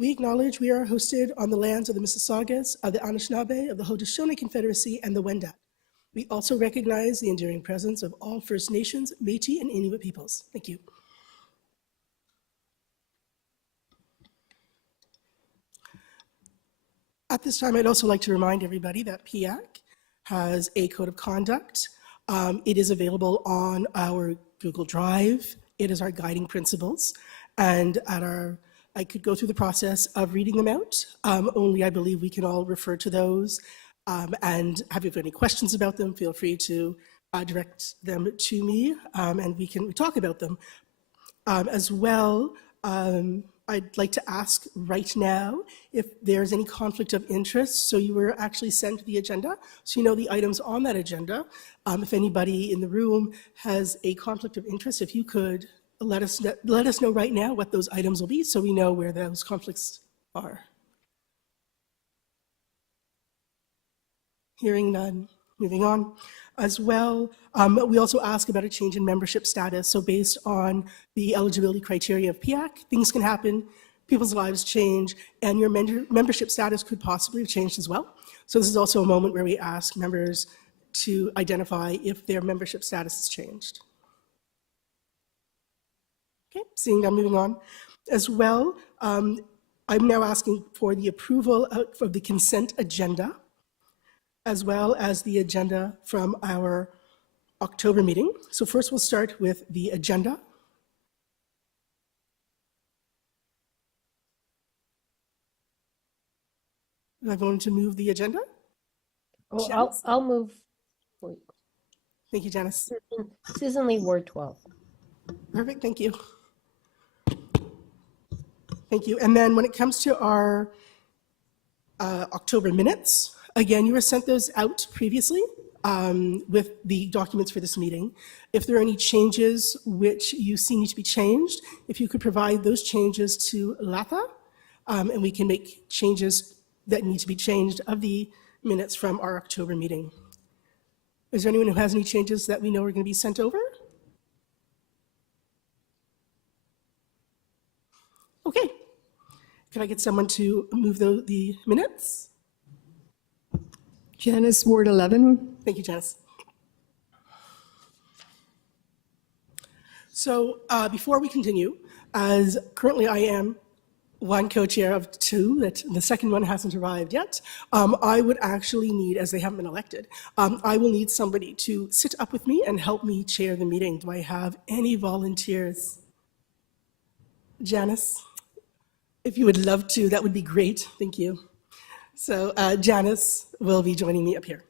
We acknowledge we are hosted on the lands of the Mississaugas, of the Anishinaabe, of the Haudenosaunee Confederacy, and the Wendat. We also recognize the enduring presence of all First Nations, Métis, and Inuit peoples. Thank you. At this time, I'd also like to remind everybody that PIAC has a code of conduct. It is available on our Google Drive. It is our guiding principles. And I could go through the process of reading them out. Only I believe we can all refer to those. And if you have any questions about them, feel free to direct them to me, and we can talk about them. As well, I'd like to ask right now if there's any conflict of interest. So you were actually sent the agenda, so you know the items on that agenda. If anybody in the room has a conflict of interest, if you could let us know right now what those items will be, so we know where those conflicts are. Hearing none, moving on. As well, we also ask about a change in membership status. So based on the eligibility criteria of PIAC, things can happen, people's lives change, and your membership status could possibly have changed as well. So this is also a moment where we ask members to identify if their membership status has changed. Okay, seeing none, moving on. As well, I'm now asking for the approval of the consent agenda, as well as the agenda from our October meeting. So first we'll start with the agenda. Am I going to move the agenda? Oh, I'll move. Wait. Thank you, Janice. Susan Lee, Ward 12. Perfect, thank you. Thank you. And then when it comes to our October minutes, again, you were sent those out previously with the documents for this meeting. If there are any changes which you see need to be changed, if you could provide those changes to Latha, and we can make changes that need to be changed of the minutes from our October meeting. Is there anyone who has any changes that we know are going to be sent over? Okay. Can I get someone to move the minutes? Janice, Ward 11. Thank you, Janice. So before we continue, as currently I am one co-chair of two, that the second one hasn't arrived yet, I would actually need, as they haven't been elected, I will need somebody to sit up with me and help me chair the meeting. Do I have any volunteers? Janice, if you would love to, that would be great. Thank you. So Janice will be joining me up here.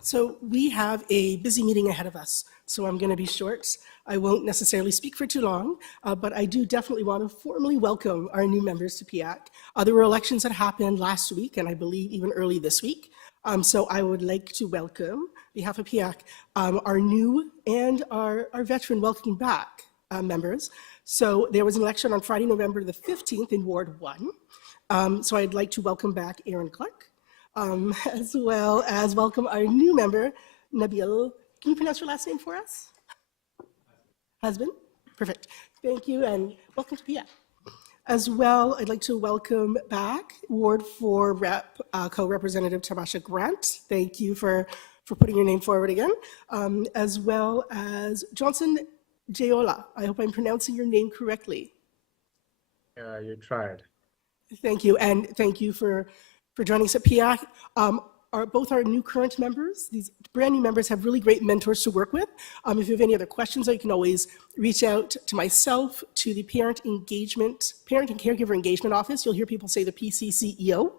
So we have a busy meeting ahead of us, so I'm going to be short. I won't necessarily speak for too long, but I do definitely want to formally welcome our new members to PIAC. There were elections that happened last week, and I believe even early this week. So I would like to welcome, on behalf of PIAC, our new and our veteran welcome back members. So there was an election on Friday, November the 15th in Ward 1. So I'd like to welcome back Aaron Clark. As well as welcome our new member, Nabil. Can you pronounce your last name for us? Husband? Perfect. Thank you, and welcome to PIAC. As well, I'd like to welcome back Ward 4 co-representative Tamasha Grant. Thank you for putting your name forward again. As well as Johnson Jayola. I hope I'm pronouncing your name correctly. You tried. Thank you, and thank you for joining us at PIAC. Both our new current members, these brand new members have really great mentors to work with. If you have any other questions, you can always reach out to myself, to the Parent and Caregiver Engagement Office. You'll hear people say the PCCEO.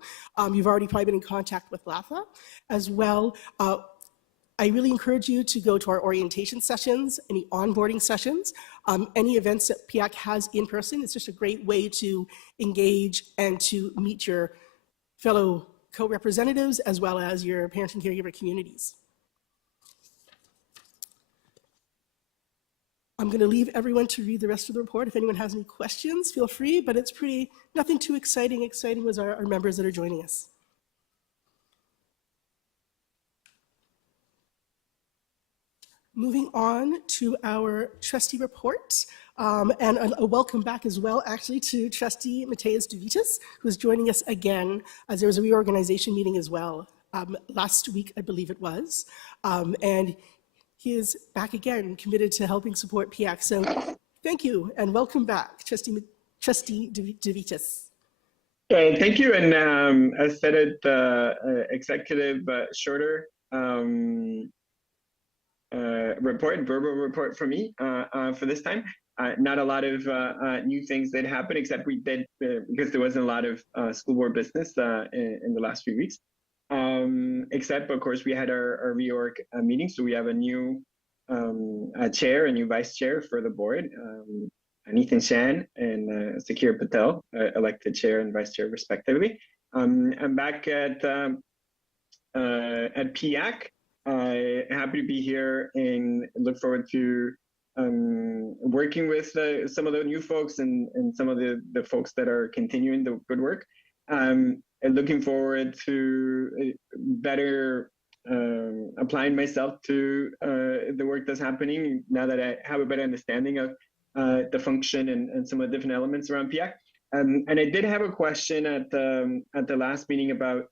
You've already probably been in contact with Latha as well. I really encourage you to go to our orientation sessions, any onboarding sessions, any events that PIAC has in person. It's just a great way to engage and to meet your fellow co-representatives as well as your parent and caregiver communities. I'm going to leave everyone to read the rest of the report. If anyone has any questions, feel free, but it's nothing too exciting. Exciting was our members that are joining us. Moving on to our trustee reports, and a welcome back as well, actually, to Trustee Mateus Duvitas, who is joining us again, as there was a reorganization meeting as well last week, I believe it was, and he is back again, committed to helping support PIAC. So thank you and welcome back, Trustee Duvitas. Thank you, and as said at the executive shorter verbal report for me for this time. Not a lot of new things that happened, except we did, because there wasn't a lot of school board business in the last few weeks. Except, of course, we had our reorg meeting, so we have a new chair, a new vice chair for the board, Nathan Shan and Sakir Patel, elected chair and vice chair respectively. I'm back at PIAC. Happy to be here and look forward to working with some of the new folks and some of the folks that are continuing the good work. And looking forward to better applying myself to the work that's happening now that I have a better understanding of the function and some of the different elements around PIAC. And I did have a question at the last meeting about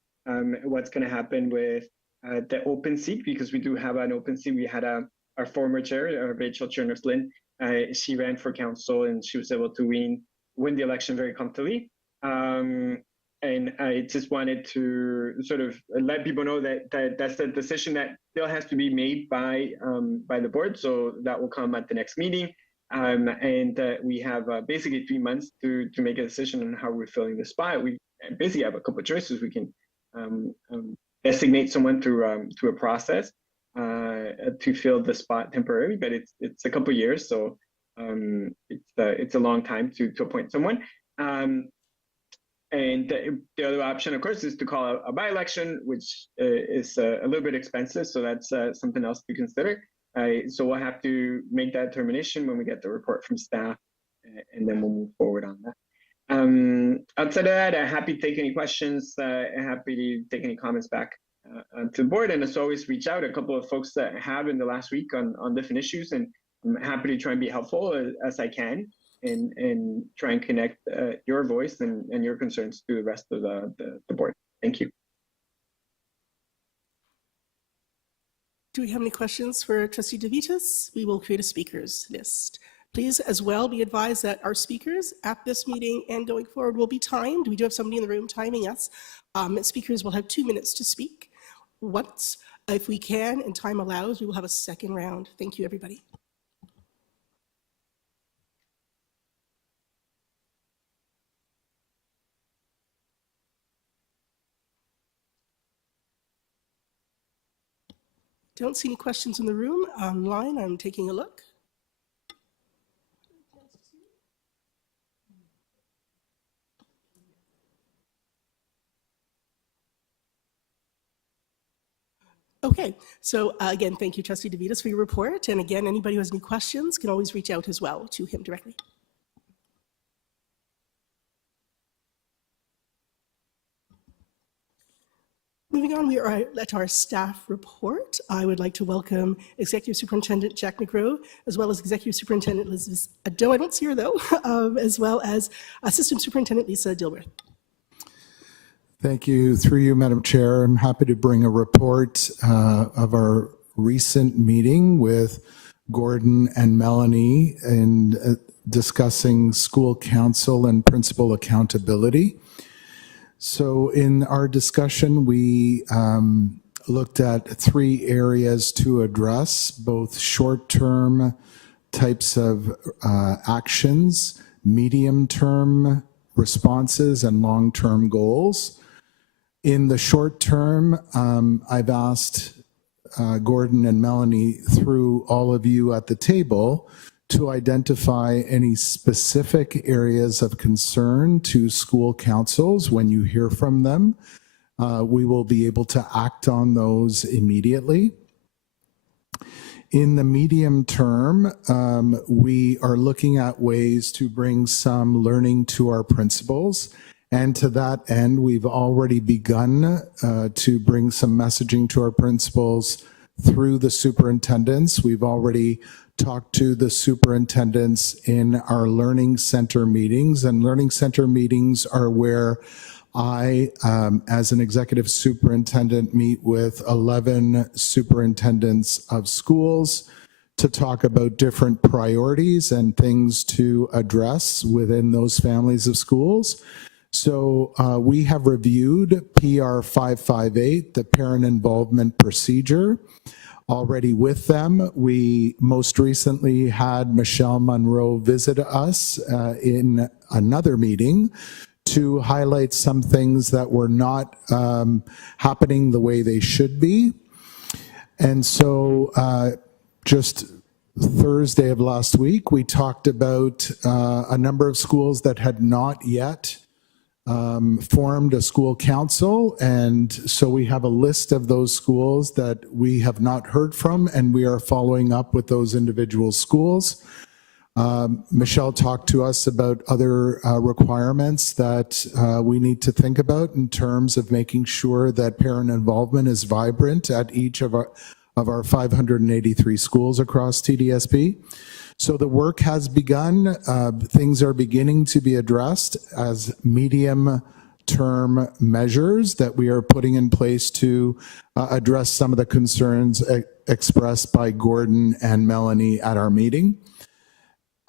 what's going to happen with the open seat, because we do have an open seat. We had our former chair, Rachel Chernows-Lynn. She ran for council and she was able to win the election very comfortably. And I just wanted to sort of let people know that that's the decision that still has to be made by the board. So that will come at the next meeting. And we have basically 3 months to make a decision on how we're filling the spot. We basically have a couple of choices. We can designate someone through a process to fill the spot temporarily, but it's a couple of years, so it's a long time to appoint someone. And the other option, of course, is to call a by-election, which is a little bit expensive, so that's something else to consider. So we'll have to make that determination when we get the report from staff, and then we'll move forward on that. Outside of that, I'm happy to take any questions, happy to take any comments back to the board. And as always, reach out. A couple of folks that have in the last week on different issues, and I'm happy to try and be helpful as I can and try and connect your voice and your concerns to the rest of the board. Thank you. Do we have any questions for Trustee Duvitas? We will create a speakers list. Please, as well, be advised that our speakers at this meeting and going forward will be timed. We do have somebody in the room timing us. Speakers will have 2 minutes to speak. Once, if we can and time allows, we will have a second round. Thank you, everybody. Don't see any questions in the room. Online, I'm taking a look. Okay, so again, thank you, Trustee Duvitas, for your report. And again, anybody who has any questions can always reach out as well to him directly. Moving on, we are at our staff report. I would like to welcome Executive Superintendent Jack McGrow, as well as Executive Superintendent Elizabeth Ado, I don't see her though, as well as Assistant Superintendent Lisa Dilworth. Thank you. Through you, Madam Chair, I'm happy to bring a report of our recent meeting with Gordon and Melanie in discussing school council and principal accountability. So in our discussion, we looked at 3 areas to address, both short-term types of actions, medium-term responses, and long-term goals. In the short term, I've asked Gordon and Melanie, through all of you at the table, to identify any specific areas of concern to school councils. When you hear from them, we will be able to act on those immediately. In the medium term, we are looking at ways to bring some learning to our principals. And to that end, we've already begun to bring some messaging to our principals through the superintendents. We've already talked to the superintendents in our learning center meetings, and learning center meetings are where I, as an executive superintendent, meet with 11 superintendents of schools to talk about different priorities and things to address within those families of schools. So we have reviewed PR 558, the parent involvement procedure, already with them. We most recently had Michelle Monroe visit us in another meeting to highlight some things that were not happening the way they should be. And so just Thursday of last week, we talked about a number of schools that had not yet formed a school council, and so we have a list of those schools that we have not heard from, and we are following up with those individual schools. Michelle talked to us about other requirements that we need to think about in terms of making sure that parent involvement is vibrant at each of our 583 schools across TDSB. So the work has begun. Things are beginning to be addressed as medium-term measures that we are putting in place to address some of the concerns expressed by Gordon and Melanie at our meeting.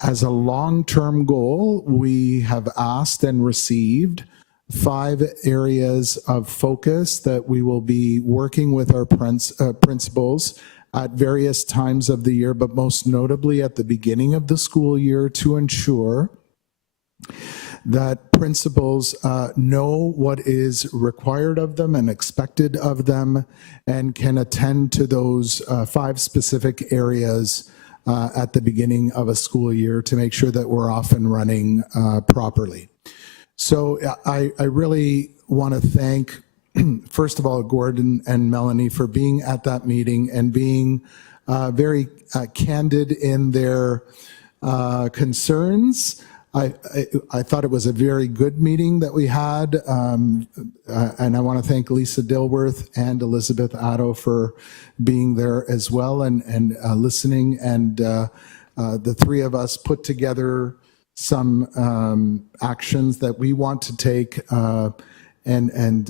As a long-term goal, we have asked and received 5 areas of focus that we will be working with our principals at various times of the year, but most notably at the beginning of the school year, to ensure that principals know what is required of them and expected of them and can attend to those 5 specific areas at the beginning of a school year to make sure that we're off and running properly. So I really want to thank, first of all, Gordon and Melanie for being at that meeting and being very candid in their concerns. I thought it was a very good meeting that we had, and I want to thank Lisa Dilworth and Elizabeth Addo for being there as well and listening, and the 3 of us put together some actions that we want to take, and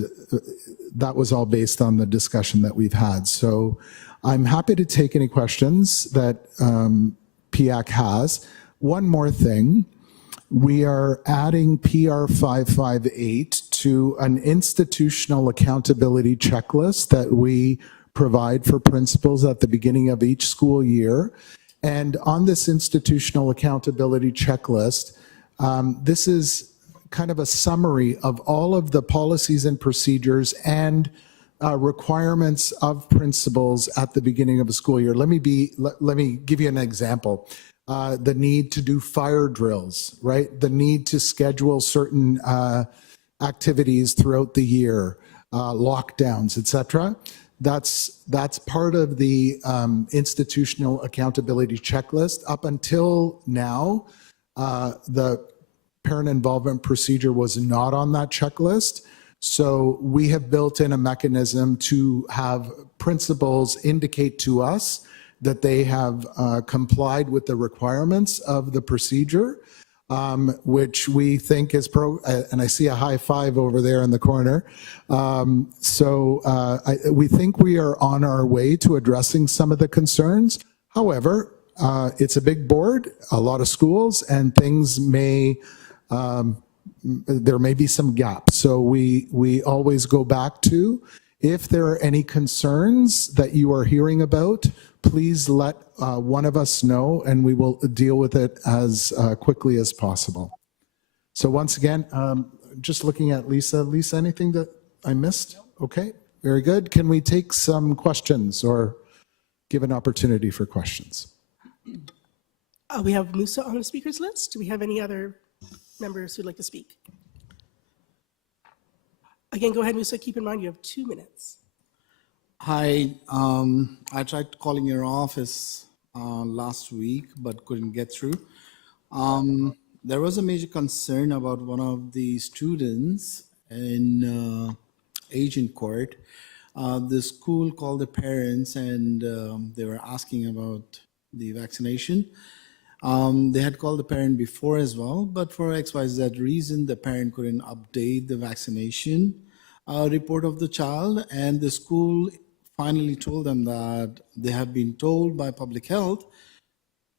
that was all based on the discussion that we've had. So I'm happy to take any questions that PIAC has. One more thing. We are adding PR 558 to an institutional accountability checklist that we provide for principals at the beginning of each school year. And on this institutional accountability checklist, this is kind of a summary of all of the policies and procedures and requirements of principals at the beginning of a school year. Let me give you an example. The need to do fire drills, right? The need to schedule certain activities throughout the year, lockdowns, etc. That's part of the institutional accountability checklist. Up until now, the parent involvement procedure was not on that checklist. So we have built in a mechanism to have principals indicate to us that they have complied with the requirements of the procedure, which we think is and I see a high five over there in the corner. We think we are on our way to addressing some of the concerns. However, it's a big board, a lot of schools, and things may, there may be some gaps. So we always go back to, if there are any concerns that you are hearing about, please let one of us know and we will deal with it as quickly as possible. So once again, just looking at Lisa. Lisa, anything that I missed? Okay, very good. Can we take some questions or give an opportunity for questions? We have Musa on the speakers list. Do we have any other members who'd like to speak? Again, go ahead, Musa. Keep in mind you have 2 minutes. Hi, I tried calling your office last week but couldn't get through. There was a major concern about one of the students in agent court. The school called the parents and they were asking about the vaccination. They had called the parent before as well, but for XYZ reason, the parent couldn't update the vaccination report of the child, and the school finally told them that they have been told by public health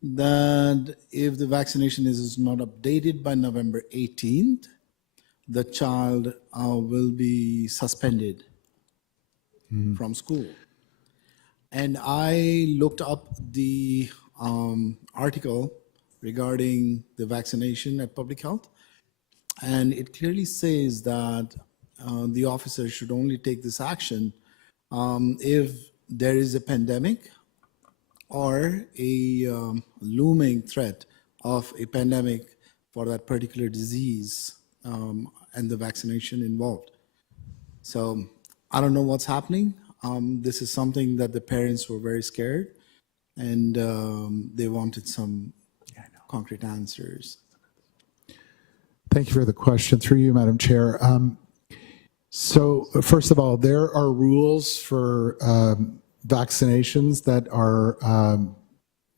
that if the vaccination is not updated by November 18th, the child will be suspended from school. And I looked up the article regarding the vaccination at public health, and it clearly says that the officer should only take this action if there is a pandemic or a looming threat of a pandemic for that particular disease and the vaccination involved. So I don't know what's happening. This is something that the parents were very scared and they wanted some concrete answers. Thank you for the question. Through you, Madam Chair. So first of all, there are rules for vaccinations that are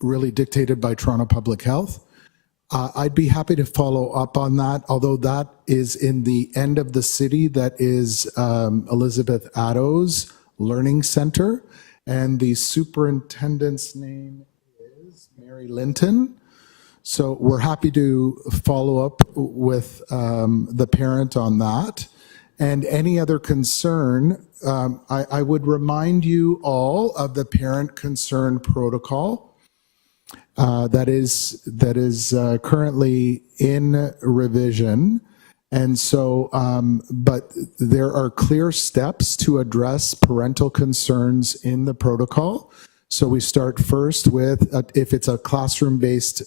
really dictated by Toronto Public Health. I'd be happy to follow up on that, although that is in the end of the city. That is Elizabeth Addo's Learning Center, and the superintendent's name is Mary Linton. So we're happy to follow up with the parent on that. And any other concern, I would remind you all of the parent concern protocol that is currently in revision. And so, but there are clear steps to address parental concerns in the protocol. So we start first with, if it's a classroom-based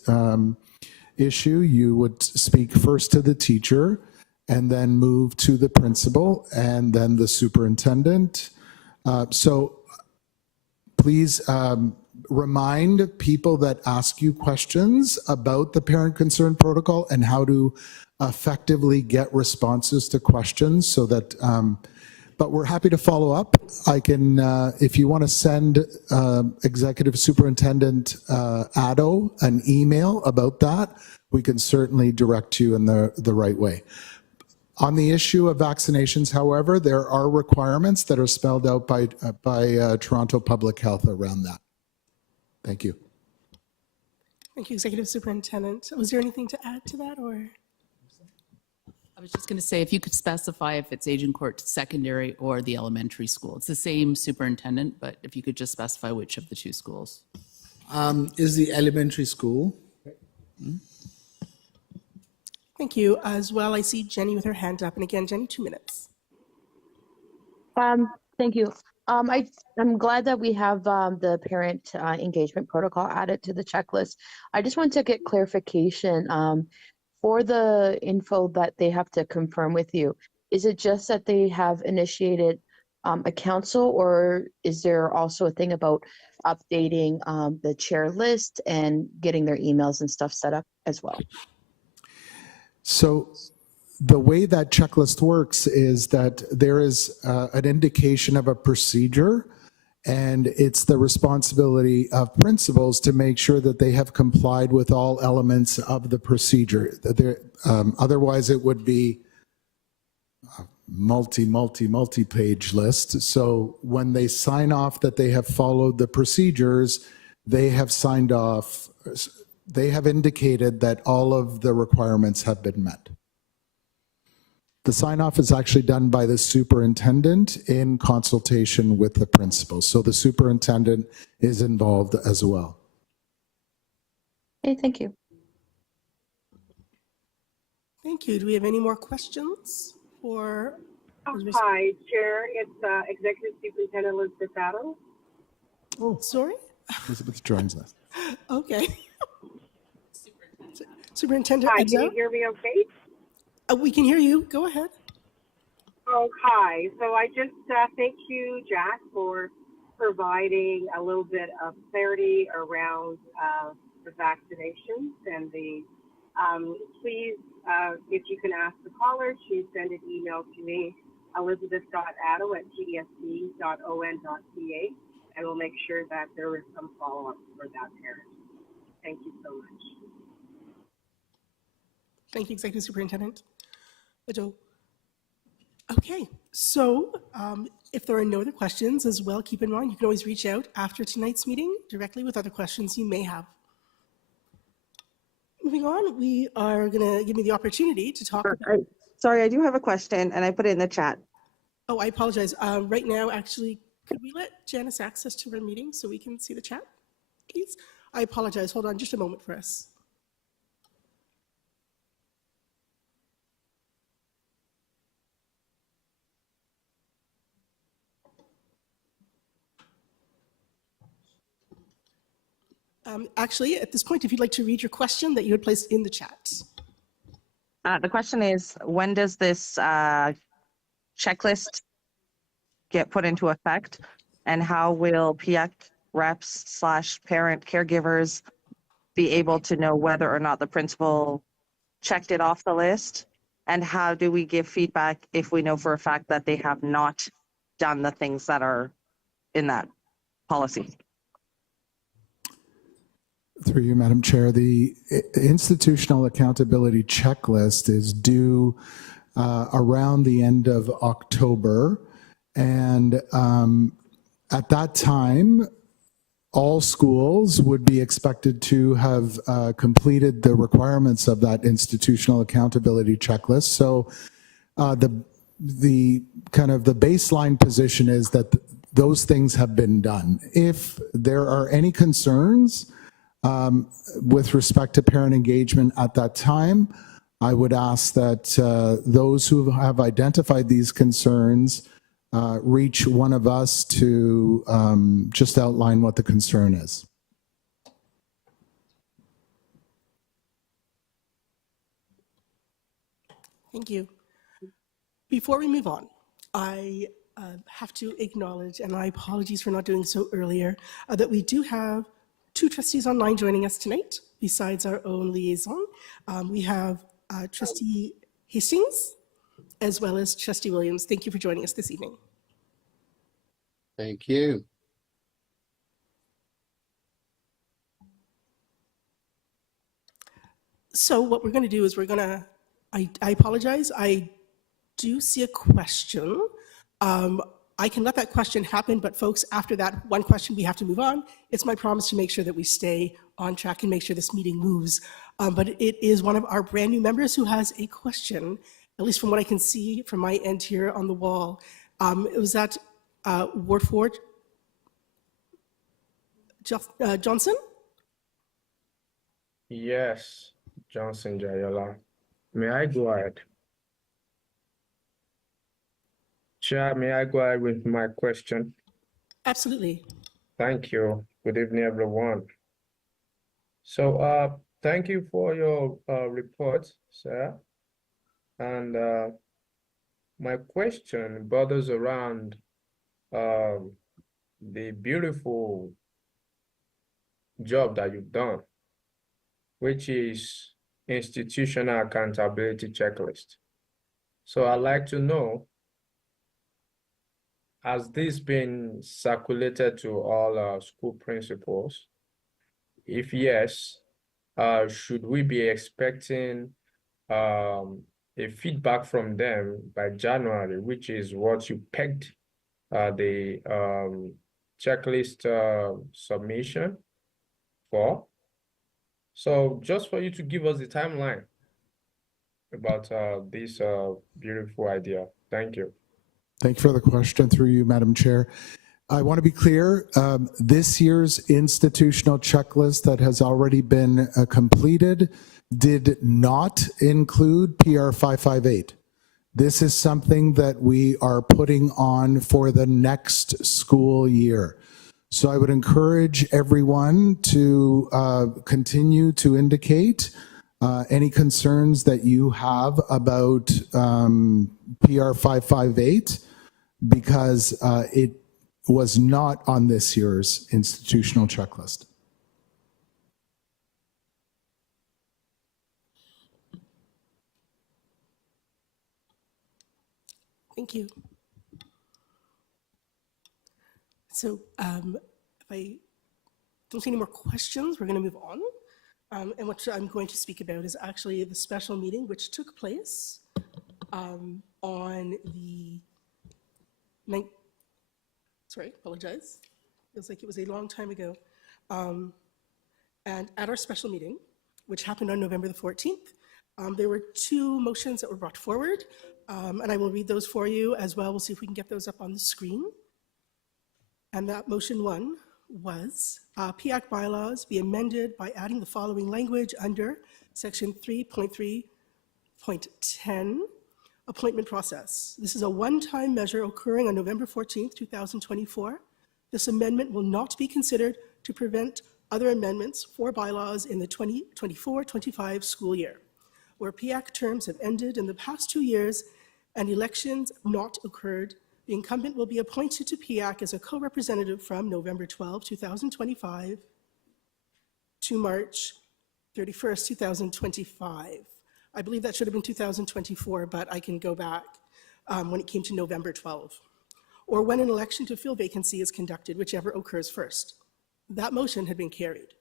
issue, you would speak first to the teacher and then move to the principal and then the superintendent. So please remind people that ask you questions about the parent concern protocol and how to effectively get responses to questions so that, but we're happy to follow up. I can, if you want to send Executive Superintendent Addo an email about that, we can certainly direct you in the right way. On the issue of vaccinations, however, there are requirements that are spelled out by Toronto Public Health around that. Thank you. Thank you, Executive Superintendent. Was there anything to add to that, or? I was just going to say, if you could specify if it's Agent Court Secondary or the elementary school. It's the same superintendent, but if you could just specify which of the two schools. Is the elementary school? Thank you. As well, I see Jenny with her hand up. And again, Jenny, 2 minutes. Thank you. I'm glad that we have the parent engagement protocol added to the checklist. I just want to get clarification for the info that they have to confirm with you. Is it just that they have initiated a council, or is there also a thing about updating the chair list and getting their emails and stuff set up as well? So the way that checklist works is that there is an indication of a procedure, and it's the responsibility of principals to make sure that they have complied with all elements of the procedure. Otherwise, it would be a multi-page list. So when they sign off that they have followed the procedures, they have signed off. They have indicated that all of the requirements have been met. The sign-off is actually done by the superintendent in consultation with the principal. So the superintendent is involved as well. Okay, thank you. Thank you. Do we have any more questions for? Hi, Chair. It's Executive Superintendent Elizabeth Addo. Oh, sorry. Elizabeth joins us. Okay. Superintendent Hi, Addo? can you hear me okay? We can hear you. Go ahead. Oh, hi. So I just thank you, Jack, for providing a little bit of clarity around the vaccinations and the, please, if you can ask the caller to send an email to me, elizabeth.addo@tdsb.on.ca, and we'll make sure that there is some follow-up for that parent. Thank you so much. Thank you, Executive Superintendent Addo. Okay, so if there are no other questions as well, keep in mind you can always reach out after tonight's meeting directly with other questions you may have. Moving on, we are going to give me the opportunity to talk about. Sorry, I do have a question, and I put it in the chat. Oh, I apologize. Right now, actually, could we let Janice access to our meeting so we can see the chat, please? I apologize. Hold on just a moment for us. Actually, at this point, if you'd like to read your question that you had placed in the chat. The question is, when does this checklist get put into effect, and how will PIAC reps / parent caregivers be able to know whether or not the principal checked it off the list? And how do we give feedback if we know for a fact that they have not done the things that are in that policy? Through you, Madam Chair, the institutional accountability checklist is due around the end of October. And at that time, all schools would be expected to have completed the requirements of that institutional accountability checklist. So the kind of the baseline position is that those things have been done. If there are any concerns with respect to parent engagement at that time, I would ask that those who have identified these concerns reach one of us to just outline what the concern is. Thank you. Before we move on, I have to acknowledge, and my apologies for not doing so earlier, that we do have 2 trustees online joining us tonight, besides our own liaison. We have Trustee Hastings, as well as Trustee Williams. Thank you for joining us this evening. Thank you. So what we're going to do is we're going to, I apologize, I do see a question. I can let that question happen, but folks, after that one question, we have to move on. It's my promise to make sure that we stay on track and make sure this meeting moves. But it is one of our brand new members who has a question, at least from what I can see from my end here on the wall. It was that Ward 4, Johnson? Yes, Johnson Jayola. May I go ahead? Chair, may I go ahead with my question? Absolutely. Thank you. Good evening, everyone. So, thank you for your report, sir. And my question borders around the beautiful job that you've done, which is institutional accountability checklist. So I'd like to know, has this been circulated to all school principals? If yes, should we be expecting a feedback from them by January, which is what you pegged the checklist submission for? So just for you to give us the timeline about this beautiful idea. Thank you. Thank you for the question. Through you, Madam Chair. I want to be clear, this year's institutional checklist that has already been completed did not include PR 558. This is something that we are putting on for the next school year. So I would encourage everyone to continue to indicate any concerns that you have about PR 558, because was not on this year's institutional checklist. Thank you. So if I don't see any more questions, we're going to move on. And what I'm going to speak about is actually the special meeting which took place on the sorry, apologize. Feels like it was a long time ago. And at our special meeting, which happened on November the 14th, there were two motions that were brought forward, and I will read those for you as well. We'll see if we can get those up on the screen. And that motion one was PIAC bylaws be amended by adding the following language under section 3.3.10, appointment process. This is a one-time measure occurring on November 14th, 2024. This amendment will not be considered to prevent other amendments for bylaws in the 2024-25 school year, where PIAC terms have ended in the past 2 years and elections not occurred. The incumbent will be appointed to PIAC as a co-representative from November 12, 2025 to March 31st, 2025. I believe that should have been 2024, but I can go back when it came to November 12, or when an election to fill vacancy is conducted, whichever occurs first. That motion had been carried.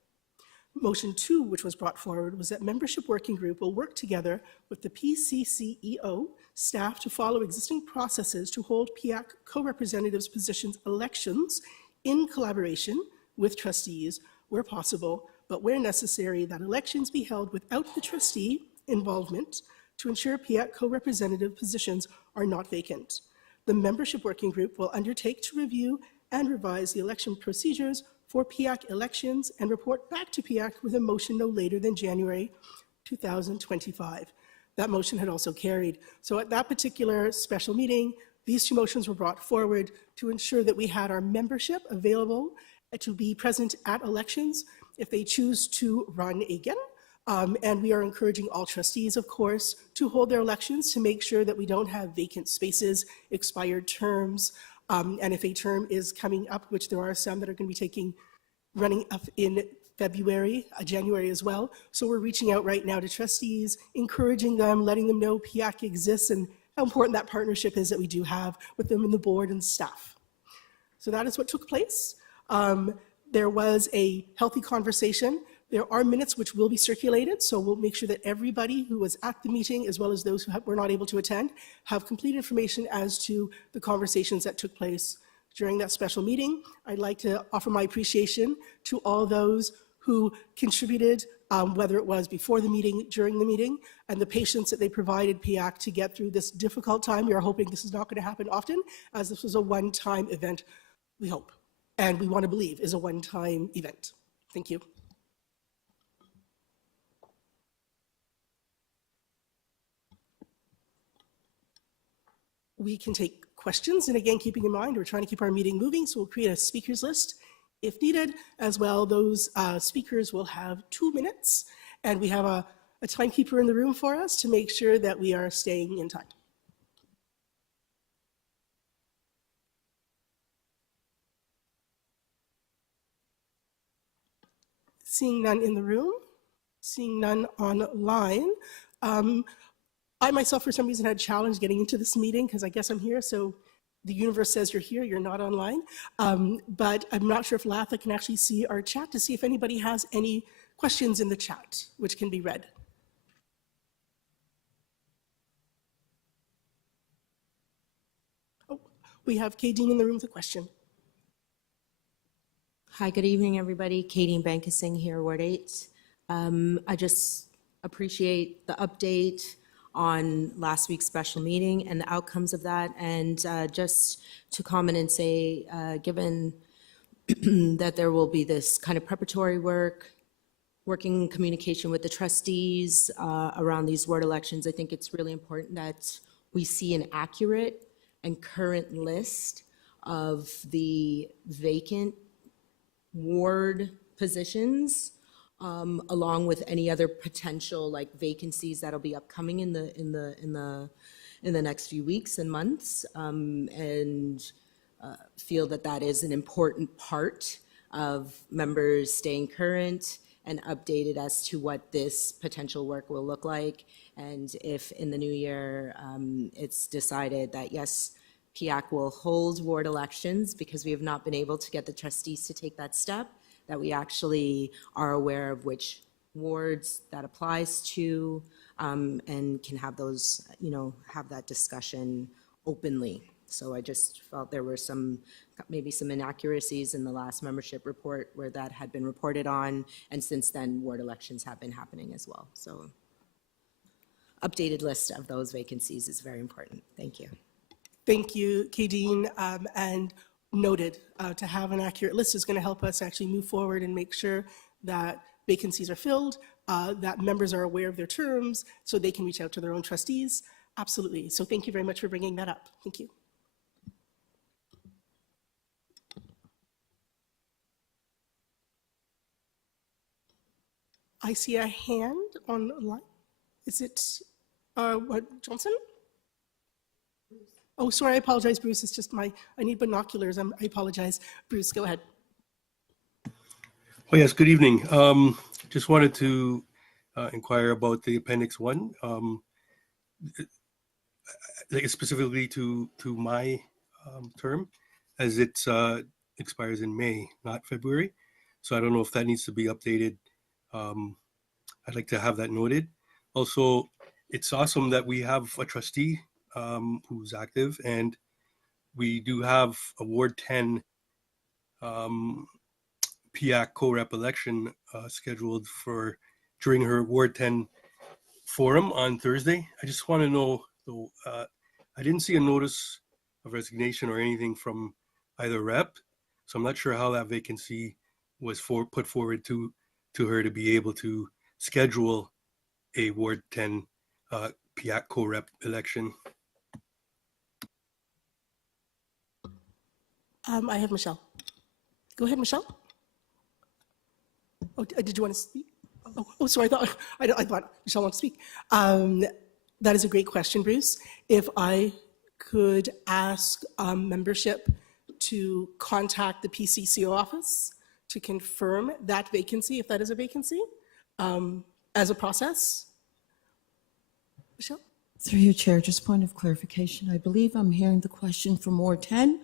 Motion two, which was brought forward, was that membership working group will work together with the PCCEO staff to follow existing processes to hold PIAC co-representatives positions elections in collaboration with trustees where possible, but where necessary, that elections be held without the trustee involvement to ensure PIAC co-representative positions are not vacant. The membership working group will undertake to review and revise the election procedures for PIAC elections and report back to PIAC with a motion no later than January 2025. That motion had also carried. So at that particular special meeting, these two motions were brought forward to ensure that we had our membership available to be present at elections if they choose to run again. And we are encouraging all trustees, of course, to hold their elections to make sure that we don't have vacant spaces, expired terms, and if a term is coming up, which there are some that are going to be running up in February, January as well. So we're reaching out right now to trustees, encouraging them, letting them know PIAC exists and how important that partnership is that we do have with them and the board and staff. So that is what took place. There was a healthy conversation. There are minutes which will be circulated, so we'll make sure that everybody who was at the meeting, as well as those who were not able to attend, have complete information as to the conversations that took place during that special meeting. I'd like to offer my appreciation to all those who contributed, whether it was before the meeting, during the meeting, and the patience that they provided PIAC to get through this difficult time. We are hoping this is not going to happen often, as this was a one-time event, we hope, and we want to believe is a one-time event. Thank you. We can take questions, and again, keeping in mind, we're trying to keep our meeting moving, so we'll create a speakers list if needed. As well, those speakers will have 2 minutes, and we have a timekeeper in the room for us to make sure that we are staying in time. Seeing none in the room, seeing none online. I myself, for some reason, had a challenge getting into this meeting because I guess I'm here, so the universe says you're here, you're not online. But I'm not sure if Latha can actually see our chat to see if anybody has any questions in the chat, which can be read. Oh, we have Kadeen in the room with a question. Hi, good evening, everybody. Kadeen Bankasing here, Ward 8. I just appreciate the update on last week's special meeting and the outcomes of that. And just to comment and say, given that there will be this kind of preparatory work, working in communication with the trustees around these ward elections, I think it's really important that we see an accurate and current list of the vacant ward positions, along with any other potential like vacancies that'll be upcoming in the next few weeks and months, and feel that that is an important part of members staying current and updated as to what this potential work will look like. And if in the new year it's decided that yes, PIAC will hold ward elections because we have not been able to get the trustees to take that step, that we actually are aware of which wards that applies to, and can have those, have that discussion openly. So I just felt there were maybe some inaccuracies in the last membership report where that had been reported on, and since then ward elections have been happening as well. So updated list of those vacancies is very important. Thank you. Thank you, Kadeen, and noted. To have an accurate list is going to help us actually move forward and make sure that vacancies are filled, that members are aware of their terms so they can reach out to their own trustees. Absolutely. So thank you very much for bringing that up. Thank you. I see a hand online. Is it Johnson? Oh, sorry, I apologize, Bruce. It's just I need binoculars. I apologize. Bruce, go ahead. Oh, yes, good evening. Just wanted to inquire about the Appendix 1, specifically to my term, as it expires in May, not February. So I don't know if that needs to be updated. I'd like to have that noted. Also, it's awesome that we have a trustee who's active, and we do have a Ward 10 PIAC co-rep election scheduled for during her Ward 10 forum on Thursday. I just want to know, though, I didn't see a notice of resignation or anything from either rep, so I'm not sure how that vacancy was put forward to her to be able to schedule a Ward 10 PIAC co-rep election. I have Michelle. Go ahead, Michelle. Oh, did you want to speak? Oh, sorry. I thought Michelle wanted to speak. That is a great question, Bruce. If I could ask membership to contact the PCCO office to confirm that vacancy, if that is a vacancy, as a process. Michelle? Through you, Chair, just point of clarification. I believe I'm hearing the question from Ward 10.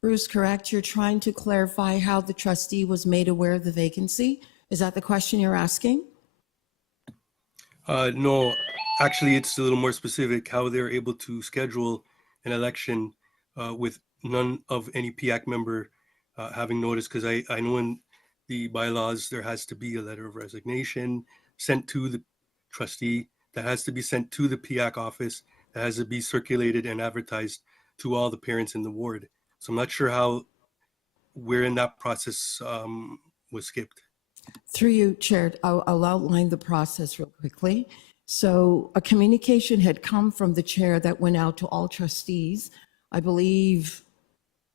Bruce, correct? You're trying to clarify how the trustee was made aware of the vacancy. Is that the question you're asking? No, actually, it's a little more specific how they're able to schedule an election with none of any PIAC member having notice, because I know in the bylaws there has to be a letter of resignation sent to the trustee, that has to be sent to the PIAC office, that has to be circulated and advertised to all the parents in the ward. So I'm not sure where in that process was skipped. Through you, Chair, I'll outline the process real quickly. So a communication had come from the chair that went out to all trustees, I believe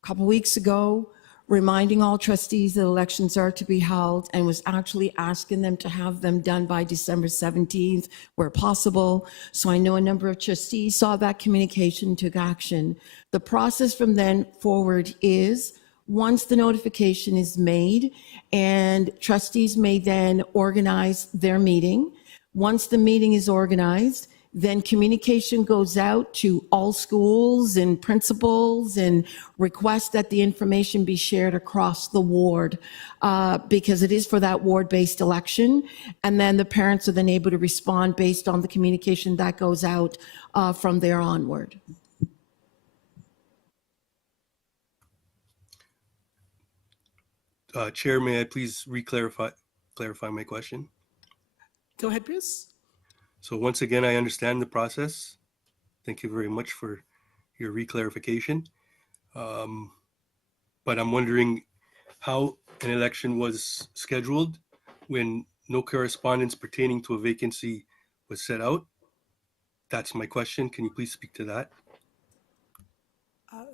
a couple weeks ago, reminding all trustees that elections are to be held, and was actually asking them to have them done by December 17th where possible. So I know a number of trustees saw that communication, took action. The process from then forward is, once the notification is made, and trustees may then organize their meeting. Once the meeting is organized, then communication goes out to all schools and principals and request that the information be shared across the ward because it is for that ward-based election. And then the parents are then able to respond based on the communication that goes out from there onward. Chair, may I please clarify my question? Go ahead, Bruce. So once again, I understand the process. Thank you very much for your reclarification. But I'm wondering how an election was scheduled when no correspondence pertaining to a vacancy was set out. That's my question. Can you please speak to that?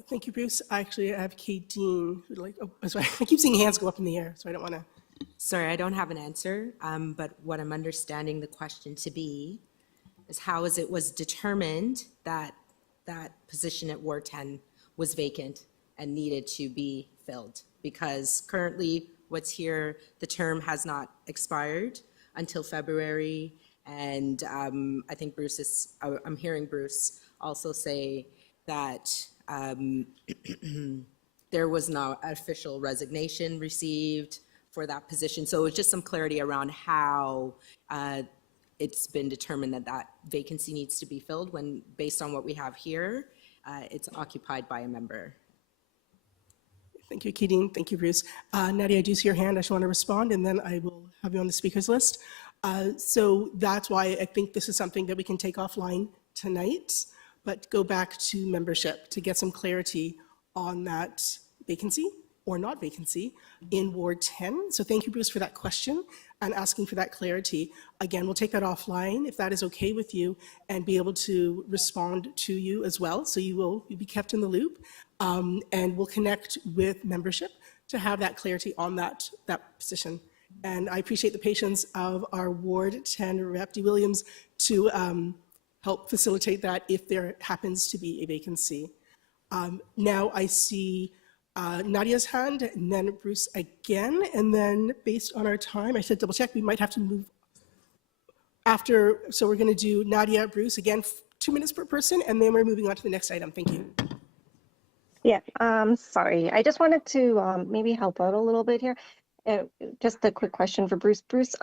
Thank you, Bruce. Actually, I have Kadeen who'd like, sorry, I keep seeing hands go up in the air, so I don't want to. Sorry, I don't have an answer, but what I'm understanding the question to be is how it was determined that that position at Ward 10 was vacant and needed to be filled, because currently what's here, the term has not expired until February. And I think Bruce is, I'm hearing Bruce also say that there was no official resignation received for that position. So it's just some clarity around how it's been determined that that vacancy needs to be filled when, based on what we have here, it's occupied by a member. Thank you, Keating. Thank you, Bruce. Nadia, I do see your hand. I just want to respond, and then I will have you on the speakers list. So that's why I think this is something that we can take offline tonight, but go back to membership to get some clarity on that vacancy or not vacancy in Ward 10. So thank you, Bruce, for that question and asking for that clarity. Again, we'll take that offline if that is okay with you, and be able to respond to you as well. So you'll be kept in the loop, and we'll connect with membership to have that clarity on that position. And I appreciate the patience of our Ward 10 Rep. D. Williams to help facilitate that if there happens to be a vacancy. Now I see Nadia's hand, and then Bruce again, and then based on our time, I said double check, we might have to move after, so we're going to do Nadia, Bruce, again, 2 minutes per person, and then we're moving on to the next item. Thank you. Yeah, sorry. I just wanted to maybe help out a little bit here. Just a quick question for Bruce. Bruce,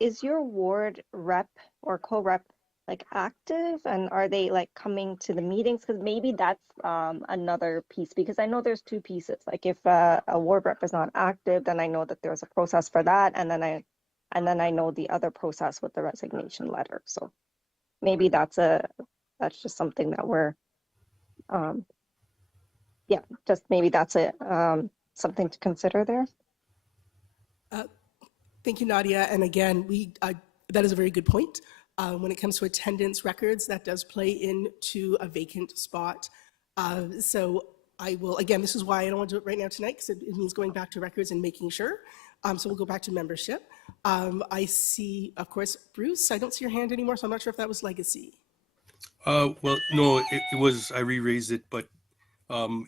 is your ward rep or co-rep like active, and are they like coming to the meetings? Because maybe that's another piece, because I know there's two pieces. Like if a ward rep is not active, then I know that there's a process for that, and then I know the other process with the resignation letter. So maybe that's just something that we're yeah, just maybe that's something to consider there. Thank you, Nadia. And again, that is a very good point. When it comes to attendance records, that does play into a vacant spot. So I will, again, this is why I don't want to do it right now tonight, because it means going back to records and making sure. So we'll go back to membership. I see, of course, Bruce, I don't see your hand anymore, so I'm not sure if that was legacy. Well, no, it was, I re-raised it, but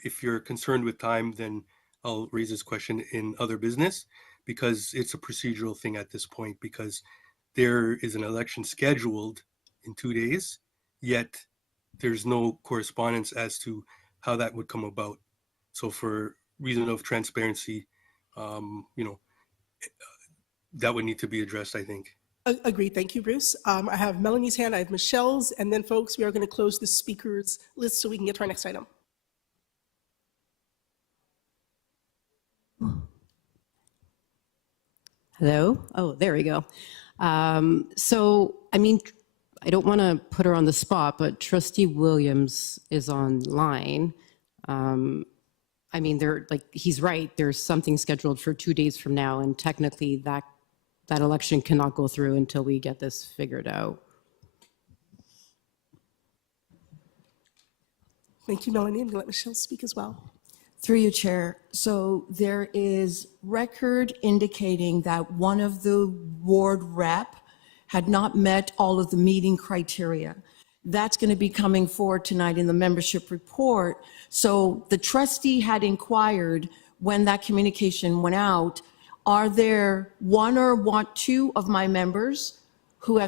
if you're concerned with time, then I'll raise this question in other business, because it's a procedural thing at this point, because there is an election scheduled in 2 days, yet there's no correspondence as to how that would come about. So for reason of transparency, that would need to be addressed, I think. Agreed. Thank you, Bruce. I have Melanie's hand, I have Michelle's, and then folks, we are going to close the speakers list so we can get to our next item. Hello? Oh, there we go. So, I mean, I don't want to put her on the spot, but Trustee Williams is online. I mean, he's right. There's something scheduled for 2 days from now, and technically that election cannot go through until we get this figured out. Thank you, Melanie. I'm going to let Michelle speak as well. Through you, Chair. So there is record indicating that one of the ward rep had not met all of the meeting criteria. That's going to be coming forward tonight in the membership report. So the trustee had inquired when that communication went out, are there one or two of my members who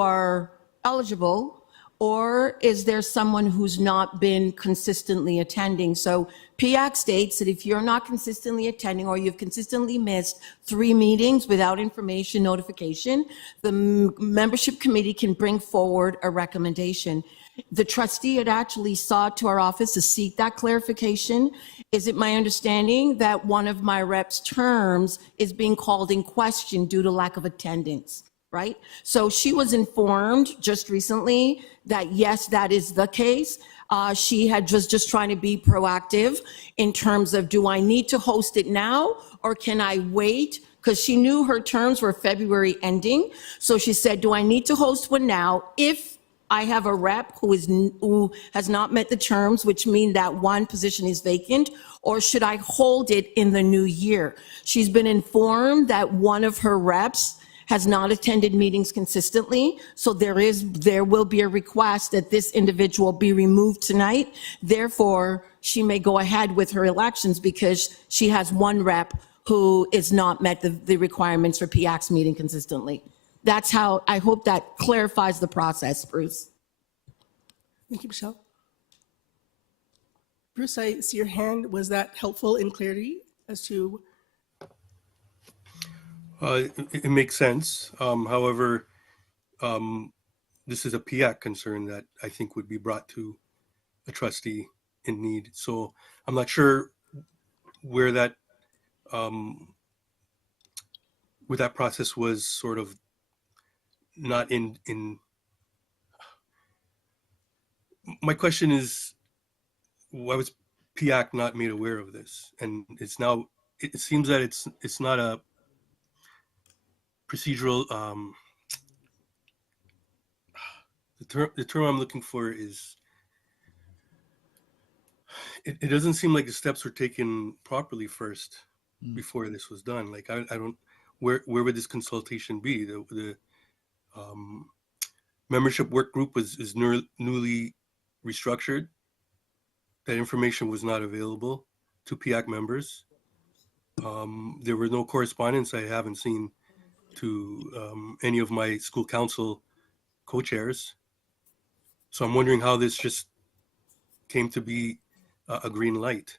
are eligible, or is there someone who's not been consistently attending? So PIAC states that if you're not consistently attending, or you've consistently missed 3 meetings without information notification, the membership committee can bring forward a recommendation. The trustee had actually sought to our office to seek that clarification. Is it my understanding that one of my reps' terms is being called in question due to lack of attendance? Right? So she was informed just recently that yes, that is the case. She had just trying to be proactive in terms of, do I need to host it now or can I wait? Because she knew her terms were February ending. So she said, do I need to host one now if I have a rep who has not met the terms, which mean that one position is vacant, or should I hold it in the new year? She's been informed that one of her reps has not attended meetings consistently. So there will be a request that this individual be removed tonight. Therefore, she may go ahead with her elections because she has one rep who is not met the requirements for PIAC's meeting consistently. That's how, I hope that clarifies the process, Bruce. Thank you, Michelle. Bruce, I see your hand. Was that helpful in clarity as to? It makes sense. However, this is a PIAC concern that I think would be brought to a trustee in need. So I'm not sure where that process was sort of not in. My question is, why was PIAC not made aware of this? And it's now, it seems that it's not a procedural, the term I'm looking for is, it doesn't seem like the steps were taken properly first before this was done. Like, I don't, where would this consultation be? The membership work group is newly restructured. That information was not available to PIAC members. There were no correspondence I haven't seen to any of my school council co-chairs. So I'm wondering how this just came to be a green light.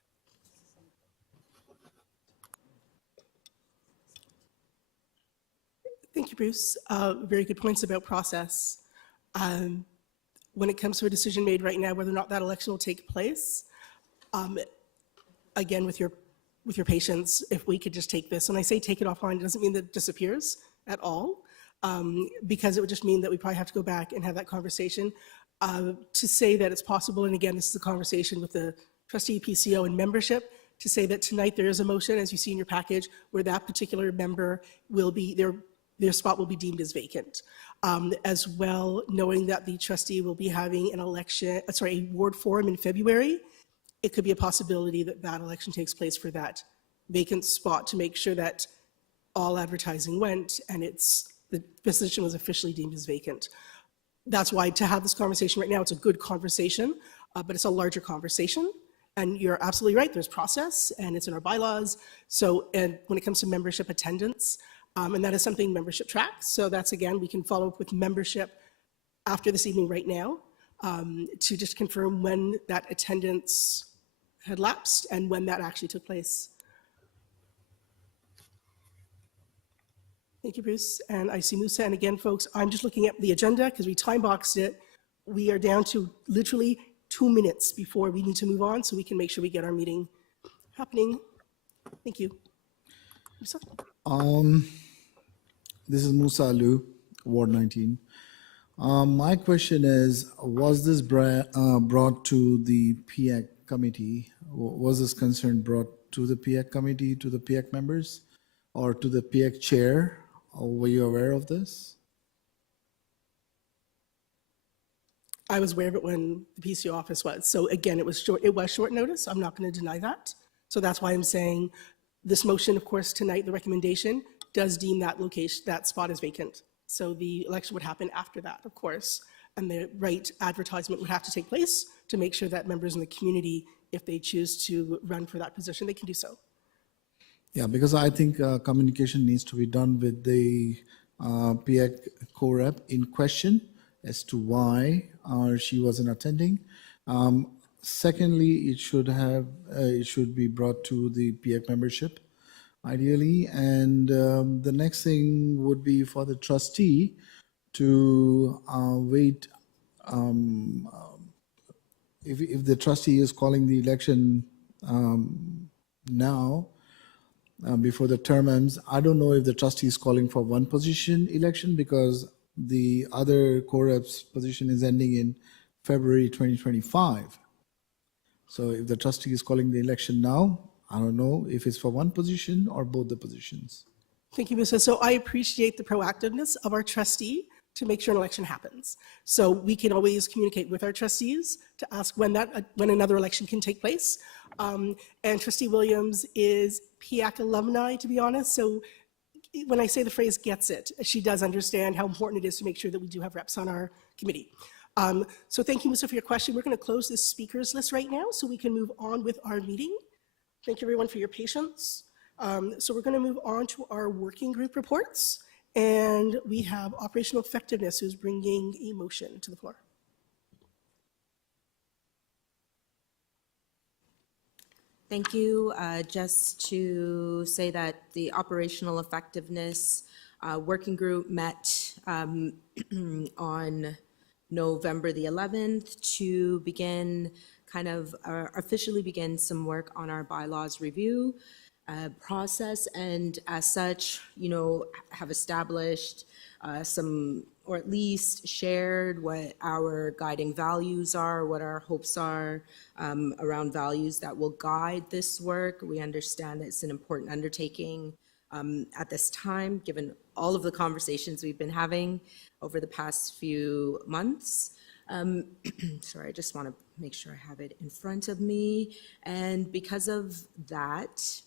Thank you, Bruce. Very good points about process. When it comes to a decision made right now, whether or not that election will take place, again, with your patience, if we could just take this, and I say take it offline, it doesn't mean that it disappears at all, because it would just mean that we probably have to go back and have that conversation to say that it's possible. And again, this is a conversation with the trustee, PCO, and membership, to say that tonight there is a motion, as you see in your package, where that particular member will be, their spot will be deemed as vacant. As well, knowing that the trustee will be having an election, a ward forum in February, it could be a possibility that that election takes place for that vacant spot to make sure that all advertising went and the position was officially deemed as vacant. That's why to have this conversation right now, it's a good conversation, but it's a larger conversation. And you're absolutely right, there's process and it's in our bylaws. So, and when it comes to membership attendance, and that is something membership tracks. So that's, again, we can follow up with membership after this evening right now to just confirm when that attendance had lapsed and when that actually took place. Thank you, Bruce. And I see Musa. And again, folks, I'm just looking at the agenda because we time boxed it. We are down to literally 2 minutes before we need to move on so we can make sure we get our meeting happening. Thank you. Musa? This is Musa Alu, Ward 19. My question is, was this brought to the PIAC committee? Was this concern brought to the PIAC committee, to the PIAC members, or to the PIAC chair? Or were you aware of this? I was aware of it when the PCO office was. So again, it was short notice. I'm not going to deny that. So that's why I'm saying this motion, of course, tonight, the recommendation does deem that location, that spot is vacant. So the election would happen after that, of course, and the right advertisement would have to take place to make sure that members in the community, if they choose to run for that position, they can do so. Yeah, because I think communication needs to be done with the PIAC co-rep in question as to why she wasn't attending. Secondly, it should be brought to the PIAC membership, ideally. And the next thing would be for the trustee to wait. If the trustee is calling the election now, before the term ends, I don't know if the trustee is calling for one position election because the other co-rep's position is ending in February 2025. So if the trustee is calling the election now, I don't know if it's for one position or both the positions. Thank you, Musa. So I appreciate the proactiveness of our trustee to make sure an election happens. So we can always communicate with our trustees to ask when another election can take place. And Trustee Williams is PIAC alumni, to be honest. So when I say the phrase gets it, she does understand how important it is to make sure that we do have reps on our committee. So thank you, Musa, for your question. We're going to close this speakers list right now so we can move on with our meeting. Thank you, everyone, for your patience. So we're going to move on to our working group reports. And we have operational effectiveness, who's bringing a motion to the floor. Thank you. Just to say that the operational effectiveness working group met on November the 11th to begin officially begin some work on our bylaws review process, and as such, have established some, or at least shared what our guiding values are, what our hopes are around values that will guide this work. We understand that it's an important undertaking at this time, given all of the conversations we've been having over the past few months. Sorry, I just want to make sure I have it in front of me. And because of that,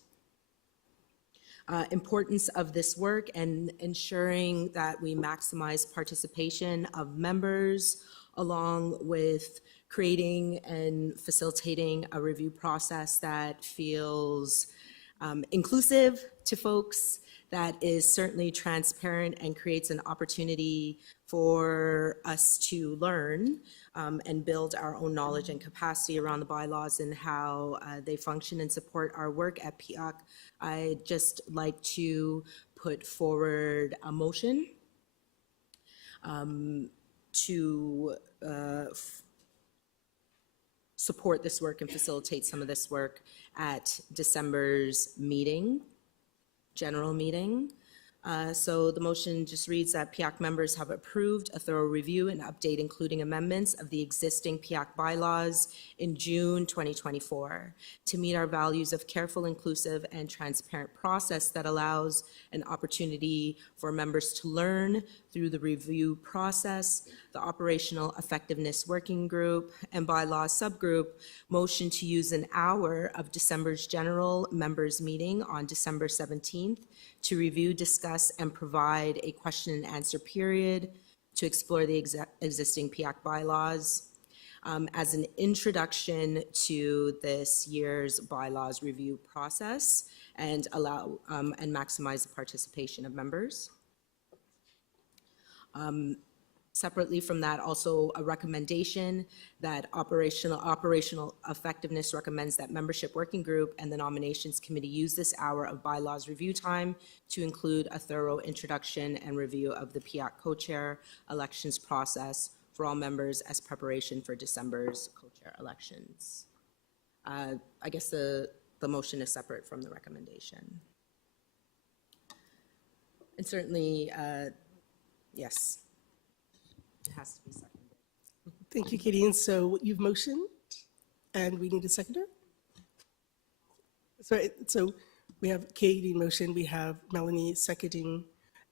importance of this work and ensuring that we maximize participation of members, along with creating and facilitating a review process that feels inclusive to folks, that is certainly transparent and creates an opportunity for us to learn and build our own knowledge and capacity around the bylaws and how they function and support our work at PIAC. I'd just like to put forward a motion to support this work and facilitate some of this work at December's meeting, general meeting. So the motion just reads that PIAC members have approved a thorough review and update, including amendments of the existing PIAC bylaws in June 2024 to meet our values of careful, inclusive, and transparent process that allows an opportunity for members to learn through the review process. The Operational Effectiveness Working Group and Bylaws Subgroup motion to use an hour of December's general members meeting on December 17th to review, discuss, and provide a question and answer period to explore the existing PIAC bylaws as an introduction to this year's bylaws review process and allow and maximize the participation of members. Separately from that, also a recommendation that operational effectiveness recommends that membership working group and the nominations committee use this hour of bylaws review time to include a thorough introduction and review of the PIAC co-chair elections process for all members as preparation for December's co-chair elections. I guess the motion is separate from the recommendation. And certainly, yes. It has to be seconded. Thank you, Katie. And so you've motioned, and we need a seconder? So we have Katie motion, we have Melanie seconding,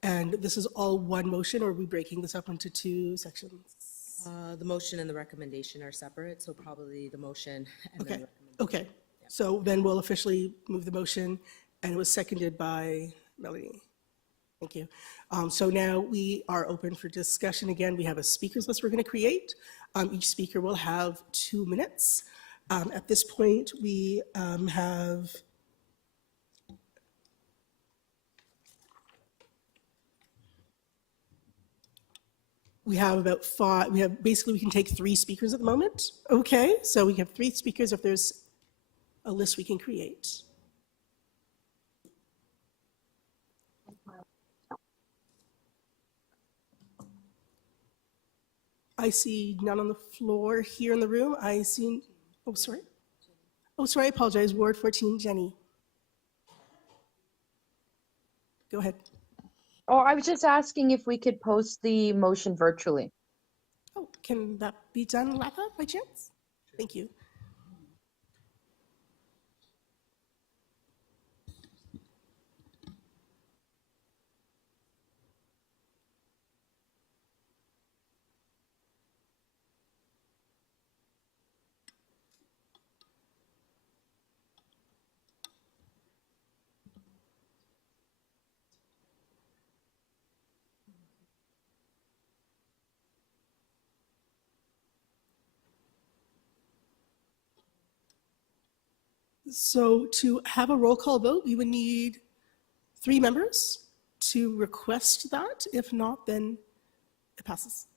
and this is all one motion, or are we breaking this up into two sections? The motion and the recommendation are separate, so probably the motion and Okay. then the recommendation. Okay. So then we'll officially move the motion, and it was seconded by Melanie. Thank you. So now we are open for discussion. Again, we have a speakers list we're going to create. Each speaker will have 2 minutes. At this point, we have about 5. Basically, we can take 3 speakers at the moment. Okay, so we have 3 speakers if there's a list we can create. I see none on the floor here in the room. I see, oh, sorry. Oh, sorry, I apologize. Ward 14, Jenny. Go ahead. Oh, I was just asking if we could post the motion virtually. Oh, can that be done, Latha, by chance? Thank you. So to have a roll call vote, we would need 3 members to request that. If not, then it passes.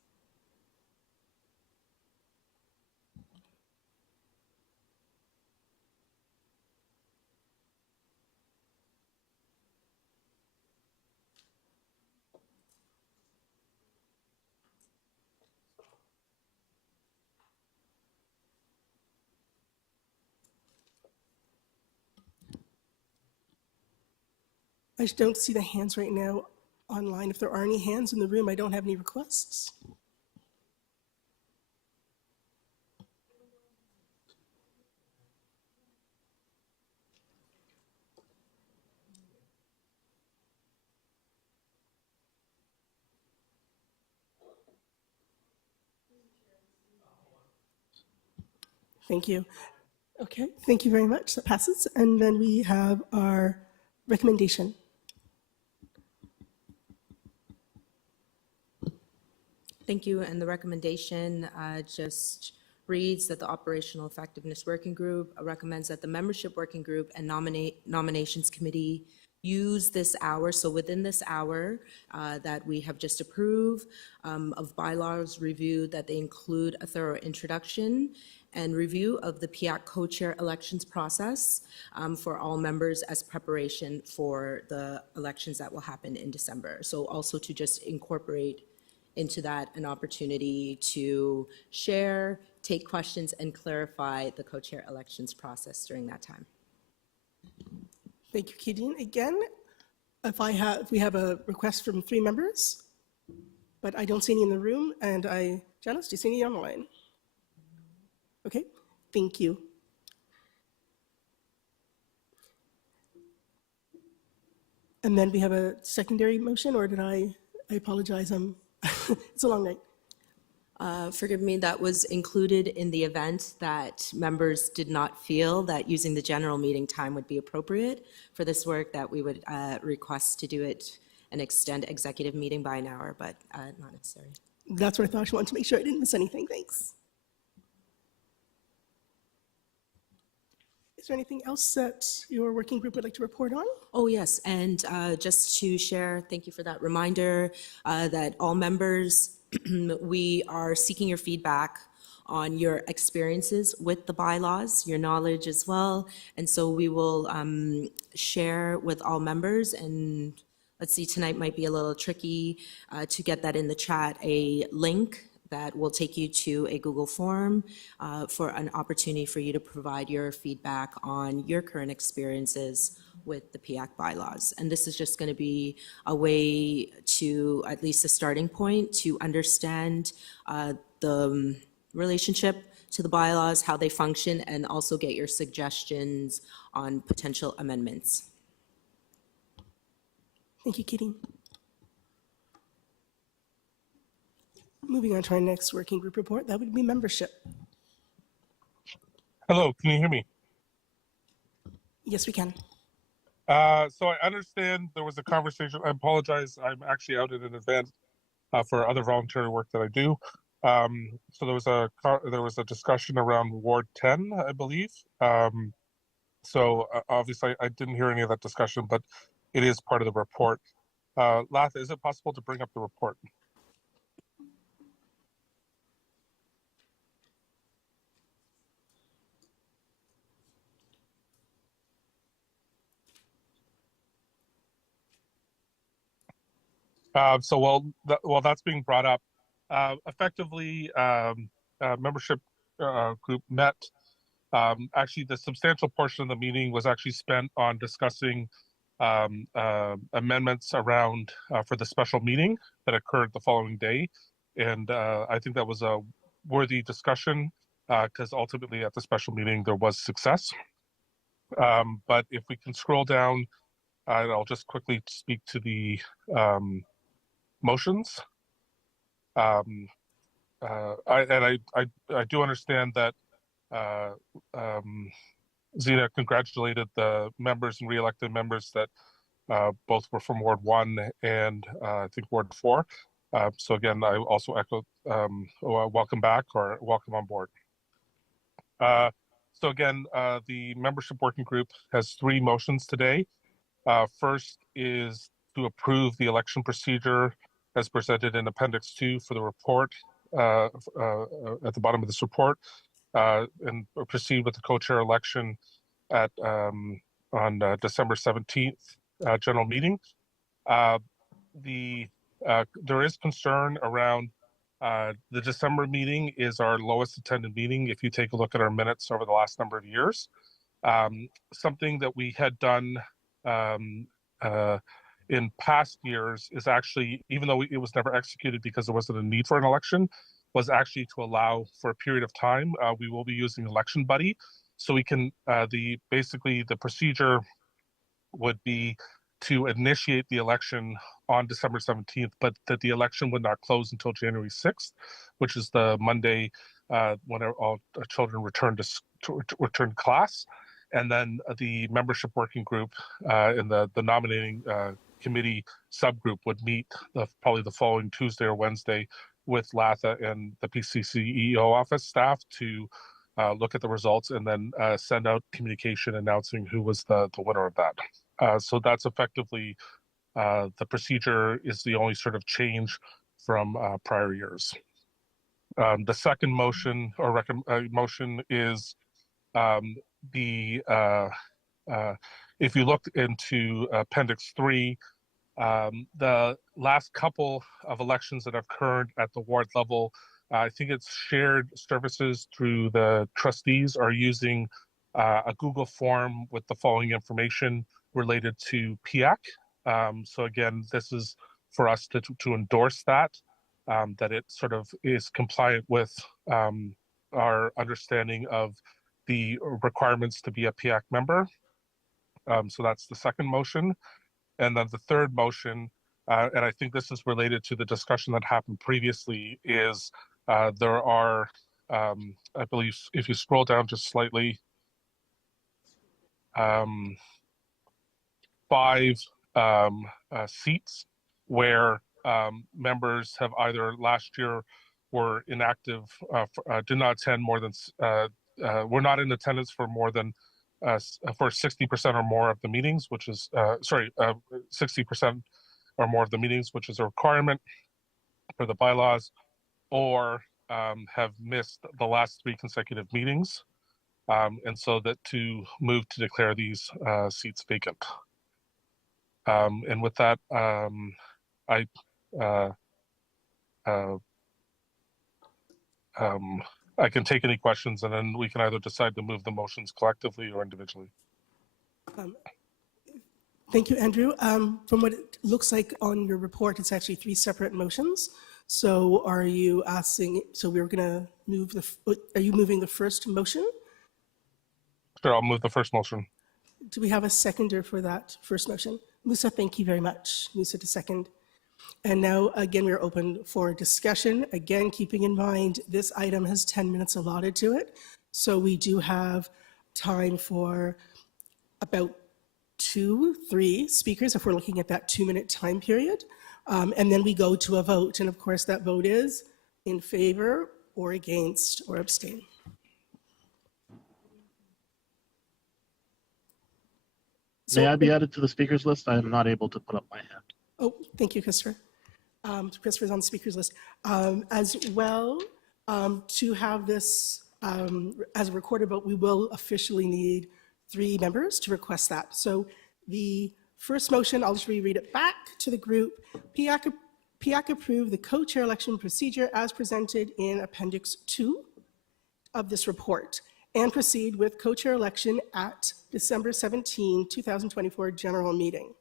I just don't see the hands right now online. If there are any hands in the room, I don't have any requests. Thank you. Okay, thank you very much. That passes. And then we have our recommendation. Thank you. And the recommendation just reads that the Operational Effectiveness Working Group recommends that the Membership Working Group and Nominations Committee use this hour, so within this hour that we have just approved of bylaws review, that they include a thorough introduction and review of the PIAC co-chair elections process for all members as preparation for the elections that will happen in December. So also to just incorporate into that an opportunity to share, take questions, and clarify the co-chair elections process during that time. Thank you, Kadeen. Again, if we have a request from 3 members, but I don't see any in the room, and Janice, do you see any online? Okay, thank you. And then we have a secondary motion, or did I apologize, it's a long night. Forgive me, that was included in the event that members did not feel that using the general meeting time would be appropriate for this work, that we would request to do it and extend executive meeting by an hour, but not necessary. That's what I thought. I just wanted to make sure I didn't miss anything. Thanks. Is there anything else that your working group would like to report on? Oh, yes, and just to share, thank you for that reminder, that all members, we are seeking your feedback on your experiences with the bylaws, your knowledge as well, and so we will share with all members, and let's see, tonight might be a little tricky to get that in the chat, a link that will take you to a Google form for an opportunity for you to provide your feedback on your current experiences with the PIAC bylaws. And this is just going to be a way to, at least a starting point, to understand the relationship to the bylaws, how they function, and also get your suggestions on potential amendments. Thank you, Katie. Moving on to our next working group report, that would be membership. Hello, can you hear me? Yes, we can. So I understand there was a conversation. I apologize. I'm actually out in an event for other voluntary work that I do. So there was a discussion around Ward 10, I believe. So obviously I didn't hear any of that discussion, but it is part of the report. Latha, is it possible to bring up the report? So while that's being brought up, effectively, membership group met. Actually, the substantial portion of the meeting was actually spent on discussing amendments around for the special meeting that occurred the following day. And I think that was a worthy discussion because ultimately at the special meeting, there was success. But if we can scroll down, I'll just quickly speak to the motions. I do understand that Zena congratulated the members and re-elected members that both were from Ward 1 and I think Ward 4. So again, I also echo welcome back or welcome on board. So again, the membership working group has 3 motions today. First is to approve the election procedure as presented in Appendix 2 for the report at the bottom of this report, and proceed with the co-chair election at on December 17th general meeting. There is concern around the December meeting is our lowest attended meeting if you take a look at our minutes over the last number of years. Something that we had done in past years is actually, even though it was never executed because there wasn't a need for an election, was actually to allow for a period of time. We will be using Election Buddy, so we can basically the procedure would be to initiate the election on December 17th, but that the election would not close until January 6th, which is the Monday when all children return to return to class. And then the membership working group and the nominating committee subgroup would meet probably the following Tuesday or Wednesday with LATHA and the PCCEO office staff to look at the results and then send out communication announcing who was the winner of that. So that's effectively the procedure is the only sort of change from prior years. The second motion or motion is if you look into Appendix 3, the last couple of elections that have occurred at the ward level, I think it's shared services through the trustees are using a Google form with the following information related to PIAC. So again, this is for us to endorse that, that it sort of is compliant with our understanding of the requirements to be a PIAC member. So that's the second motion. And then the third motion, and I think this is related to the discussion that happened previously, is there are, I believe, if you scroll down just slightly, 5 seats where members have either last year were inactive, did not attend more than, were not in attendance for more than for 60% or more of the meetings, which is 60% or more of the meetings, which is a requirement for the bylaws, or have missed the last 3 consecutive meetings, and so that to move to declare these seats vacant. And with that, I can take any questions, and then we can either decide to move the motions collectively or individually. Thank you, Andrew. From what it looks like on your report, it's actually 3 separate motions. So are you asking, so we're going to move are you moving the first motion? Sure, I'll move the first motion. Do we have a seconder for that first motion? Musa, thank you very much. Musa to second. And now, again, we're open for discussion. Again, keeping in mind, this item has 10 minutes allotted to it. So we do have time for about 2-3 speakers if we're looking at that 2-minute time period. And then we go to a vote. And of course, that vote is in favor or against or abstain. May I be added to the speakers list? I am not able to put up my hand. Oh, thank you, Christopher. Christopher's on the speakers list. As well, to have this as a recorded vote, we will officially need 3 members to request that. So the first motion, I'll just reread it back to the group. PIAC approved the co-chair election procedure as presented in Appendix 2 of this report and proceed with co-chair election at December 17, 2024 general meeting.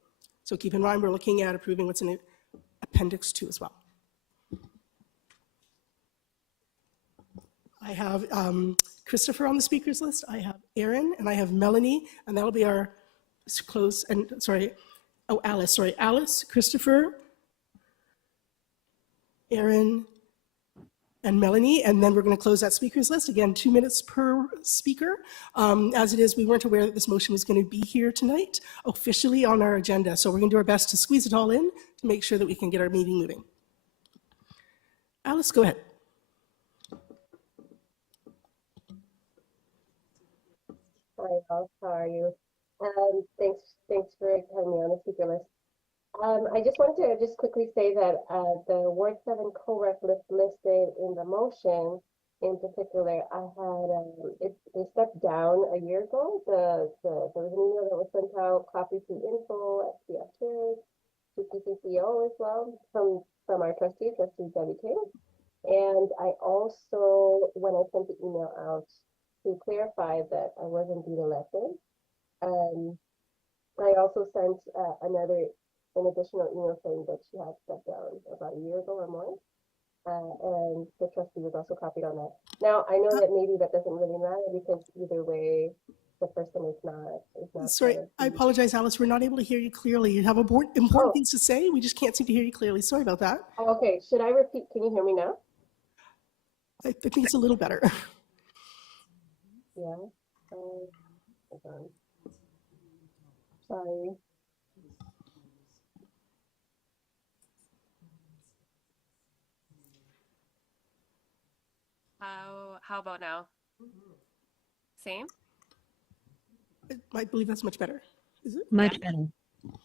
So keep in mind, we're looking at approving what's in Appendix 2 as well. I have Christopher on the speakers list. I have Aaron and I have Melanie, and that'll be our close, and sorry, oh, Alice, sorry, Alice, Christopher, Aaron, and Melanie, and then we're going to close that speakers list. Again, 2 minutes per speaker. As it is, we weren't aware that this motion was going to be here tonight, officially on our agenda. So we're going to do our best to squeeze it all in to make sure that we can get our meeting moving. Alice, go ahead. Hi, Ralph. How are you? Thanks for having me on the speaker list. I just wanted to just quickly say that the Ward 7 co-rep list listed in the motion, in particular, I had they stepped down a year ago. There was an email that was sent out, copy to info at PIAC to PCCO as well from our trustee Debbie King. And I also, when I sent the email out to clarify that I was indeed elected, I also sent an additional email saying that she had stepped down about a year ago or more. And the trustee was also copied on that. Now, I know that maybe that doesn't really matter because either way, the person is not. Sorry, I apologize, Alice. We're not able to hear you clearly. You have important things to say. We just can't seem to hear you clearly. Sorry about that. Okay, should I repeat? Can you hear me now? I think it's a little better. Yeah. Hold on. Sorry. How about now? Same? I believe that's much better. Is it? Much better.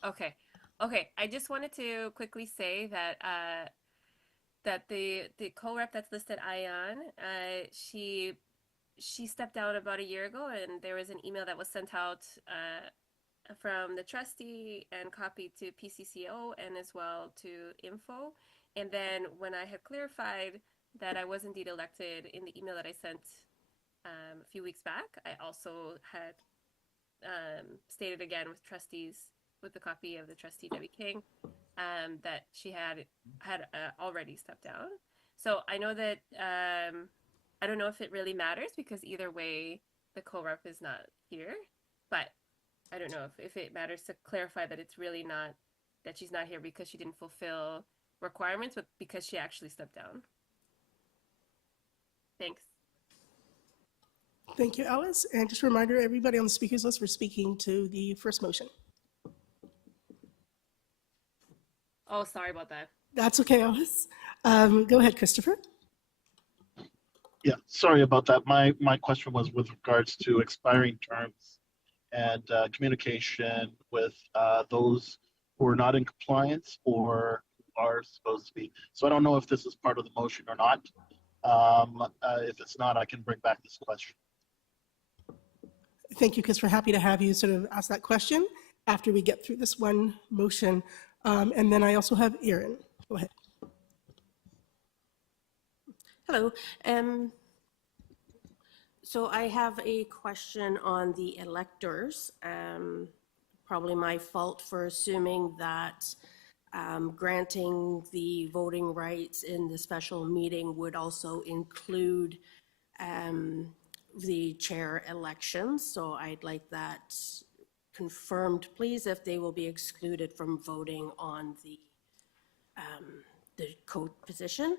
Okay. Okay. I just wanted to quickly say that that the co-rep that's listed, Ayan, she stepped down about a year ago, and there was an email that was sent out from the trustee and copied to PCCO and as well to info. And then when I had clarified that I was indeed elected in the email that I sent a few weeks back, I also had stated again with the copy of the trustee Debbie King, that she had already stepped down. So I know that I don't know if it really matters because either way the co-rep is not here, but I don't know if it matters to clarify that it's really not that she's not here because she didn't fulfill requirements, but because she actually stepped down. Thanks. Thank you, Alice. And just a reminder, everybody on the speakers list, we're speaking to the first motion. Oh, sorry about that. That's okay, Alice. Go ahead, Christopher. Yeah, sorry about that. My question was with regards to expiring terms and communication with those who are not in compliance or who are supposed to be. So I don't know if this is part of the motion or not. If it's not, I can bring back this question. Thank you, Chris. We're happy to have you sort of ask that question after we get through this one motion. And then I also have Erin. Go ahead. Hello. So I have a question on the electors. Probably my fault for assuming that granting the voting rights in the special meeting would also include the chair elections. So I'd like that confirmed, please, if they will be excluded from voting on the co-position.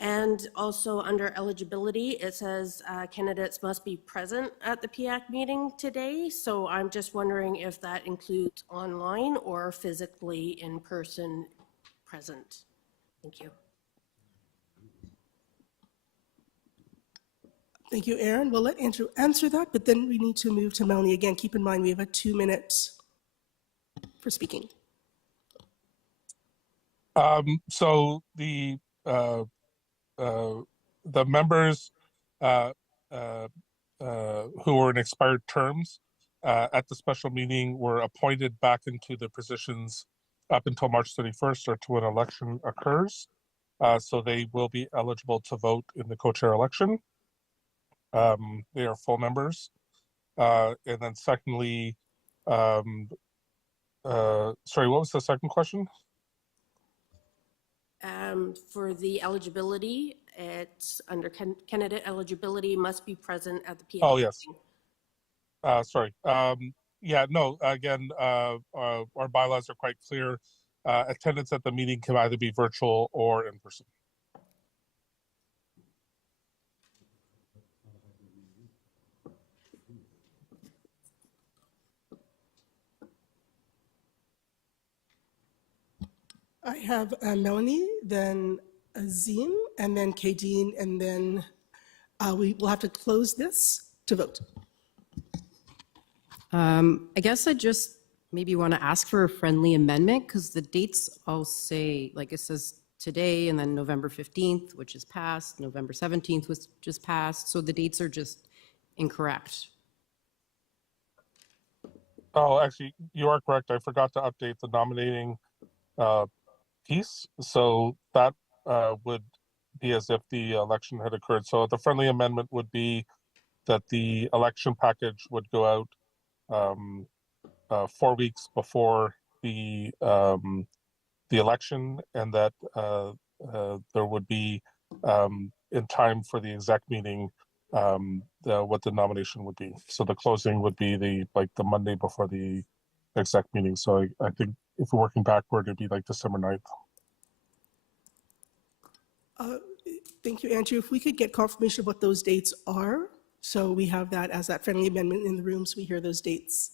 And also under eligibility, it says candidates must be present at the PIAC meeting today. So I'm just wondering if that includes online or physically in person present. Thank you. Thank you, Erin. We'll let Andrew answer that, but then we need to move to Melanie again. Keep in mind we have a 2 minutes for speaking. So the members who were in expired terms at the special meeting were appointed back into the positions up until March 31st or to an election occurs. So they will be eligible to vote in the co-chair election. They are full members. And then secondly, sorry, what was the second question? For the eligibility, it's under candidate eligibility must be present at the PIAC. Oh, yes. Sorry. Yeah, no, again, our bylaws are quite clear. Attendance at the meeting can either be virtual or in person. I have Melanie, then Azim, and then Kadeen, and then we will have to close this to vote. I guess I just maybe want to ask for a friendly amendment because the dates all say, like it says today and then November 15th, which is passed, November 17th was just passed. So the dates are just incorrect. Oh, actually, you are correct. I forgot to update the nominating piece. So that would be as if the election had occurred. So the friendly amendment would be that the election package would go out 4 weeks before the election, and that there would be in time for the exec meeting what the nomination would be. So the closing would be the Monday before the exec meeting. So I think if we're working backward, it'd be like December 9th. Thank you, Andrew. If we could get confirmation of what those dates are, so we have that as that friendly amendment in the room, so we hear those dates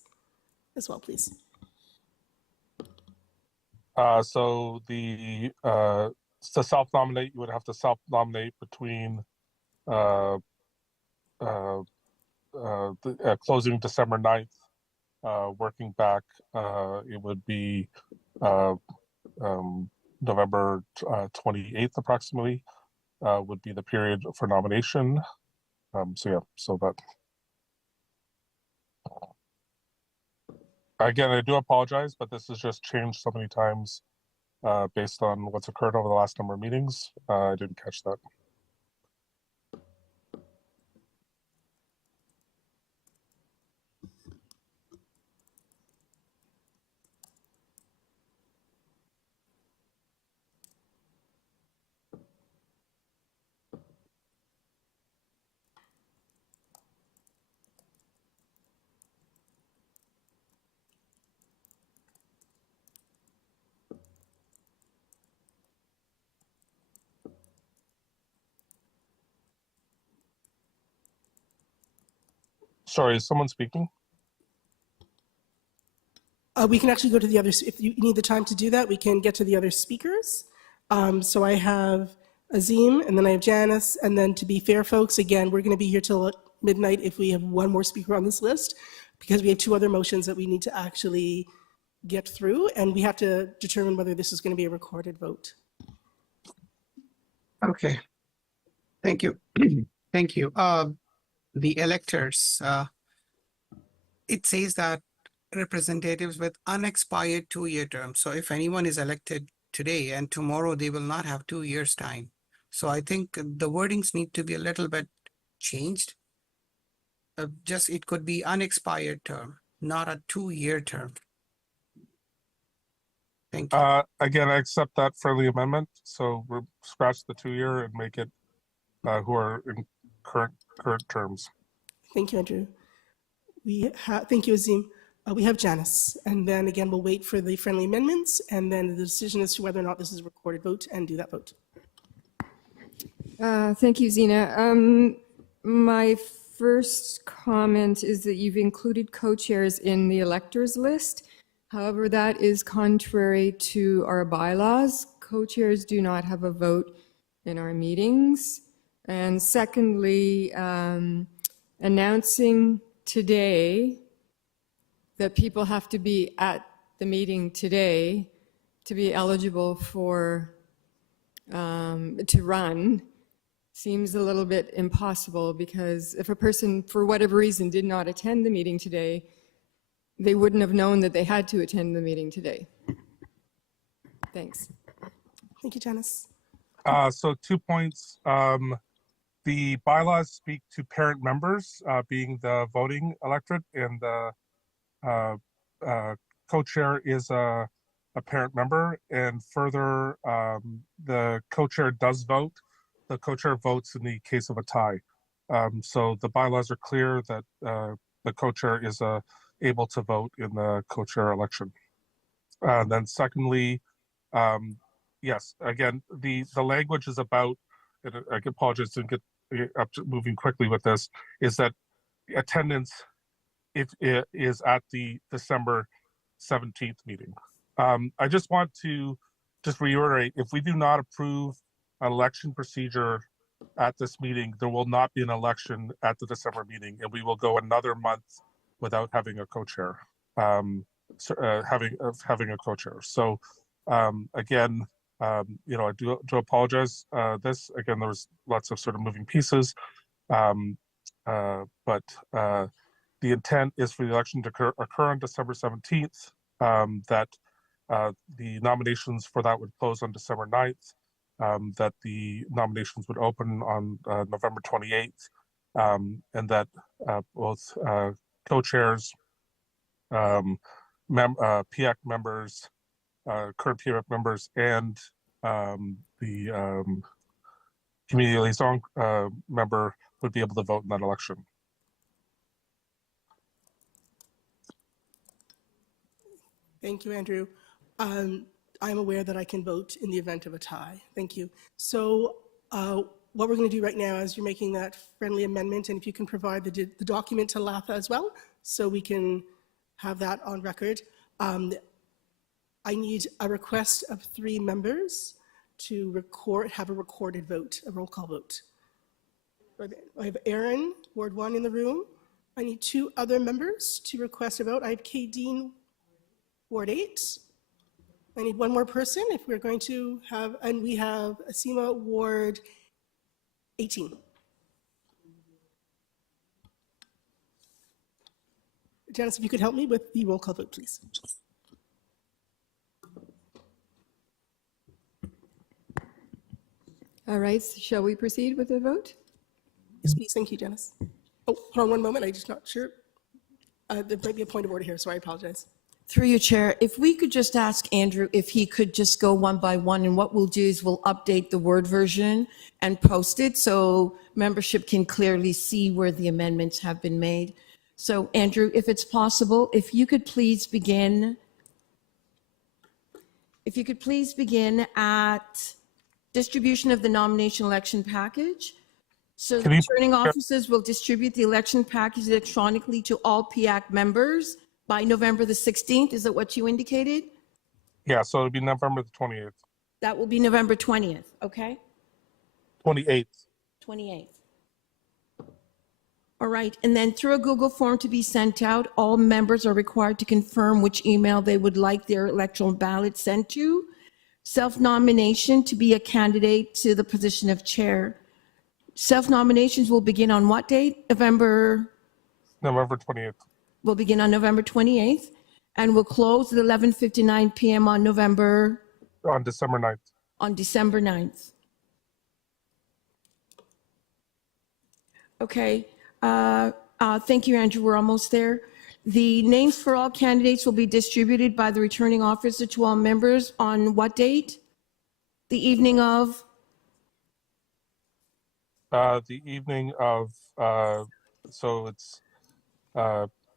as well, please. So to self-nominate, you would have to self-nominate between closing December 9th, working back, it would be November 28th approximately would be the period for nomination. So yeah, so that. Again, I do apologize, but this has just changed so many times based on what's occurred over the last number of meetings. I didn't catch that. Sorry, is someone speaking? We can actually go to the others. If you need the time to do that, we can get to the other speakers. So I have Azim, and then I have Janice, and then to be fair, folks, again, we're going to be here till midnight if we have one more speaker on this list, because we have two other motions that we need to actually get through, and we have to determine whether this is going to be a recorded vote. Okay. Thank you. Thank you. The electors, it says that representatives with unexpired 2-year terms. So if anyone is elected today and tomorrow, they will not have 2 years time. So I think the wordings need to be a little bit changed. Just it could be unexpired term, not a 2-year term. Thank you. Again, I accept that friendly amendment. So we'll scratch the 2-year and make it who are in current terms. Thank you, Andrew. Thank you, Azim. We have Janice, and then again, we'll wait for the friendly amendments, and then the decision as to whether or not this is a recorded vote, and do that vote. Thank you, Zena. My first comment is that you've included co-chairs in the electors list. However, that is contrary to our bylaws. Co-chairs do not have a vote in our meetings. And secondly, announcing today that people have to be at the meeting today to be eligible for to run seems a little bit impossible, because if a person for whatever reason did not attend the meeting today, they wouldn't have known that they had to attend the meeting today. Thanks. Thank you, Janice. So 2 points. The bylaws speak to parent members being the voting electorate, and the co-chair is a parent member. And further, the co-chair does vote. The co-chair votes in the case of a tie. So the bylaws are clear that the co-chair is able to vote in the co-chair election. Then secondly, yes, again, the language is about, and I apologize, didn't get up to moving quickly with this, is that attendance is at the December 17th meeting. I just want to reiterate, if we do not approve an election procedure at this meeting, there will not be an election at the December meeting, and we will go another month without having a co-chair, having a co-chair. So again, I do apologize. There was lots of sort of moving pieces, but the intent is for the election to occur on December 17th. That the nominations for that would close on December 9th. That the nominations would open on November 28th, and that both co-chairs, PIAC members, current PIAC members, and the community liaison member would be able to vote in that election. Thank you, Andrew. I'm aware that I can vote in the event of a tie. Thank you. So what we're going to do right now is you're making that friendly amendment, and if you can provide the document to Latha as well, so we can have that on record. I need a request of 3 members to have a recorded vote, a roll call vote. I have Aaron, Ward 1 in the room. I need 2 other members to request a vote. I have Kadeen, Ward 8. I need 1 more person if we're going to have, and we have Asima, Ward 18. Janice, if you could help me with the roll call vote, please. All right, shall we proceed with the vote? Yes, please. Thank you, Janice. Oh, hold on 1 moment. I'm just not sure. There might be a point of order here, so I apologize. Through your chair, if we could just ask Andrew if he could just go one by one, and what we'll do is we'll update the Word version and post it so membership can clearly see where the amendments have been made. So Andrew, if it's possible, if you could please begin at distribution of the nomination election package. So the returning officers will distribute the election package electronically to all PIAC members by November the 16th. Is that what you indicated? Yeah, so it'll be November the 28th. That will be November 20th, okay? 28th. 28th. All right, and then through a Google form to be sent out, all members are required to confirm which email they would like their electoral ballot sent to. Self-nomination to be a candidate to the position of chair. Self-nominations will begin on what date? November 28th. Will begin on November 28th and will close at 11:59 p.m. on December 9th. On December 9th. Okay. Thank you, Andrew. We're almost there. The names for all candidates will be distributed by the returning officer to all members on what date? The evening of? The evening of, so it's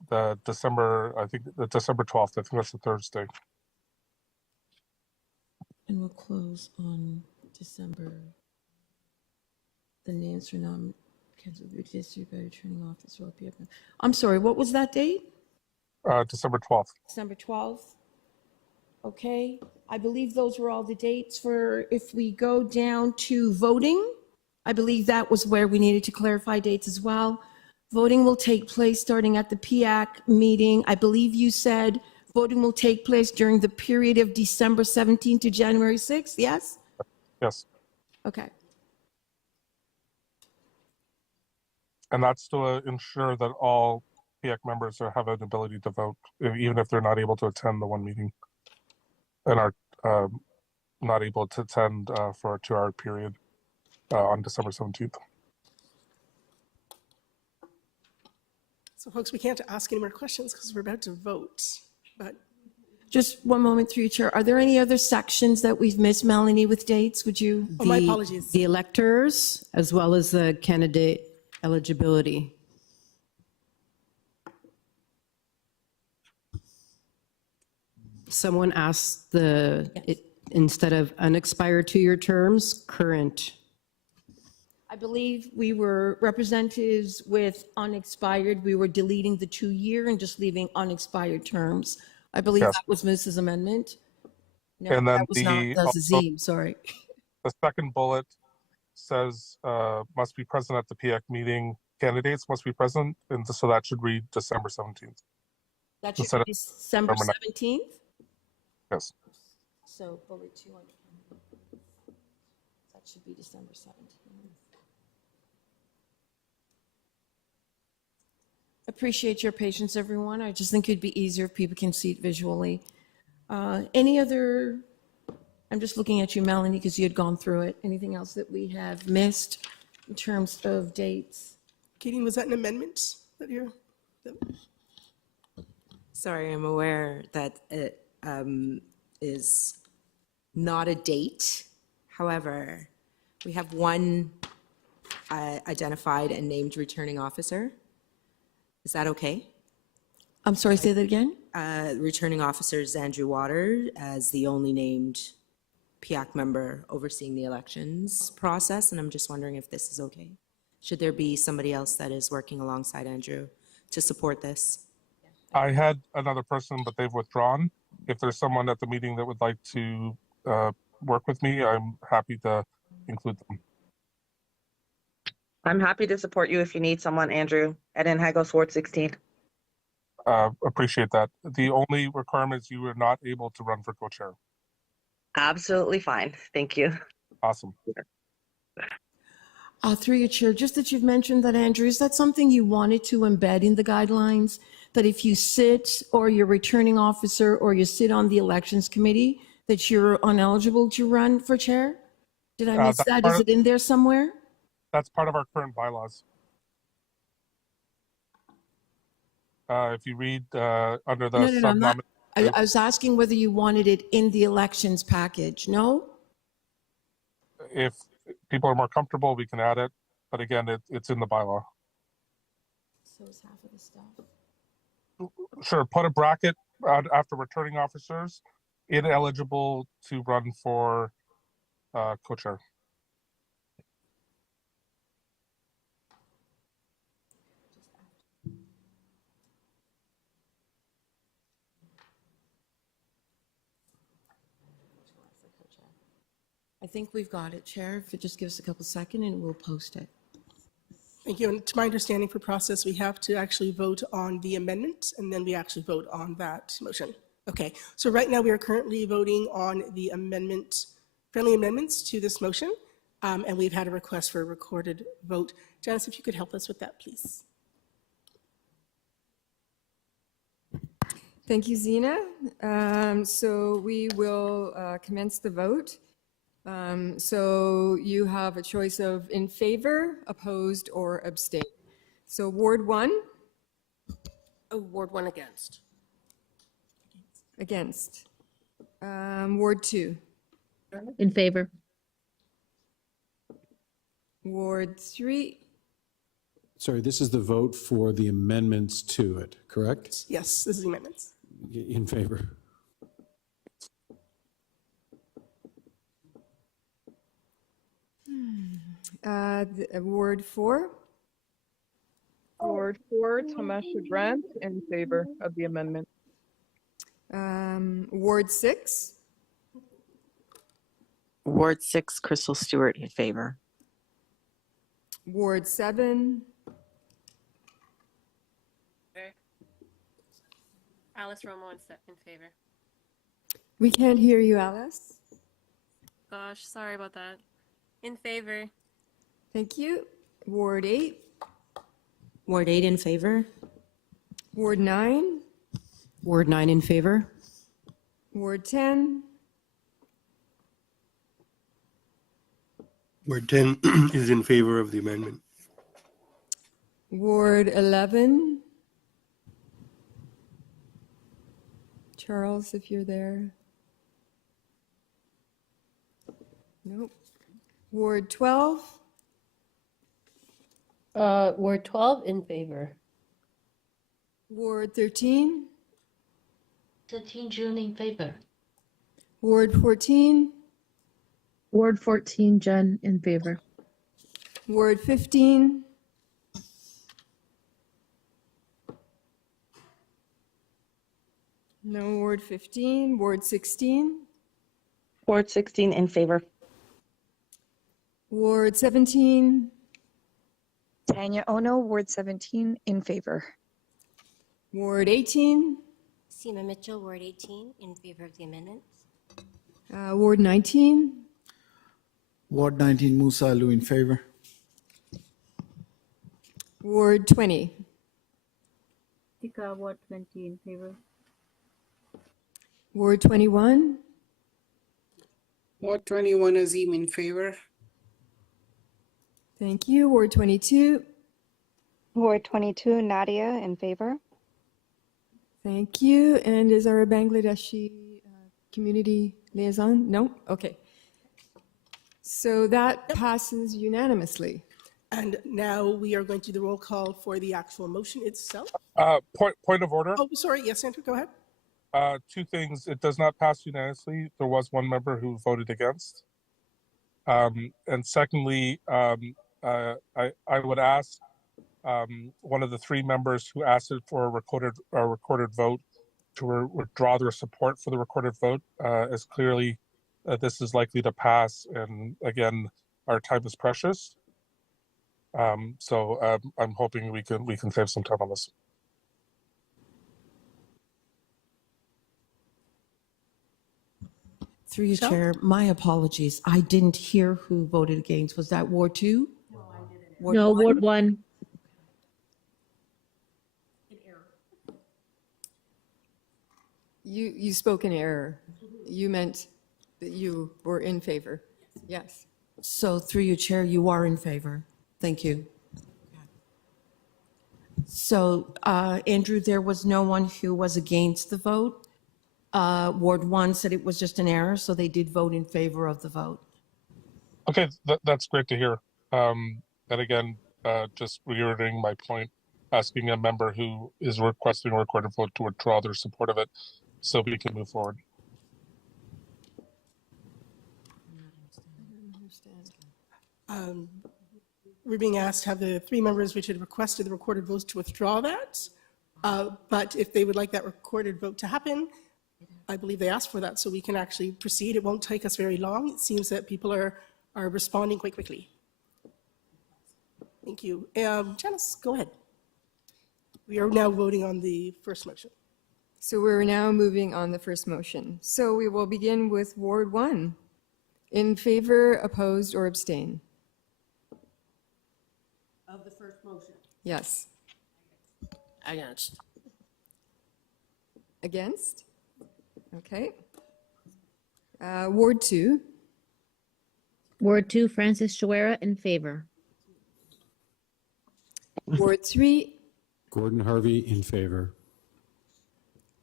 the December, I think the December 12th. I think that's a Thursday. And we'll close on December. The names for will be distributed by returning officer. I'm sorry, what was that date? December 12th. December 12th. Okay, I believe those were all the dates for, if we go down to voting, I believe that was where we needed to clarify dates as well. Voting will take place starting at the PIAC meeting. I believe you said voting will take place during the period of December 17th to January 6th, yes? Yes. Okay. And that's to ensure that all PIAC members have an ability to vote, even if they're not able to attend the one meeting and are not able to attend for a 2-hour period on December 17th. So folks, we can't ask any more questions because we're about to vote, but. Just one moment through you, Chair. Are there any other sections that we've missed, Melanie, with dates? Would you? Oh, my apologies. The electors, as well as the candidate eligibility. Someone asked instead of unexpired 2-year terms, current. I believe we were representatives with unexpired. We were deleting the 2-year and just leaving unexpired terms. I believe Yes. that was Mrs. Amendment. No, And then that was not. That's Azim, sorry. The second bullet says must be present at the PIAC meeting. candidates must be present, and so that should read December 17th. That should Instead be of December November 17th. Yes. So bullet 2 on that should be December 17th. Appreciate your patience, everyone. I just think it'd be easier if people can see it visually. Any other, I'm just looking at you, Melanie, because you had gone through it. Anything else that we have missed in terms of dates? Katie, was that an amendment that you're? Sorry, I'm aware that it is not a date. However, we have one identified and named returning officer. Is that okay? I'm sorry, say that again? Returning officer is Andrew Water as the only named PIAC member overseeing the elections process, and I'm just wondering if this is okay. Should there be somebody else that is working alongside Andrew to support this? I had another person, but they've withdrawn. If there's someone at the meeting that would like to work with me, I'm happy to include them. I'm happy to support you if you need someone, Andrew, at Enhagos Ward 16. Appreciate that. The only requirement is you are not able to run for co-chair. Absolutely fine. Thank you. Awesome. Through your chair, just that you've mentioned that, Andrew, is that something you wanted to embed in the guidelines? That if you sit or you're returning officer or you sit on the elections committee, that you're ineligible to run for chair? Did I miss that? Is it in there somewhere? That's part of our current bylaws. If you read under the No, I'm not. sub-nomin- I was asking whether you wanted it in the elections package. No? if people are more comfortable, we can add it. But again, it's in the bylaw. So is half of the stuff. Sure, put a bracket after returning officers, ineligible to run for co-chair. I think we've got it, Chair. If it just gives us a couple seconds and we'll post it. Thank you. And to my understanding for process, we have to actually vote on the amendment and then we actually vote on that motion. Okay, so right now we are currently voting on the amendment, friendly amendments to this motion. And we've had a request for a recorded vote. Janice, if you could help us with that, please. Thank you, Zena. So we will commence the vote. So you have a choice of in favor, opposed, or abstain. So Ward 1, Oh, Ward 1 against. against. Ward 2, In favor. Ward 3, Sorry, this is the vote for the amendments to it, correct? Yes, this is the amendments. In favor. Ward 4, Ward 4, Tamasha Grant, in favor of the amendment. Ward 6, Ward 6, Crystal Stewart in favor. Ward 7, Alice Romo in favor. we can't hear you, Alice. Gosh, sorry about that. In favor. Thank you. Ward 8, Ward 8 in favor. Ward 9, Ward 9 in favor. Ward 10, Ward 10 is in favor of the amendment. Ward 11. Charles, if you're there. Nope. Ward 12, Ward 12 in favor. Ward 13, 13 June in favor. Ward 14, Ward 14, Jen, in favor. Ward 15, no Ward 15, Ward 16, Ward 16 in favor. Ward 17, Tanya Ono, Ward 17, in favor. Ward 18, Seema Mitchell, Ward 18, in favor of the amendments. Ward 19, Ward 19, Musa Alu in favor. Ward 20, Tika, Ward 20, in favor. Ward 21, Ward 21, Azim in favor. thank you. Ward 22, Ward 22, Nadia, in favor. thank you. And is our Bangladeshi community liaison? No? Okay. So that passes unanimously. And now we are going to do the roll call for the actual motion itself. Point of order. Oh, sorry. Yes, Andrew, go ahead. Two things. It does not pass unanimously. There was one member who voted against. And secondly, I would ask one of the three members who asked it for a recorded vote to withdraw their support for the recorded vote, as clearly this is likely to pass. And again, our time is precious. So I'm hoping we can save some time on this. Through you, Chair, my apologies. I didn't hear who voted against. Was that Ward 2? No, Ward 1. You spoke in error. You meant that you were in favor. Yes. So through you, Chair, you are in favor. Thank you. So, Andrew, there was no one who was against the vote. Ward 1 said it was just an error, so they did vote in favor of the vote. Okay, that's great to hear. And again, just reiterating my point, asking a member who is requesting a recorded vote to withdraw their support of it so we can move forward. We're being asked, have the three members which had requested the recorded votes to withdraw that. But if they would like that recorded vote to happen, I believe they asked for that, so we can actually proceed. It won't take us very long. It seems that people are responding quite quickly. Thank you. Janice, go ahead. We are now voting on the first motion. So we're now moving on the first motion. So we will begin with Ward 1. In favor, opposed, or abstain? Of the first motion. Yes. Against. Against? Okay. Ward 2. Ward 2, Francis Chouera, in favor. Ward 3. Gordon Harvey in favor.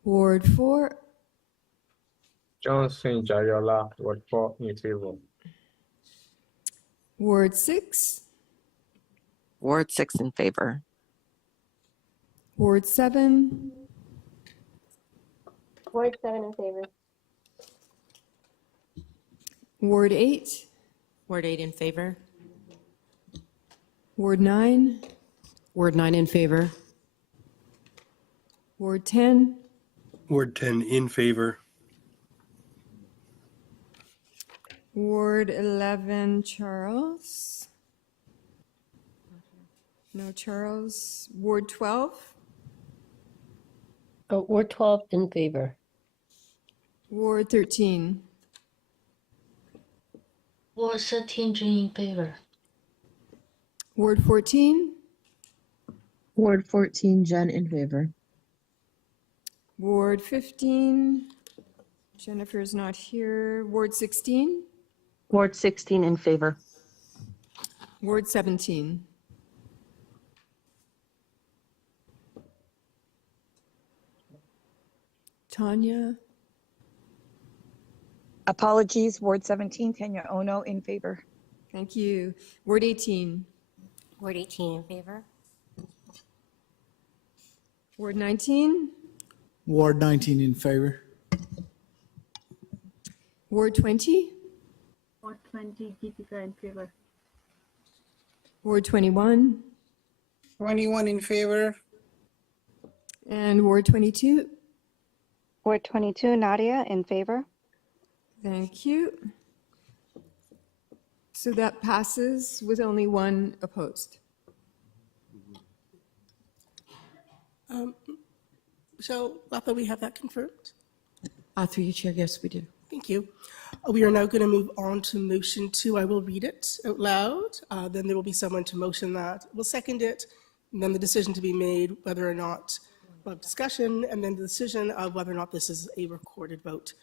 Ward 4. Johnson Jayola, Ward 4, in favor. Ward 6. Ward 6 in favor. Ward 7. Ward 7 in favor. Ward 8. Ward 8 in favor. Ward 9. Ward 9 in favor. Ward 10. Ward 10 in favor. Ward 11, Charles. No Charles. Ward 12. Ward 12 in favor. Ward 13. Ward 13 in favor. Ward 14. Ward 14, Jen, in favor. Ward 15. Jennifer's not here. Ward 16. Ward 16 in favor. Ward 17. Tanya. Apologies, Ward 17, Tanya Ono, in favor. Thank you. Ward 18. Ward 18 in favor. Ward 19. Ward 19 in favor. Ward 20. Ward 20, Deepika, in favor. Ward 21. 21 in favor. And Ward 22. Ward 22, Nadia, in favor. Thank you. So that passes with only one opposed. Michelle Lapa, we have that confirmed? Through you, Chair, yes, we do. Thank you. We are now going to move on to motion 2. I will read it out loud. Then there will be someone to motion that. We'll second it. And then the decision to be made whether or not we'll have discussion, and then the decision of whether or not this is a recorded vote.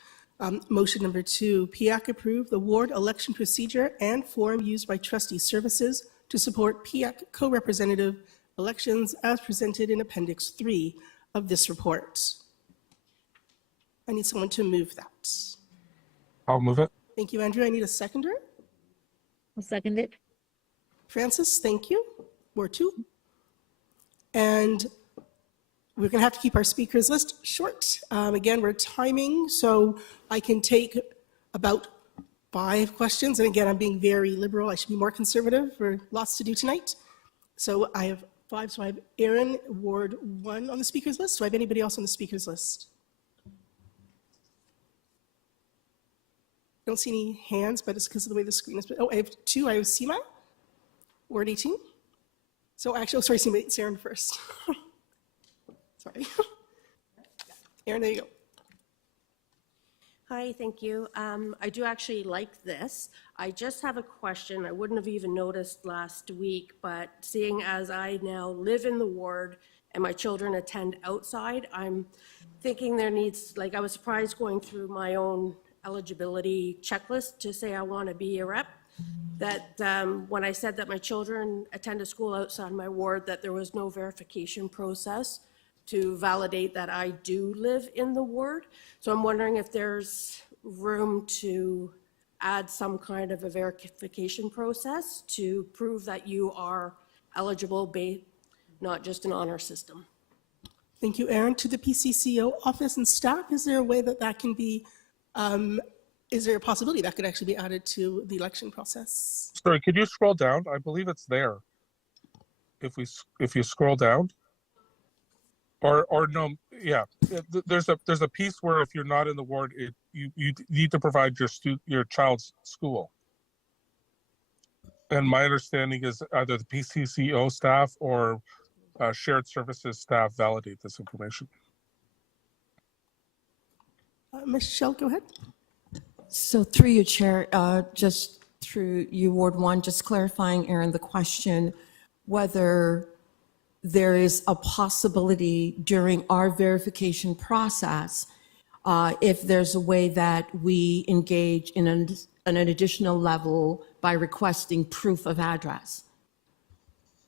Motion number 2, PIAC approve the ward election procedure and form used by trustee services to support PIAC co-representative elections as presented in Appendix 3 of this report. I need someone to move that. I'll move it. Thank you, Andrew. I need a seconder. I'll second it. Francis, thank you. Ward 2. And we're going to have to keep our speakers list short. Again, we're timing, so I can take about 5 questions. And again, I'm being very liberal. I should be more conservative. We're lots to do tonight. So I have 5. So I have Aaron, Ward 1 on the speakers list. Do I have anybody else on the speakers list? I don't see any hands, but it's because of the way the screen is. Oh, I have 2. I have Seema, Ward 18. So actually, oh, sorry, Seema, it's Aaron first. Sorry. Aaron, there you go. Hi, thank you. I do actually like this. I just have a question. I wouldn't have even noticed last week, but seeing as I now live in the ward and my children attend outside, I'm thinking there needs, like, I was surprised going through my own eligibility checklist to say I want to be a rep, that when I said that my children attend a school outside my ward, that there was no verification process to validate that I do live in the ward. So I'm wondering if there's room to add some kind of a verification process to prove that you are eligible, not just an honor system. Thank you, Aaron. To the PCCO office and staff, is there a way that that can be, is there a possibility that could actually be added to the election process? Sorry, could you scroll down? I believe it's there. If you scroll down, or no, yeah, there's a piece where if you're not in the ward, you need to provide your child's school. And my understanding is either the PCCO staff or shared services staff validate this information. Michelle, go ahead. So through you, Chair, just through you, Ward 1, just clarifying, Aaron, the question whether there is a possibility during our verification process, if there's a way that we engage in an additional level by requesting proof of address.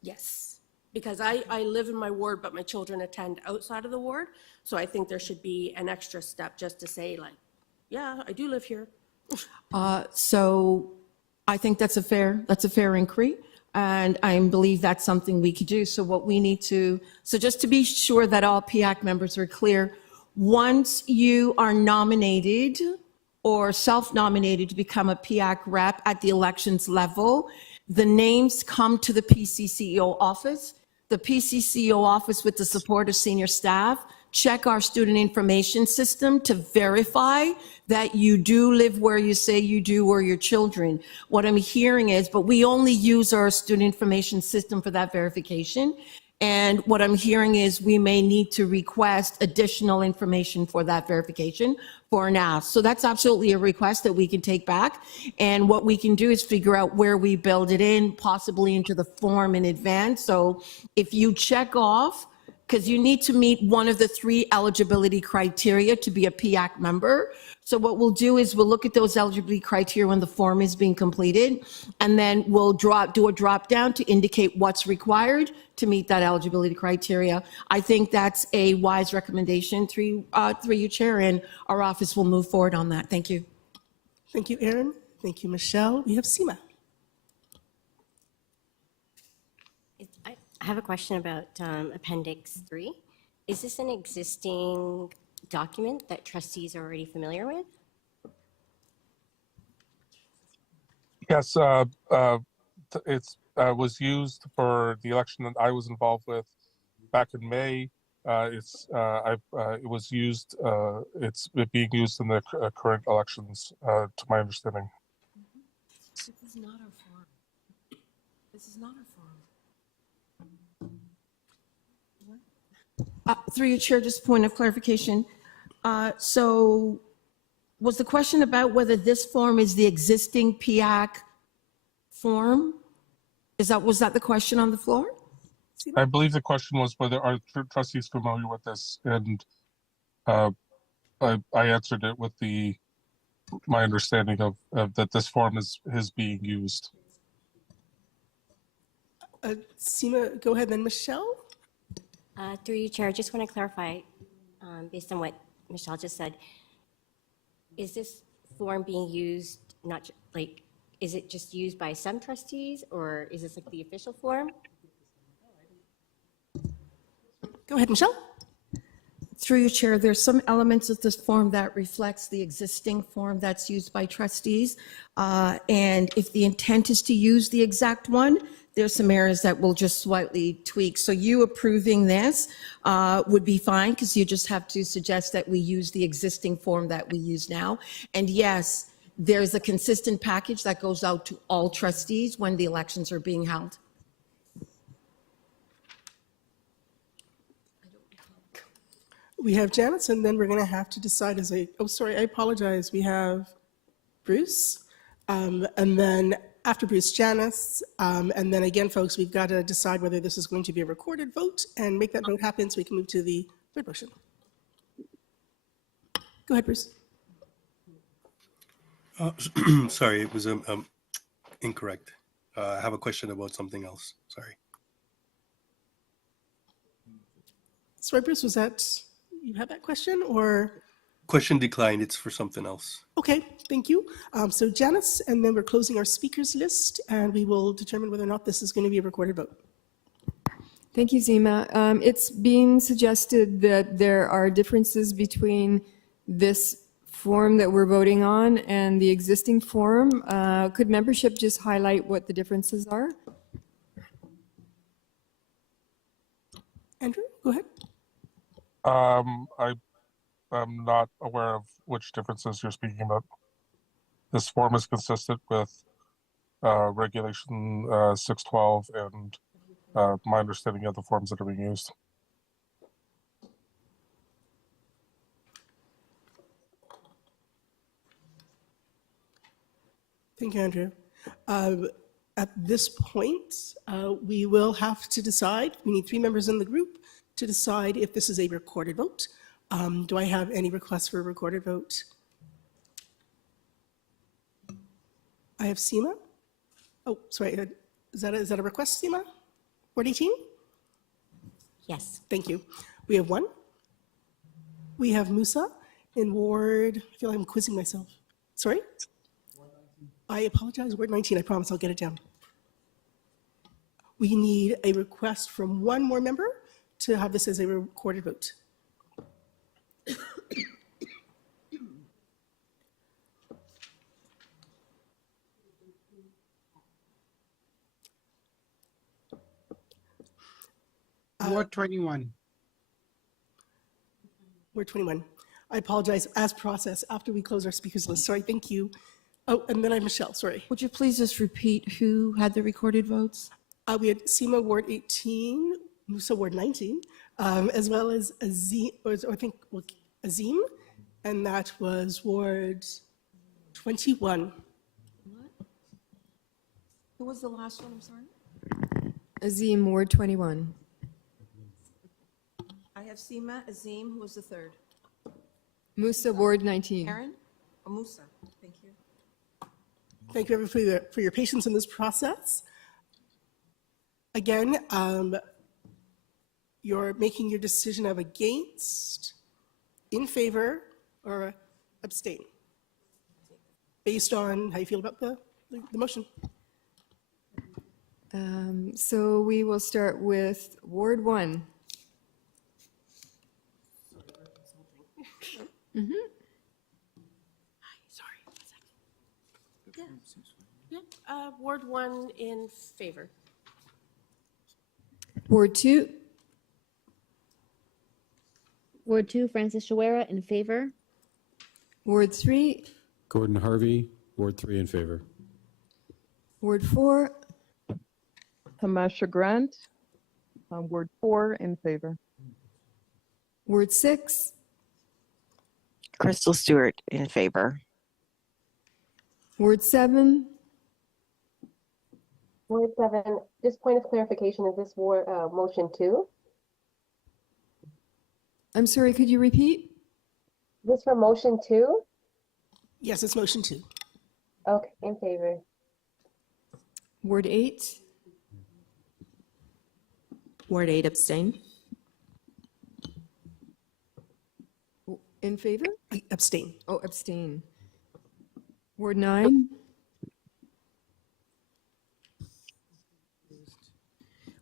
Yes, because I live in my ward, but my children attend outside of the ward. So I think there should be an extra step just to say, like, yeah, I do live here. So I think that's a fair inquiry. And I believe that's something we could do. So what we need to, so just to be sure that all PIAC members are clear, once you are nominated or self-nominated to become a PIAC rep at the elections level, the names come to the PCCO office. The PCCO office, with the support of senior staff, check our student information system to verify that you do live where you say you do, or your children. What I'm hearing is, but we only use our student information system for that verification. And what I'm hearing is we may need to request additional information for that verification for now. So that's absolutely a request that we can take back. And what we can do is figure out where we build it in, possibly into the form in advance. So if you check off, because you need to meet one of the 3 eligibility criteria to be a PIAC member. So what we'll do is we'll look at those eligibility criteria when the form is being completed, and then we'll do a drop down to indicate what's required to meet that eligibility criteria. I think that's a wise recommendation through you, Chair, and our office will move forward on that. Thank you. Thank you, Aaron. Thank you, Michelle. We have Seema. I have a question about Appendix 3. Is this an existing document that trustees are already familiar with? Yes, it was used for the election that I was involved with back in May. It was used. It's being used in the current elections, to my understanding. This is not our form. This is not our form. Through your chair, just point of clarification. So was the question about whether this form is the existing PIAC form? Was that the question on the floor? I believe the question was whether are trustees familiar with this, and I answered it with my understanding of that this form is being used. Seema, go ahead, then Michelle. Through you, Chair, I just want to clarify, based on what Michelle just said, is this form being used, is it just used by some trustees, or is this like the official form? Go ahead, Michelle. Through your chair, there's some elements of this form that reflects the existing form that's used by trustees. And if the intent is to use the exact one, there's some areas that will just slightly tweak. So you approving this would be fine, because you just have to suggest that we use the existing form that we use now. And yes, there's a consistent package that goes out to all trustees when the elections are being held. We have Janice, and then we're going to have to decide oh, sorry, I apologize. We have Bruce, and then after Bruce, Janice, and then again, folks, we've got to decide whether this is going to be a recorded vote and make that vote happen so we can move to the third motion. Go ahead, Bruce. Sorry, it was incorrect. I have a question about something else. Sorry. Sorry, Bruce, was that, you had that question, or? Question declined. It's for something else. Okay, thank you. So Janice, and then we're closing our speakers list, and we will determine whether or not this is going to be a recorded vote. Thank you, Zima. It's being suggested that there are differences between this form that we're voting on and the existing form. Could membership just highlight what the differences are? Andrew, go ahead. I'm not aware of which differences you're speaking about. This form is consistent with Regulation 612 and my understanding of the forms that are being used. Thank you, Andrew. At this point, we will have to decide. We need 3 members in the group to decide if this is a recorded vote. Do I have any requests for a recorded vote? I have Seema. Oh, sorry. Is that a request, Seema? Ward 18? Yes. Thank you. We have 1. We have Musa in Ward, I feel like I'm quizzing myself. Sorry? I apologize, Ward 19, I promise I'll get it down. We need a request from 1 more member to have this as a recorded vote. Ward 21. Ward 21. I apologize, as processed, after we close our speakers list. Sorry, thank you. Oh, and then I have Michelle, sorry. Would you please just repeat who had the recorded votes? We had Seema, Ward 18, Musa, Ward 19, as well as Azim, Azim, and that was Ward 21. Who was the last one, I'm sorry? Azim, Ward 21. I have Seema, Azim, who was the third? Musa, Ward 19. Aaron? Or Musa? Thank you. Thank you everyone for your patience in this process. Again, you're making your decision of against, in favor, or abstain, based on how you feel about the motion. So we will start with Ward 1. Mm-hmm. Ward 1 in favor. Ward 2. Ward 2, Francis Shawera, in favor. Ward 3. Gordon Harvey, Ward 3 in favor. Ward 4. Tamasha Grant, Ward 4 in favor. Ward 6, Crystal Stewart in favor. Ward 7, Ward 7, just point of clarification, is this motion 2? I'm sorry, could you repeat? This for motion 2? Yes, it's motion 2. Okay, in favor. Ward 8, Ward 8 abstain. in favor? Abstain. Oh, abstain. Ward 9,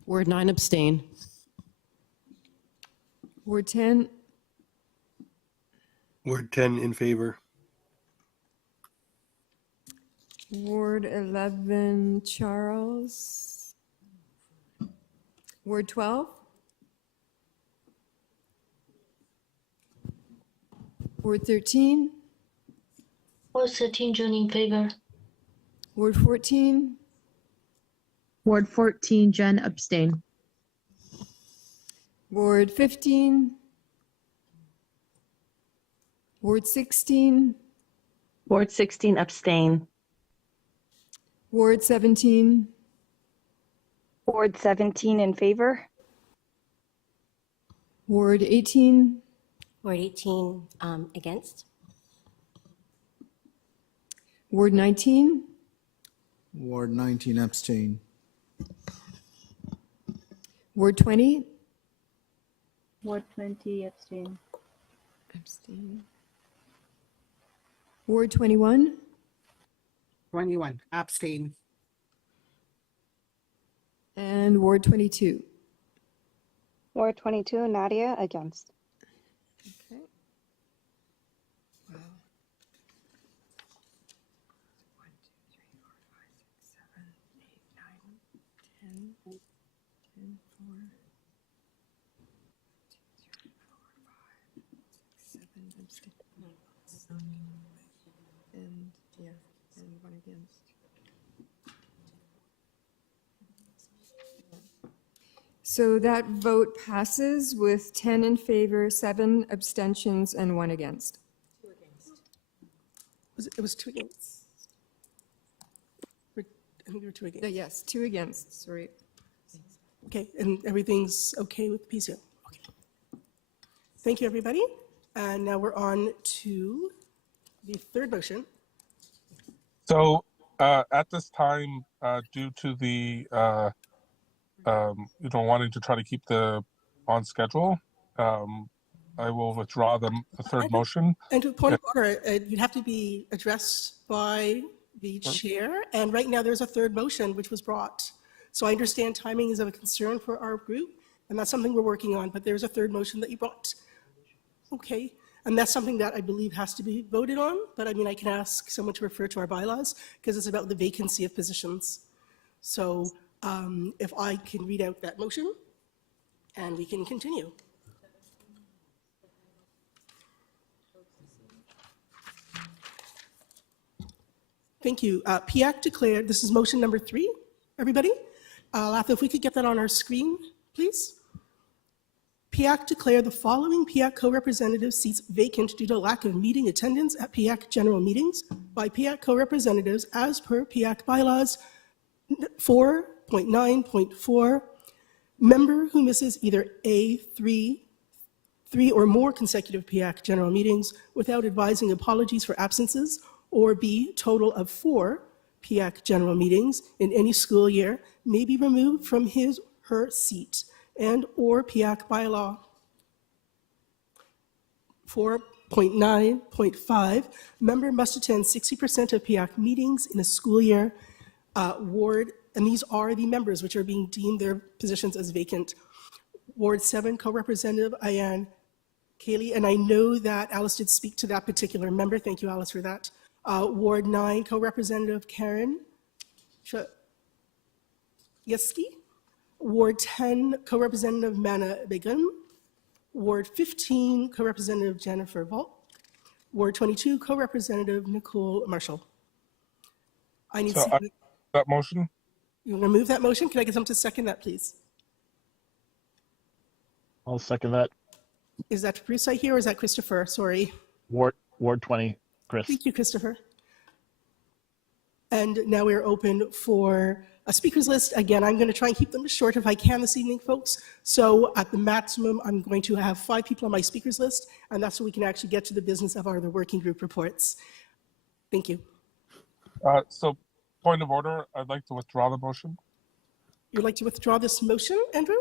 Ward 9 abstain. Ward 10, Ward 10 in favor. Ward 11, Charles. Ward 12, Ward 13, Ward 13, June in favor. Ward 14, Ward 14, Jen abstain. Ward 15, Ward 16, Ward 16 abstain. Ward 17, Ward 17 in favor. Ward 18, Ward 18 against. Ward 19, Ward 19 abstain. Ward 20, Ward 20 abstain. abstain. Ward 21, 21 abstain. and Ward 22. Ward 22, Nadia against. Okay. Wow. 1, 2, 3, 4, 5, 6, 7, 8, 9, 10, 10, 4, 2, 3, 4, 5, 6, 7, abstain. And, yeah, and 1 against. So that vote passes with 10 in favor, 7 abstentions, and 1 against. It was 2 against. I think there were 2 against. Yes, 2 against, sorry. Okay, and everything's okay with PCO? Okay. Thank you, everybody. And now we're on to the third motion. So at this time, due to the wanting to try to keep the on schedule, I will withdraw the third motion. And to a point of order, you'd have to be addressed by the chair. And right now, there's a third motion which was brought. So I understand timing is of a concern for our group, and that's something we're working on. But there's a third motion that you brought. Okay. And that's something that I believe has to be voted on. But I mean, I can ask someone to refer to our bylaws because it's about the vacancy of positions. So if I can read out that motion, and we can continue. Thank you. PIAC declared, this is motion number 3, everybody. Latha, if we could get that on our screen, please. PIAC declared the following PIAC co-representative seats vacant due to lack of meeting attendance at PIAC general meetings by PIAC co-representatives as per PIAC bylaws 4.9.4. Member who misses either A, 3 or more consecutive PIAC general meetings without advising apologies for absences, or B, total of 4 PIAC general meetings in any school year may be removed from his/her seat, and or PIAC bylaw 4.9.5, member must attend 60% of PIAC meetings in a school year. Ward, and these are the members which are being deemed their positions as vacant. Ward 7, co-representative Ayan Kaylee, and I know that Alice did speak to that particular member. Thank you, Alice, for that. Ward 9, co-representative Karen Yeski. Ward 10, co-representative Mana Begum. Ward 15, co-representative Jennifer Volk. Ward 22, co-representative Nicole Marshall. I need So that motion. You want to move that motion? Can I get someone to second that, please? I'll second that. Is that Bruce I hear, or is that Christopher? Sorry. Ward 20, Chris. Thank you, Christopher. And now we're open for a speakers list. Again, I'm going to try and keep them short if I can this evening, folks. So at the maximum, I'm going to have 5 people on my speakers list, and that's so we can actually get to the business of our other working group reports. Thank you. So point of order, I'd like to withdraw the motion. You'd like to withdraw this motion, Andrew?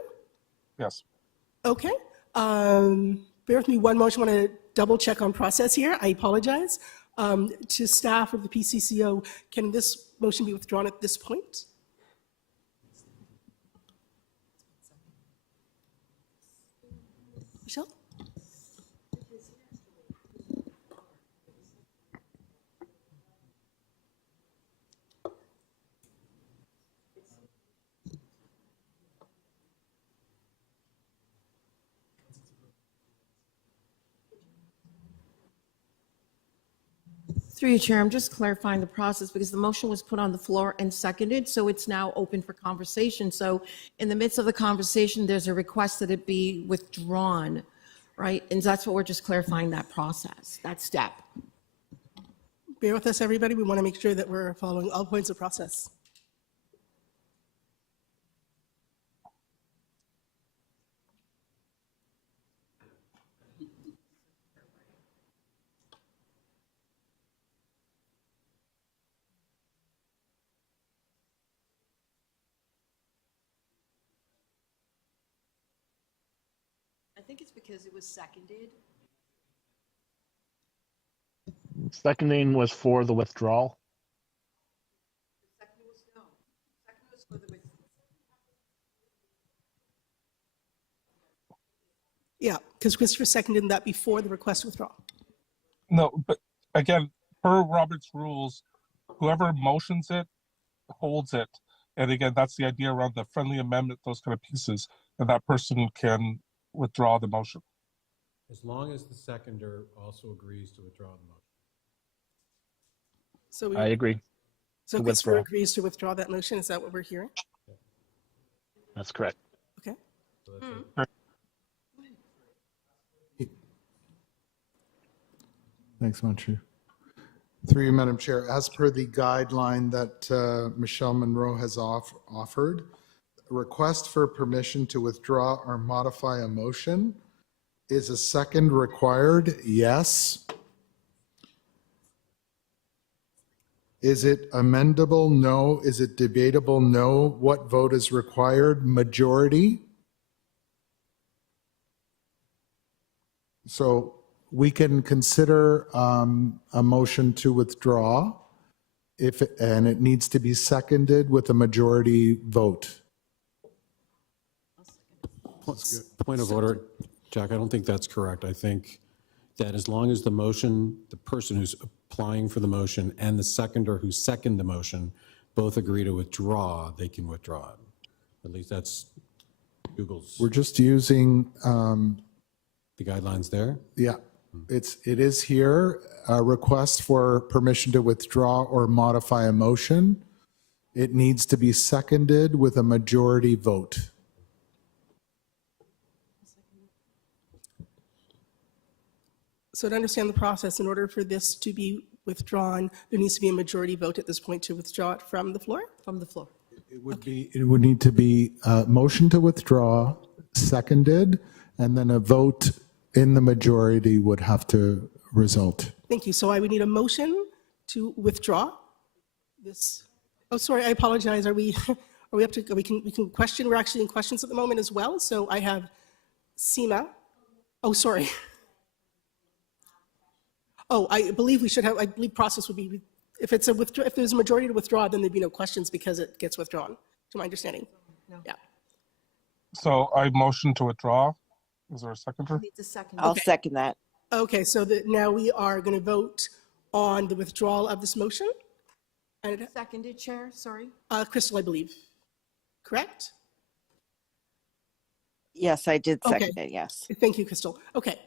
Yes. Okay. Bear with me one moment. I want to double check on process here. I apologize. To staff of the PCCO, can this motion be withdrawn at this point? Michelle? Through you, Chair, I'm just clarifying the process because the motion was put on the floor and seconded, so it's now open for conversation. So in the midst of the conversation, there's a request that it be withdrawn, right? And that's what we're just clarifying, that process, that step. Bear with us, everybody. We want to make sure that we're following all points of process. I think it's because it was seconded. Seconding was for the withdrawal. Yeah, because Christopher seconded that before the request to withdraw. No, but again, per Robert's rules, whoever motions it holds it. And again, that's the idea around the friendly amendment, those kind of pieces, and that person can withdraw the motion. As long as the seconder also agrees to withdraw the motion. So I agree. So To Christopher withdraw. agrees to withdraw that motion. Is that what we're hearing? That's correct. Okay. So that's it. Thanks, Manchu. Through you, Madam Chair, as per the guideline that Michelle Monroe has offered, a request for permission to withdraw or modify a motion, is a second required? Yes. Is it amendable? No. Is it debatable? No. What vote is required? Majority. So we can consider a motion to withdraw and it needs to be seconded with a majority vote. Point of order, Jack, I don't think that's correct. I think that as long as the motion, the person who's applying for the motion and the seconder who seconded the motion both agree to withdraw, they can withdraw it. At least that's Google's. We're just using the guidelines there? Yeah, it is here, a request for permission to withdraw or modify a motion. It needs to be seconded with a majority vote. So to understand the process, in order for this to be withdrawn, there needs to be a majority vote at this point to withdraw it from the floor? From the floor. It would need to be a motion to withdraw, seconded, and then a vote in the majority would have to result. Thank you. So I would need a motion to withdraw this. Oh, sorry, I apologize. Are we up to, we can question, we're actually in questions at the moment as well. So I have Seema. Oh, sorry. Oh, I believe we should have, I believe process would be, if it's if there's a majority to withdraw, then there'd be no questions because it gets withdrawn, to my understanding. No. Yeah. So I motion to withdraw. Is there a seconder? I'll Okay. second that. Okay, so now we are going to vote on the withdrawal of this motion. And Seconded, Chair, sorry. Crystal, I believe, correct? Yes, I did Okay. second it, yes. Thank you, Crystal. Okay.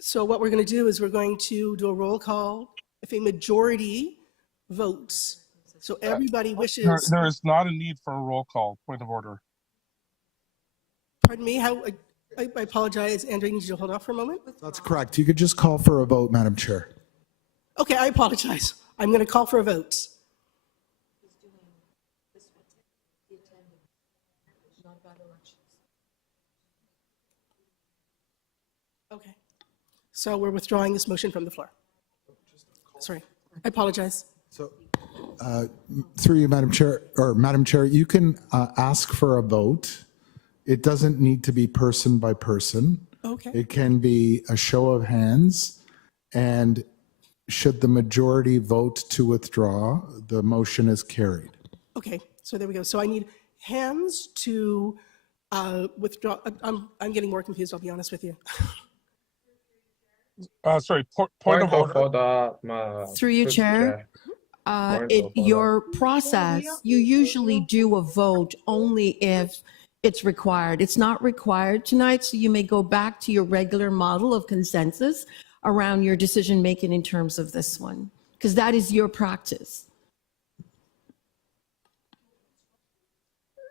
So what we're going to do is we're going to do a roll call. If a majority votes, so everybody wishes. There is not a need for a roll call. Point of order. Pardon me, how, I apologize, Andrew, I need you to hold off for a moment. That's correct. You could just call for a vote, Madam Chair. Okay, I apologize. I'm going to call for a vote. Okay. So we're withdrawing this motion from the floor. Sorry, I apologize. Through you, Madam Chair, you can ask for a vote. It doesn't need to be person by person. Okay. It can be a show of hands, and should the majority vote to withdraw, the motion is carried. Okay, so there we go. So I need hands to withdraw. I'm getting more confused, I'll be honest with you. Sorry, point of order. Through you, Chair. Your process, you usually do a vote only if it's required. It's not required tonight, so you may go back to your regular model of consensus around your decision making in terms of this one, because that is your practice.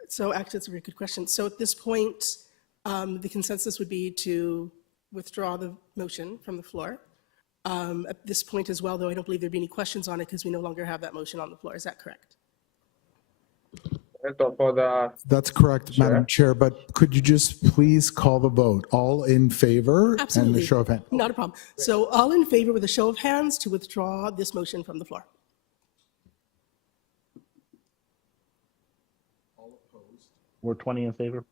So actually, it's a very good question. So at this point, the consensus would be to withdraw the motion from the floor. At this point as well, though, I don't believe there'd be any questions on it because we no longer have that motion on the floor. Is that correct? That's correct, Madam Chair, but could you just please call the vote? All in favor? Absolutely. And the show of hands. Not a problem. So all in favor with a show of hands to withdraw this motion from the floor. We're 20 in favor.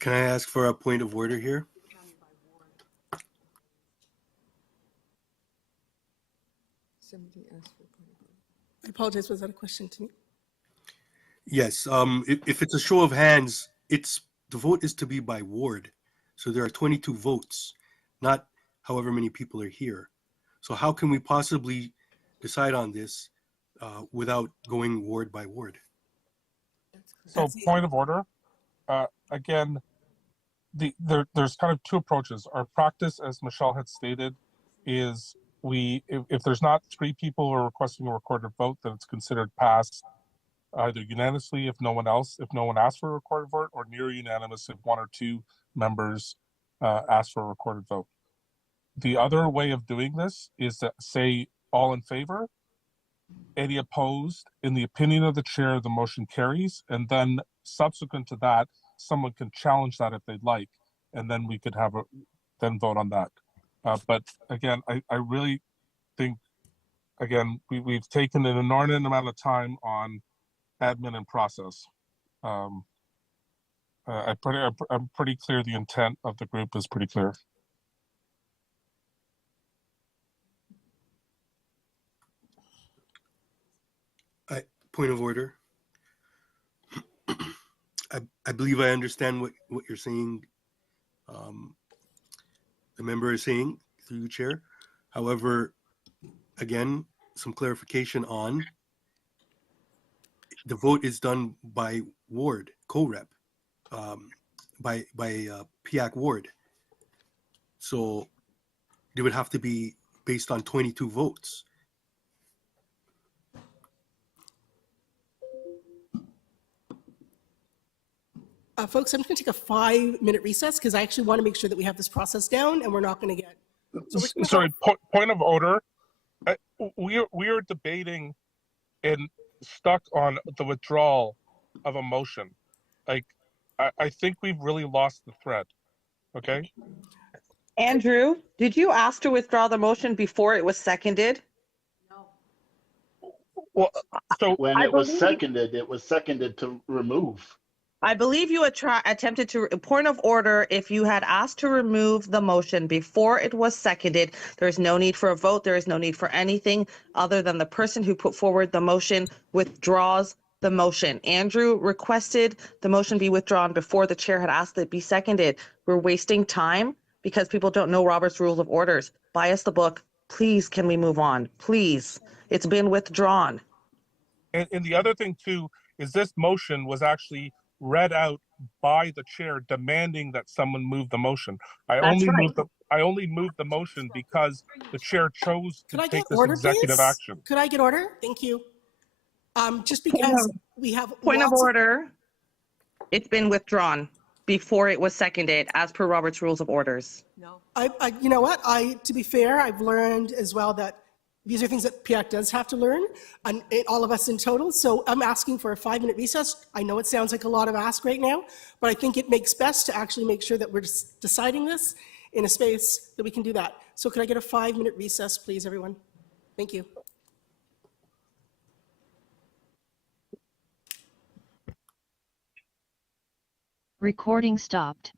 Can I ask for a point of order here? I apologize, was that a question to me? Yes, if it's a show of hands, the vote is to be by ward. So there are 22 votes, not however many people are here. So how can we possibly decide on this without going ward by ward? So point of order. Again, there's kind of two approaches. Our practice, as Michelle had stated, is if there's not 3 people who are requesting a recorded vote, then it's considered passed either unanimously if no one asks for a recorded vote, or near unanimous if 1 or 2 members ask for a recorded vote. The other way of doing this is to say all in favor, any opposed. In the opinion of the chair, the motion carries, and then subsequent to that, someone can challenge that if they'd like, and then we could then vote on that. But again, I really think, again, we've taken an inordinate amount of time on admin and process. I'm pretty clear the intent of the group is pretty clear. Point of order. I believe I understand what you're saying. The member is saying through the chair. However, again, some clarification on the vote is done by ward, co-rep, by PIAC ward. So it would have to be based on 22 votes. Folks, I'm just going to take a 5-minute recess because I actually want to make sure that we have this process down and we're not going to get. Sorry, point of order. We are debating and stuck on the withdrawal of a motion. Like, I think we've really lost the thread. Okay. Andrew, did you ask to withdraw the motion before it was seconded? Well, so when it was seconded to remove. I believe you attempted to, point of order, if you had asked to remove the motion before it was seconded, there is no need for a vote. There is no need for anything other than the person who put forward the motion withdraws the motion. Andrew requested the motion be withdrawn before the chair had asked it be seconded. We're wasting time because people don't know Robert's Rules of Orders. Buy us the book. Please, can we move on? Please. It's been withdrawn. And the other thing too is this motion was actually read out by the chair demanding that someone move the motion. I only moved the motion because the chair chose to Could I get take this order, executive please? action. Could I get order? Thank you. Just because we have Point of lots order. It's been withdrawn before it was seconded as per Robert's Rules of Orders. you know what? To be fair, I've learned as well that these are things that PIAC does have to learn, and all of us in total. So I'm asking for a 5-minute recess. I know it sounds like a lot of ask right now, but I think it makes best to actually make sure that we're deciding this in a space that we can do that. So could I get a 5-minute recess, please, everyone? Thank you. Recording stopped.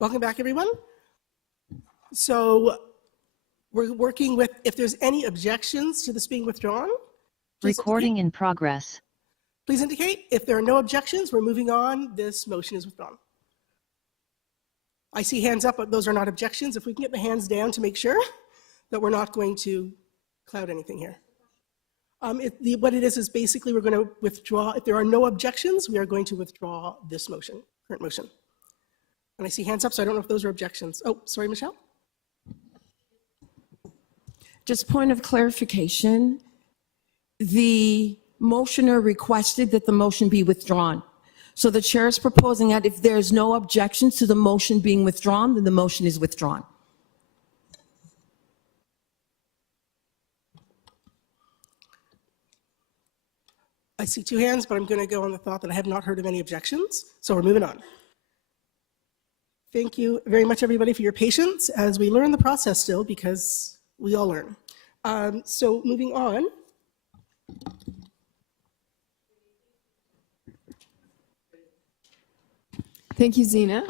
Welcome back, everyone. So we're working with, if there's any objections to this being withdrawn, Recording in progress. please indicate. If there are no objections, we're moving on. This motion is withdrawn. I see hands up, but those are not objections. If we can get the hands down to make sure that we're not going to cloud anything here. What it is basically we're going to withdraw. If there are no objections, we are going to withdraw this motion, current motion. And I see hands up, so I don't know if those are objections. Oh, sorry, Michelle. Just point of clarification. The motioner requested that the motion be withdrawn. So the chair is proposing that if there's no objections to the motion being withdrawn, then the motion is withdrawn. I see two hands, but I'm going to go on the thought that I have not heard of any objections. So we're moving on. Thank you very much, everybody, for your patience as we learn the process still, because we all learn. So moving on. Thank you, Zena.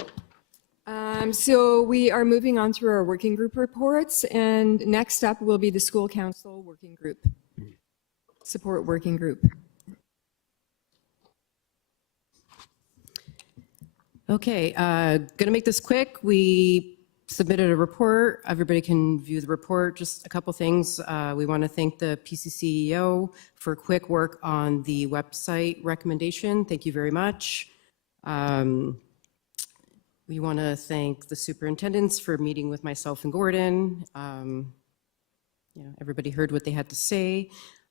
So we are moving on through our working group reports, and next up will be the school council working group, support working group. Okay, gonna make this quick. We submitted a report. Everybody can view the report. Just a couple things. We want to thank the PCCEO for quick work on the website recommendation. Thank you very much. We want to thank the superintendents for meeting with myself and Gordon. Everybody heard what they had to say.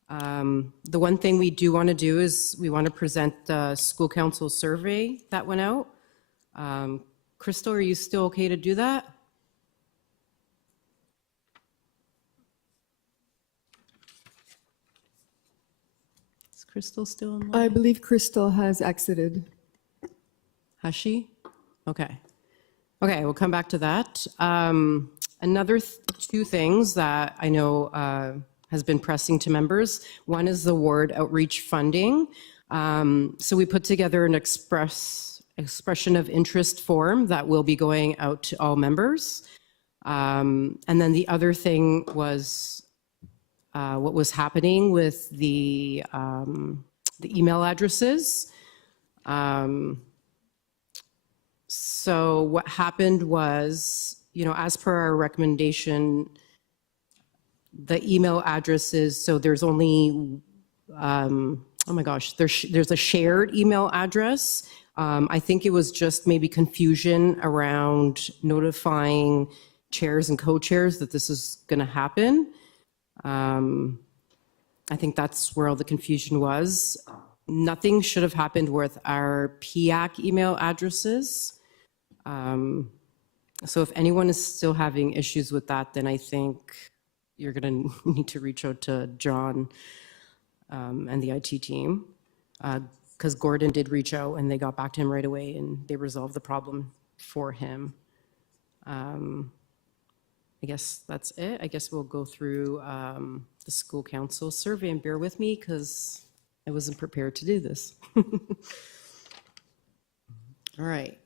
The one thing we do want to do is we want to present the school council survey that went out. Crystal, are you still okay to do that? Is Crystal still in line? I believe Crystal has exited. Has she? Okay. Okay, we'll come back to that. Another two things that I know has been pressing to members. One is the ward outreach funding. So we put together an expression of interest form that will be going out to all members. And then the other thing was what was happening with the email addresses. So what happened was, as per our recommendation, the email addresses, so there's only, oh my gosh, there's a shared email address. I think it was just maybe confusion around notifying chairs and co-chairs that this is going to happen. I think that's where all the confusion was. Nothing should have happened with our PIAC email addresses. So if anyone is still having issues with that, then I think you're going to need to reach out to John and the IT team, because Gordon did reach out and they got back to him right away and they resolved the problem for him. I guess that's it. I guess we'll go through the school council survey, and bear with me because I wasn't prepared to do this. All right.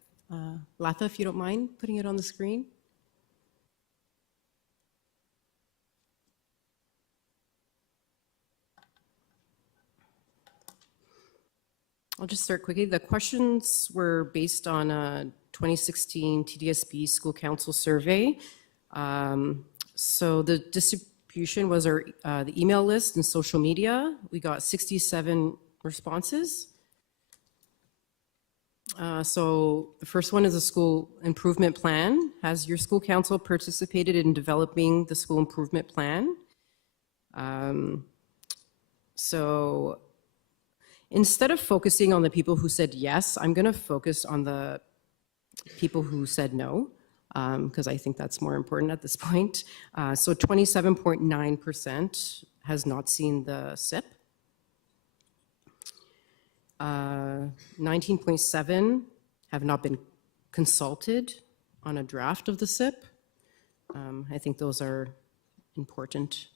Latha, if you don't mind putting it on the screen. I'll just start quickly. The questions were based on a 2016 TDSB school council survey. So the distribution was the email list and social media. We got 67 responses. So the first one is a school improvement plan. Has your school council participated in developing the school improvement plan? So instead of focusing on the people who said yes, I'm going to focus on the people who said no, because I think that's more important at this point. So 27.9% has not seen the SIP. 19.7 have not been consulted on a draft of the SIP. I think those are important.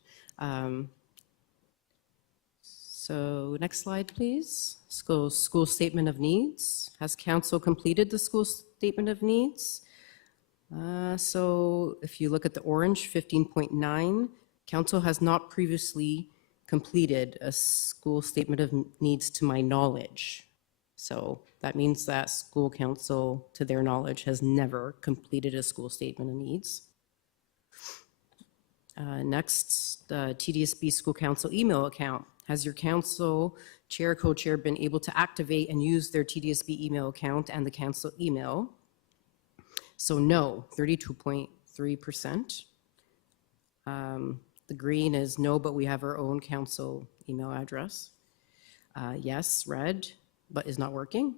So next slide, please. School statement of needs. Has council completed the school statement of needs? So if you look at the orange, 15.9, council has not previously completed a school statement of needs to my knowledge. So that means that school council, to their knowledge, has never completed a school statement of needs. Next, the TDSB school council email account. Has your council chair, co-chair been able to activate and use their TDSB email account and the council email? So no, 32.3%. The green is no, but we have our own council email address. Yes, red, but is not working.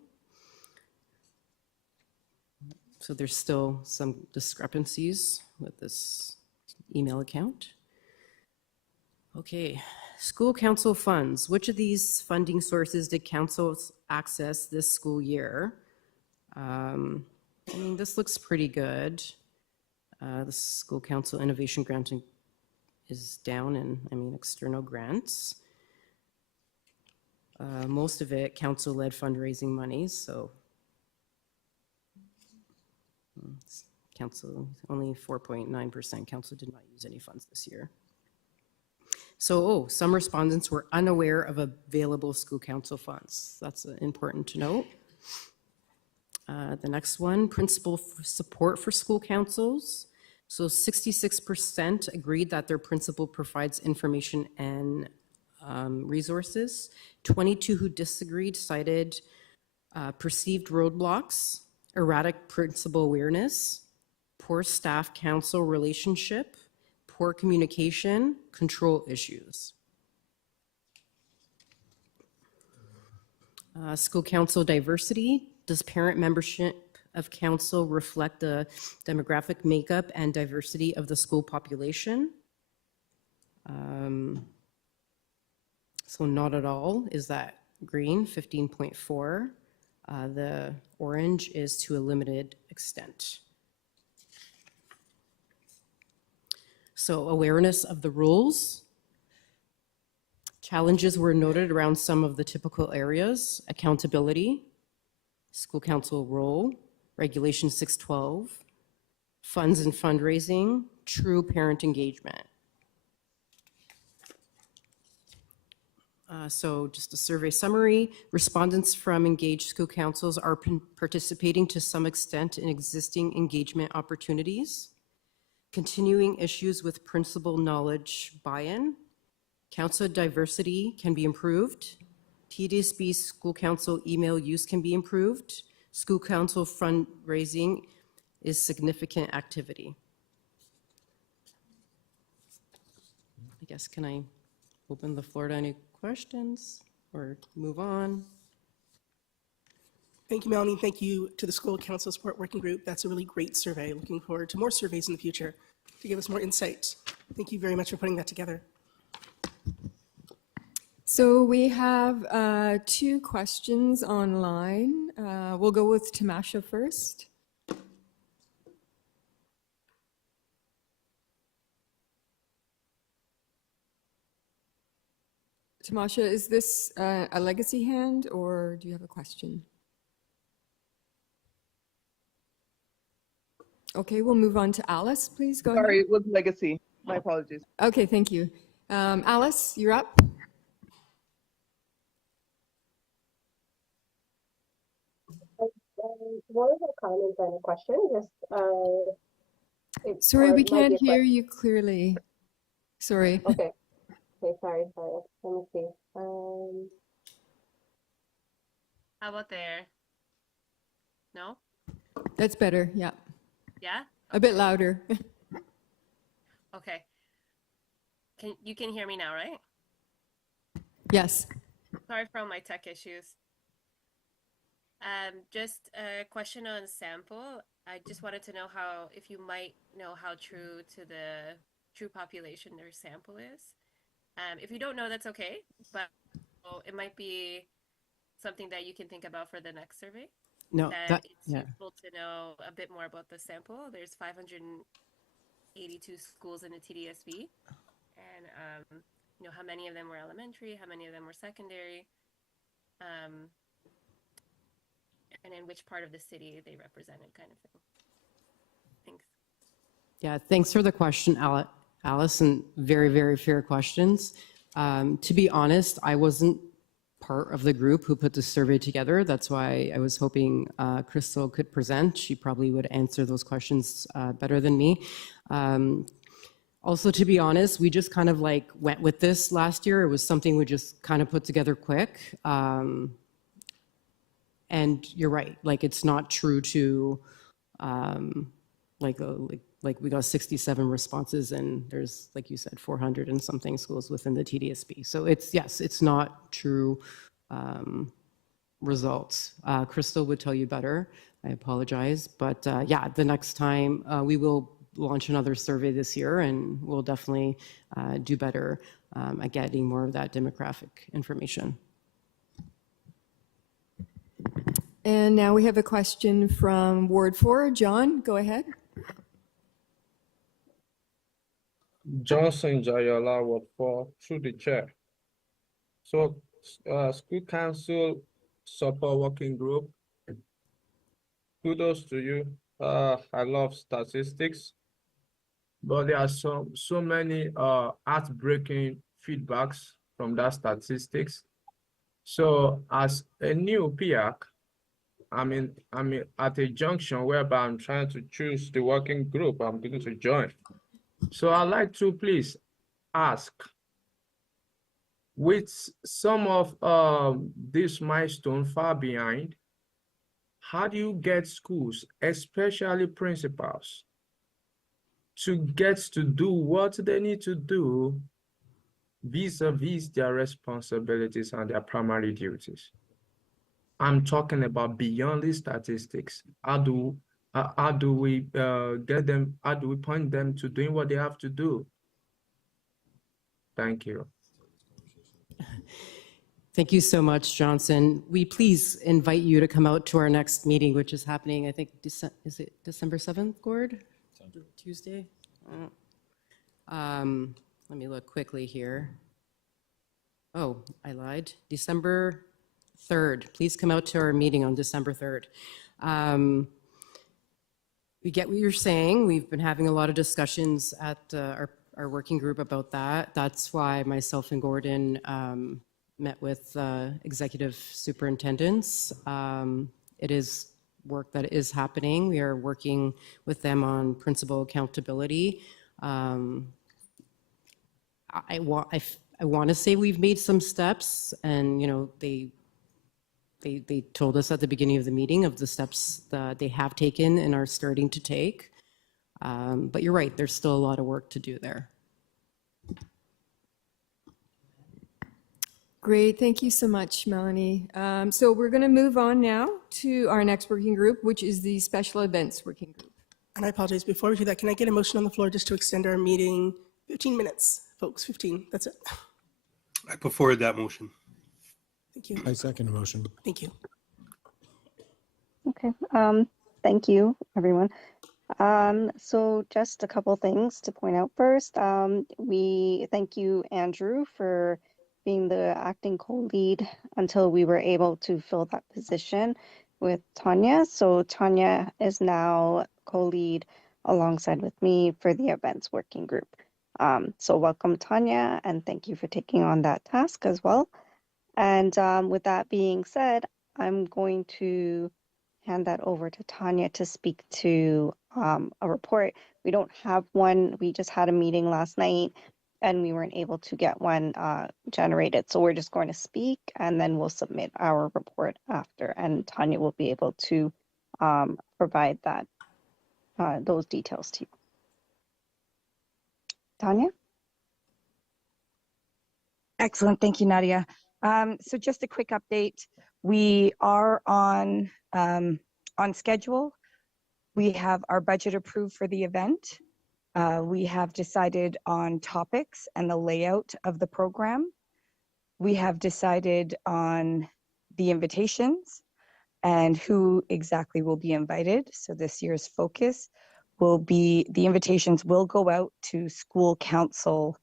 So there's still some discrepancies with this email account. Okay, school council funds. Which of these funding sources did council access this school year? I mean, this looks pretty good. The school council innovation granting is down in, external grants. Most of it council-led fundraising monies, so council, only 4.9% council did not use any funds this year. So, some respondents were unaware of available school council funds. That's important to note. The next one, principal support for school councils. So 66% agreed that their principal provides information and resources. 22 who disagreed cited perceived roadblocks, erratic principal awareness, poor staff-council relationship, poor communication, control issues. School council diversity. Does parent membership of council reflect the demographic makeup and diversity of the school population? So not at all is that green, 15.4. The orange is to a limited extent. So awareness of the rules. Challenges were noted around some of the typical areas: accountability, school council role, Regulation 612, funds and fundraising, true parent engagement. So just a survey summary, respondents from engaged school councils are participating to some extent in existing engagement opportunities, continuing issues with principal knowledge buy-in, council diversity can be improved, TDSB school council email use can be improved, school council fundraising is significant activity. I guess, can I open the floor to any questions or move on? Thank you, Melanie. Thank you to the School Council Support Working Group. That's a really great survey. Looking forward to more surveys in the future to give us more insight. Thank you very much for putting that together. So we have 2 questions online. We'll go with Tamasha first. Tamasha, is this a legacy hand or do you have a question? Okay, we'll move on to Alice, please. Go Sorry, ahead. it was legacy. My apologies. Okay, thank you. Alice, you're up. One of the comments and a question, Sorry, we can't hear you clearly. Sorry. Okay. Okay, sorry. Let me see. How about there? No? That's better, yeah. Yeah? A bit louder. Okay. You can hear me now, right? Yes. Sorry for all my tech issues. Just a question on sample. I just wanted to know if you might know how true to the true population their sample is. If you don't know, that's okay, but it might be something that you can think about for the next survey. No, It's yeah. useful to know a bit more about the sample. There's 582 schools in the TDSB, and how many of them were elementary, how many of them were secondary, and in which part of the city they represented, kind of thing. Thanks. Yeah, thanks for the question, Alice, and very, very fair questions. To be honest, I wasn't part of the group who put the survey together. That's why I was hoping Crystal could present. She probably would answer those questions better than me. Also, to be honest, we just kind of like went with this last year. It was something we just kind of put together quick. And you're right, like it's not true to like we got 67 responses and there's, like you said, 400 and something schools within the TDSB. So it's, yes, it's not true results. Crystal would tell you better. I apologize. But yeah, the next time we will launch another survey this year and we'll definitely do better at getting more of that demographic information. And now we have a question from Ward 4. John, go ahead. Johnson Jayola, Ward 4, through the chair. So, school council support working group, kudos to you. I love statistics, but there are so many heartbreaking feedbacks from that statistics. So, as a new PIAC, I'm at a junction whereby I'm trying to choose the working group I'm going to join. So I'd like to please ask, with some of this milestone far behind, how do you get schools, especially principals, to get to do what they need to do vis-a-vis their responsibilities and their primary duties? I'm talking about beyond the statistics. How do we get them? How do we point them to doing what they have to do? Thank you. Thank you so much, Johnson. We please invite you to come out to our next meeting, which is happening, I think, is it December 7th, Gord? Tuesday? Let me look quickly here. Oh, I lied. December 3rd. Please come out to our meeting on December 3rd. We get what you're saying. We've been having a lot of discussions at our working group about that. That's why myself and Gordon met with executive superintendents. It is work that is happening. We are working with them on principal accountability. I want to say we've made some steps, and you know they told us at the beginning of the meeting of the steps that they have taken and are starting to take. But you're right, there's still a lot of work to do there. Great, thank you so much, Melanie. So we're going to move on now to our next working group, which is the Special Events Working Group. And I apologize, before we do that, can I get a motion on the floor just to extend our meeting 15 minutes, folks, 15, that's it. I put forward that motion. Thank you. I second the motion. Thank you. Okay, thank you, everyone. So just a couple things to point out first. We thank you, Andrew, for being the acting co-lead until we were able to fill that position with Tanya. So Tanya is now co-lead alongside with me for the events working group. So welcome, Tanya, and thank you for taking on that task as well. And with that being said, I'm going to hand that over to Tanya to speak to a report. We don't have one. We just had a meeting last night and we weren't able to get one generated. So we're just going to speak and then we'll submit our report after. And Tanya will be able to provide that those details to you. Tanya? Excellent. Thank you, Nadia. So just a quick update. We are on schedule. We have our budget approved for the event. We have decided on topics and the layout of the program. We have decided on the invitations and who exactly will be invited. So this year's focus will be, the invitations will go out to school council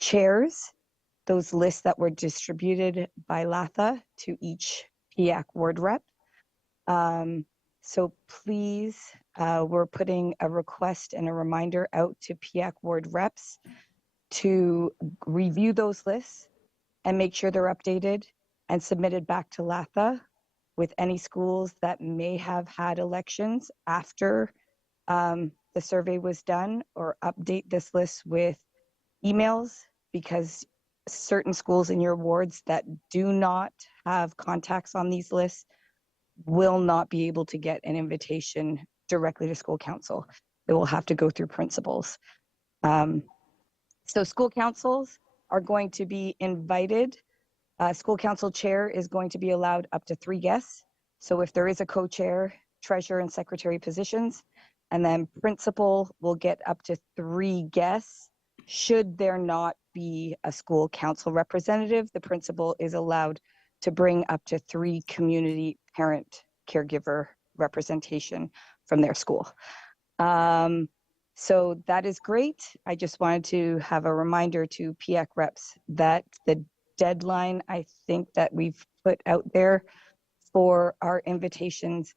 chairs, those lists that were distributed by LATHA to each PIAC ward rep. So please we're putting a request and a reminder out to PIAC ward reps to review those lists and make sure they're updated and submitted back to LATHA with any schools that may have had elections after the survey was done, or update this list with emails, because certain schools in your wards that do not have contacts on these lists will not be able to get an invitation directly to school council. It will have to go through principals. So school councils are going to be invited. School council chair is going to be allowed up to 3 guests. So if there is a co-chair, treasurer and secretary positions, and then principal will get up to 3 guests. Should there not be a school council representative, the principal is allowed to bring up to 3 community parent caregiver representation from their school. So that is great. I just wanted to have a reminder to PIAC reps that the deadline I think that we've put out there for our invitations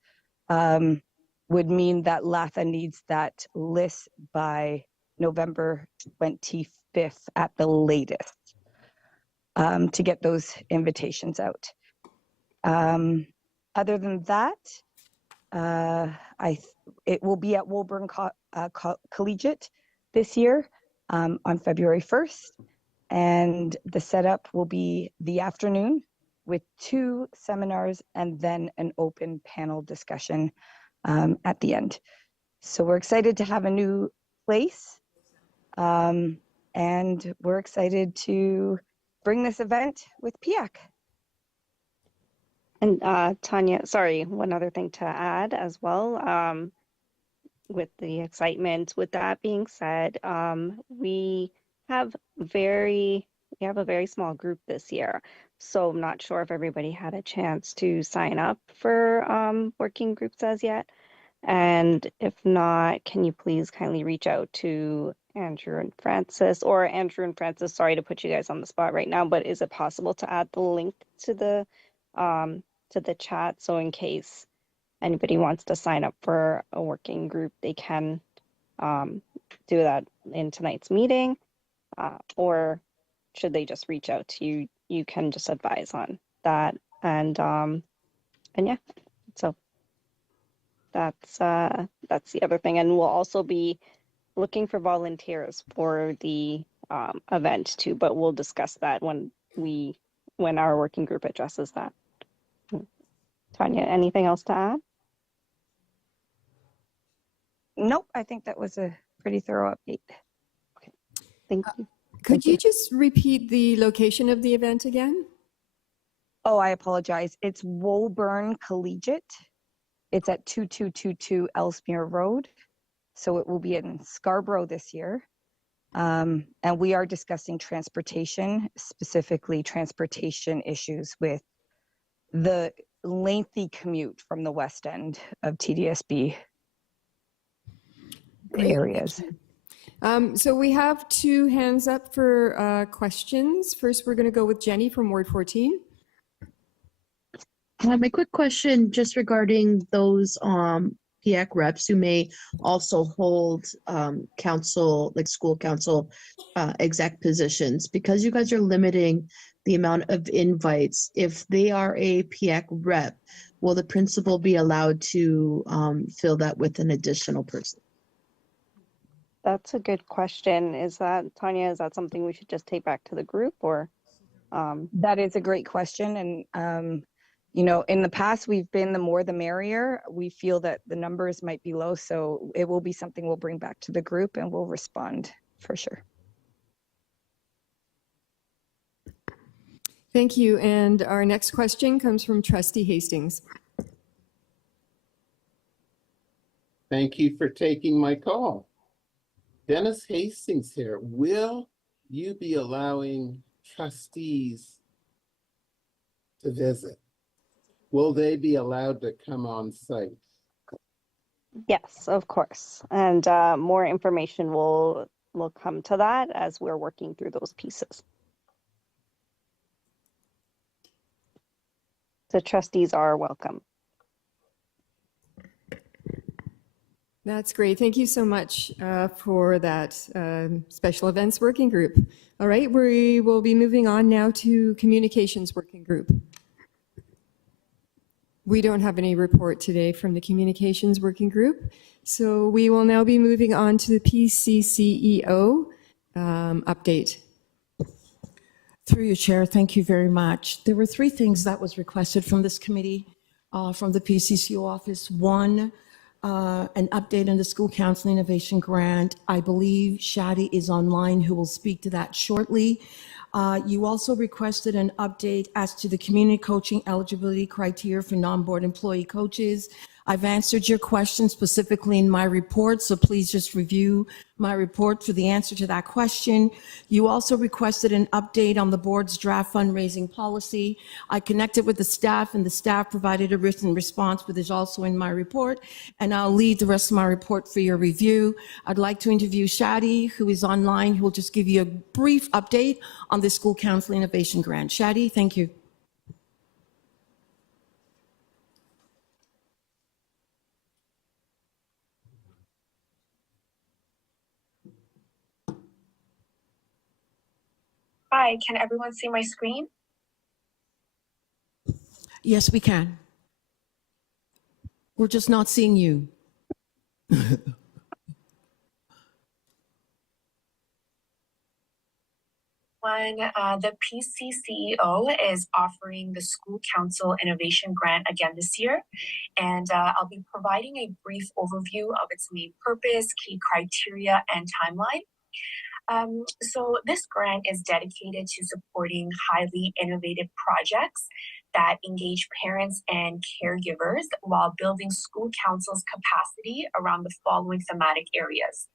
would mean that LATHA needs that list by November 25th at the latest to get those invitations out. Other than that, it will be at Woburn Collegiate this year on February 1st. And the setup will be the afternoon with 2 seminars and then an open panel discussion at the end. So we're excited to have a new place. And we're excited to bring this event with PIAC. And Tanya, sorry, one other thing to add as well, with the excitement. With that being said, we have a very small group this year, so I'm not sure if everybody had a chance to sign up for working groups as yet. And if not, can you please kindly reach out to Andrew and Francis, or Andrew and Francis, sorry to put you guys on the spot right now, but is it possible to add the link to the chat, so in case anybody wants to sign up for a working group, they can do that in tonight's meeting, or should they just reach out to you? You can just advise on that, and yeah, so that's the other thing. And we'll also be looking for volunteers for the event too, but we'll discuss that when our working group addresses that. Tanya, anything else to add? Nope, I think that was a pretty thorough update. Okay, thank you. Could you just repeat the location of the event again? Oh, I apologize. It's Woburn Collegiate. It's at 2222 Ellesmere Road. So it will be in Scarborough this year. And we are discussing transportation, specifically transportation issues with the lengthy commute from the west end of TDSB areas. So we have 2 hands up for questions. First, we're going to go with Jenny from Ward 14. A quick question just regarding those PIAC reps who may also hold council, like school council exec positions, because you guys are limiting the amount of invites. If they are a PIAC rep, will the principal be allowed to fill that with an additional person? That's a good question. Is that, Tanya, is that something we should just take back to the group, or? That is a great question. And, you know, in the past, we've been the more the merrier. We feel that the numbers might be low, so it will be something we'll bring back to the group and we'll respond for sure. Thank you. And our next question comes from Trustee Hastings. Thank you for taking my call. Dennis Hastings here. Will you be allowing trustees to visit? Will they be allowed to come on site? Yes, of course. And more information will come to that as we're working through those pieces. The trustees are welcome. That's great. Thank you so much for that special events working group. All right, we will be moving on now to communications working group. We don't have any report today from the communications working group, so we will now be moving on to the PCCEO update. Through your chair, thank you very much. There were three things that was requested from this committee, from the PCCO office. One, an update on the School Council Innovation Grant. I believe Shadi is online, who will speak to that shortly. You also requested an update as to the community coaching eligibility criteria for non-board employee coaches. I've answered your question specifically in my report, so please just review my report for the answer to that question. You also requested an update on the board's draft fundraising policy. I connected with the staff, and the staff provided a written response, but is also in my report, and I'll leave the rest of my report for your review. I'd like to interview Shadi, who is online, who will just give you a brief update on the School Council Innovation Grant. Shadi, thank you. Hi, can everyone see my screen? Yes, we can. We're just not seeing you. The PCCEO is offering the School Council Innovation Grant again this year, and I'll be providing a brief overview of its main purpose, key criteria, and timeline. So this grant is dedicated to supporting highly innovative projects that engage parents and caregivers while building school council's capacity around the following thematic areas: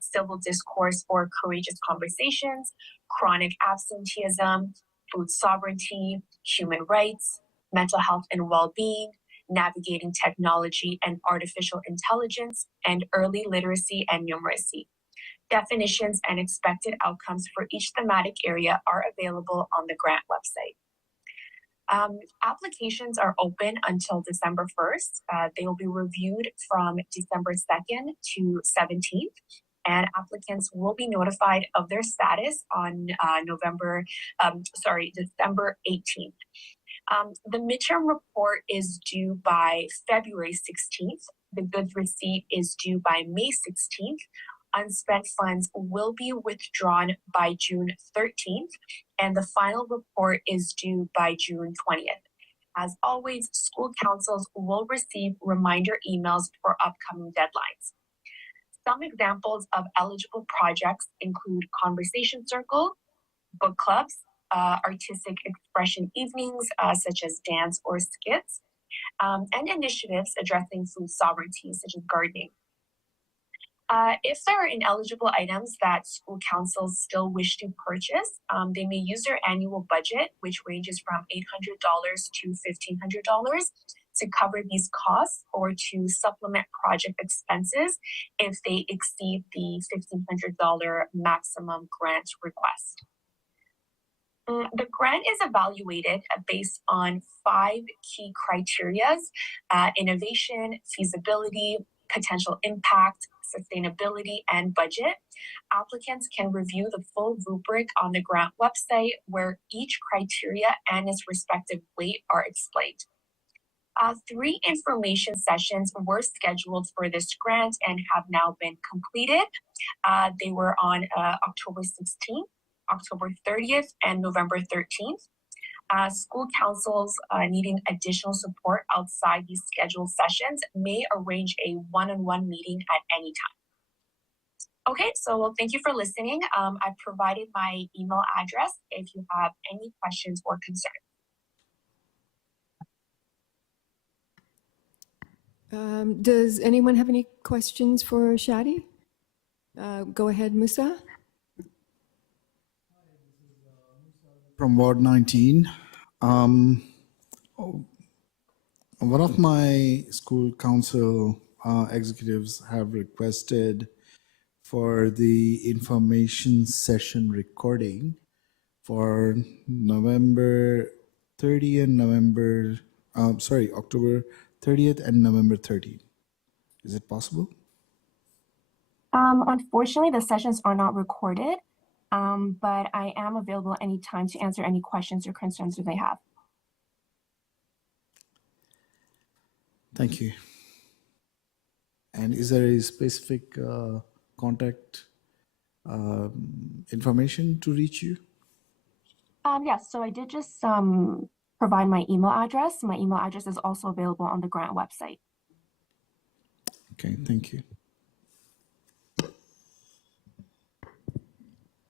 civil discourse for courageous conversations, chronic absenteeism, food sovereignty, human rights, mental health and well-being, navigating technology and artificial intelligence, and early literacy and numeracy. Definitions and expected outcomes for each thematic area are available on the grant website. Applications are open until December 1st. They will be reviewed from December 2nd to 17th, and applicants will be notified of their status on December 18th. The midterm report is due by February 16th. The goods receipt is due by May 16th. Unspent funds will be withdrawn by June 13th, and the final report is due by June 20th. As always, school councils will receive reminder emails for upcoming deadlines. Some examples of eligible projects include conversation circle, book clubs, artistic expression evenings, such as dance or skits, and initiatives addressing food sovereignty, such as gardening. If there are ineligible items that school councils still wish to purchase, they may use their annual budget, which ranges from $800 to $1,500, to cover these costs or to supplement project expenses if they exceed the $1,500 maximum grant request. The grant is evaluated based on 5 key criteria: innovation, feasibility, potential impact, sustainability, and budget. Applicants can review the full rubric on the grant website, where each criteria and its respective weight are explained. 3 information sessions were scheduled for this grant and have now been completed. They were on October 16th, October 30th, and November 13th. School councils needing additional support outside these scheduled sessions may arrange a one-on-one meeting at any time. Okay, so thank you for listening. I've provided my email address if you have any questions or concerns. Does anyone have any questions for Shadi? Go ahead, Musa. From Ward 19. One of my school council executives have requested for the information session recording for November 30th and October 30th and November 13th. Is it possible? Unfortunately, the sessions are not recorded, but I am available anytime to answer any questions or concerns that they have. Thank you. And is there a specific contact information to reach you? Yes, so I did just provide my email address. My email address is also available on the grant website. Okay, thank you.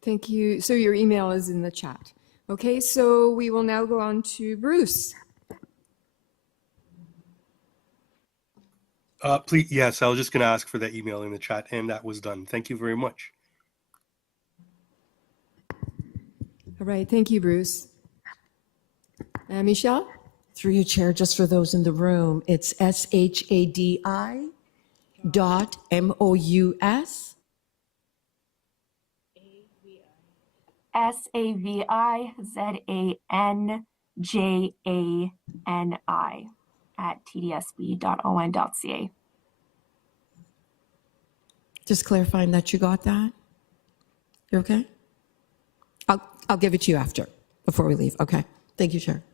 Thank you. So your email is in the chat. Okay, so we will now go on to Bruce. Please, yes, I was just going to ask for that email in the chat, and that was done. Thank you very much. All right, thank you, Bruce. Michelle? Through you, Chair, just for those in the room, it's SHADI.MOUS. SAVIZANJANI at tdsb.on.ca. Just clarifying that you got that. You okay? I'll give it to you after, before we leave. Okay. Thank you, Chair.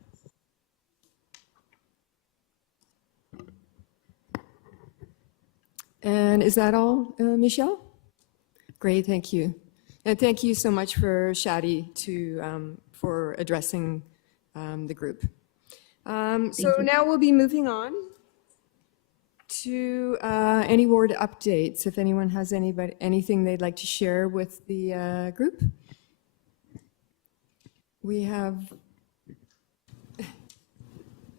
And is that all, Michelle? Great, thank you. And thank you so much for Shadi for addressing the group. So now we'll be moving on to any ward updates. If anyone has anything they'd like to share with the group. We have,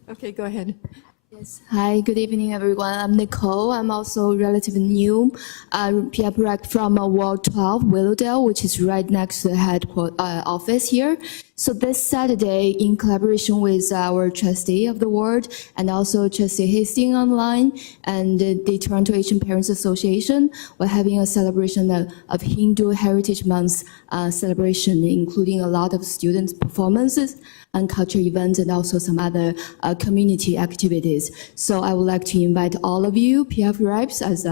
okay, go ahead. Yes. Hi, good evening, everyone. I'm Nicole. I'm also relatively new. PIAC from Ward 12, Willowdale, which is right next to the headquarters office here. So this Saturday, in collaboration with our trustee of the ward and also Trustee Hastings online and the Toronto Asian Parents Association, we're having a celebration of Hindu Heritage Month celebration, including a lot of student performances and cultural events and also some other community activities. So I would like to invite all of you, PIAC reps, as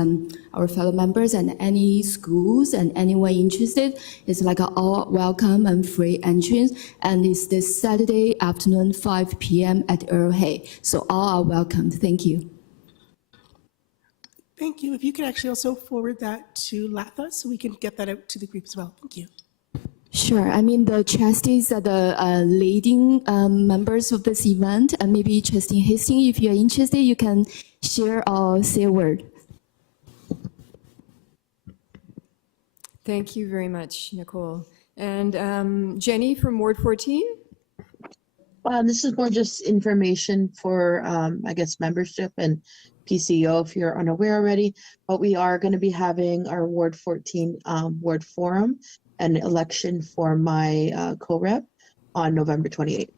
our fellow members and any schools and anyone interested. It's like an all welcome and free entrance. And it's this Saturday afternoon, 5 p.m. at Earl Hay. So all are welcomed. Thank you. Thank you. If you could actually also forward that to Latha so we can get that out to the group as well. Thank you. Sure. I mean, the trustees are the leading members of this event, and maybe Trustee Hastings, if you're interested, you can share or say a word. Thank you very much, Nicole. And Jenny from Ward 14? This is more just information for, I guess, membership and PCO if you're unaware already. But we are going to be having our Ward 14 Ward Forum and election for my co-rep on November 28th.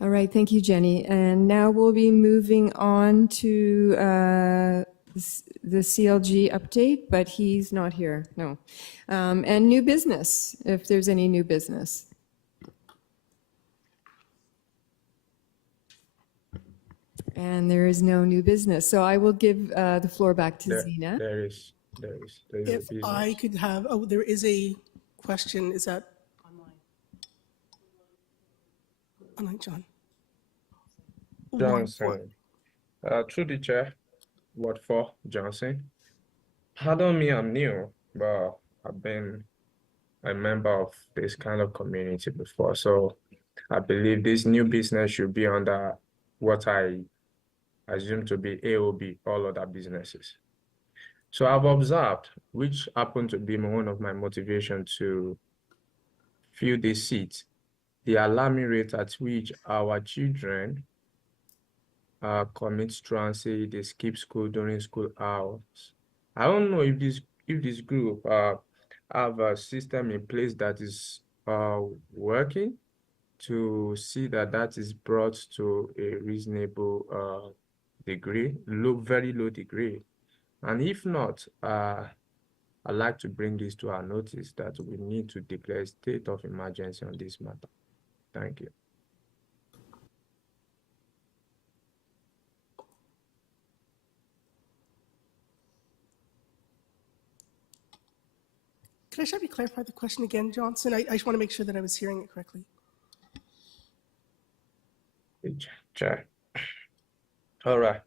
All right, thank you, Jenny. And now we'll be moving on to the CLG update, but he's not here, no. And new business, if there's any new business. And there is no new business. So I will give the floor back to Zena. There is If I could have, oh, there is a question. Is that online, John? Johnson. Through the chair, Ward 4, Johnson. Pardon me, I'm new, but I've been a member of this kind of community before. So I believe this new business should be under what I assume to be AOB, all other businesses. So I've observed, which happened to be one of my motivation to fill this seat, the alarming rate at which our children commit truancy, they skip school during school hours. I don't know if this group have a system in place that is working to see that is brought to a reasonable degree, very low degree. And if not, I'd like to bring this to our notice that we need to declare a state of emergency on this matter. Thank you. Could I just have you clarify the question again, Johnson? I just want to make sure that I was hearing it correctly. Check. All right.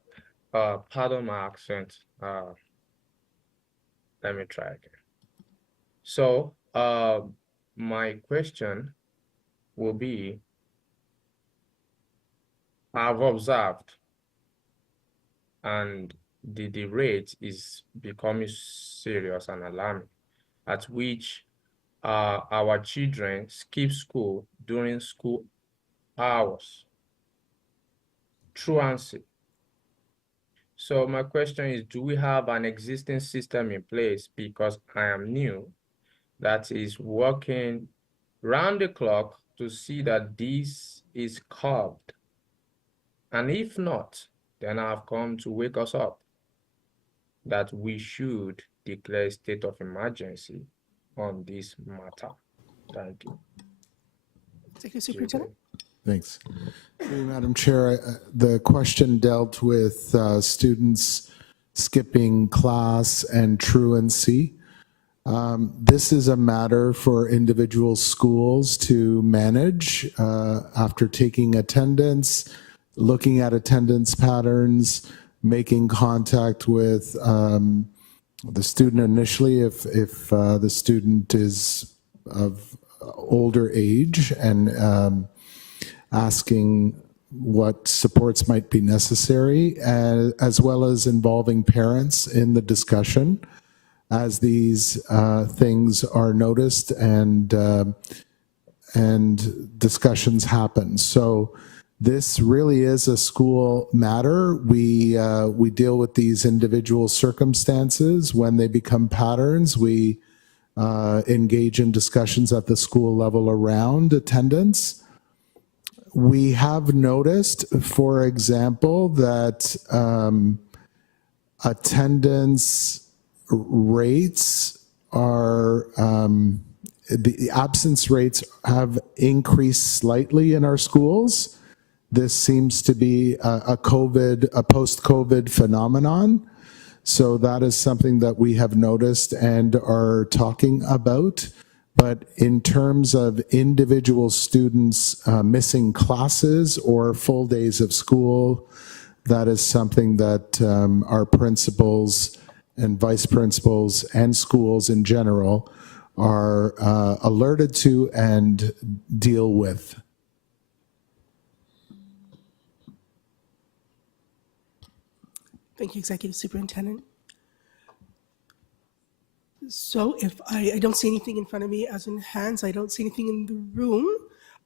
Pardon my accent. Let me try again. So, my question will be, I've observed, and the rate is becoming serious and alarming, at which our children skip school during school hours. Truancy. So my question is, do we have an existing system in place, because I am new, that is working round the clock to see that this is curbed? And if not, then I've come to wake us up that we should declare a state of emergency on this matter. Thank you. Thank you, Superintendent. Thanks. Madam Chair, the question dealt with students skipping class and truancy. This is a matter for individual schools to manage after taking attendance, looking at attendance patterns, making contact with the student initially if the student is of older age, and asking what supports might be necessary, as well as involving parents in the discussion as these things are noticed and discussions happen. So this really is a school matter. We deal with these individual circumstances. When they become patterns, we engage in discussions at the school level around attendance. We have noticed, for example, that attendance rates are, the absence rates have increased slightly in our schools. This seems to be a post-COVID phenomenon. So that is something that we have noticed and are talking about. But in terms of individual students missing classes or full days of school, that is something that our principals and vice principals and schools in general are alerted to and deal with. Thank you, Executive Superintendent. So if I don't see anything in front of me as in hands, I don't see anything in the room.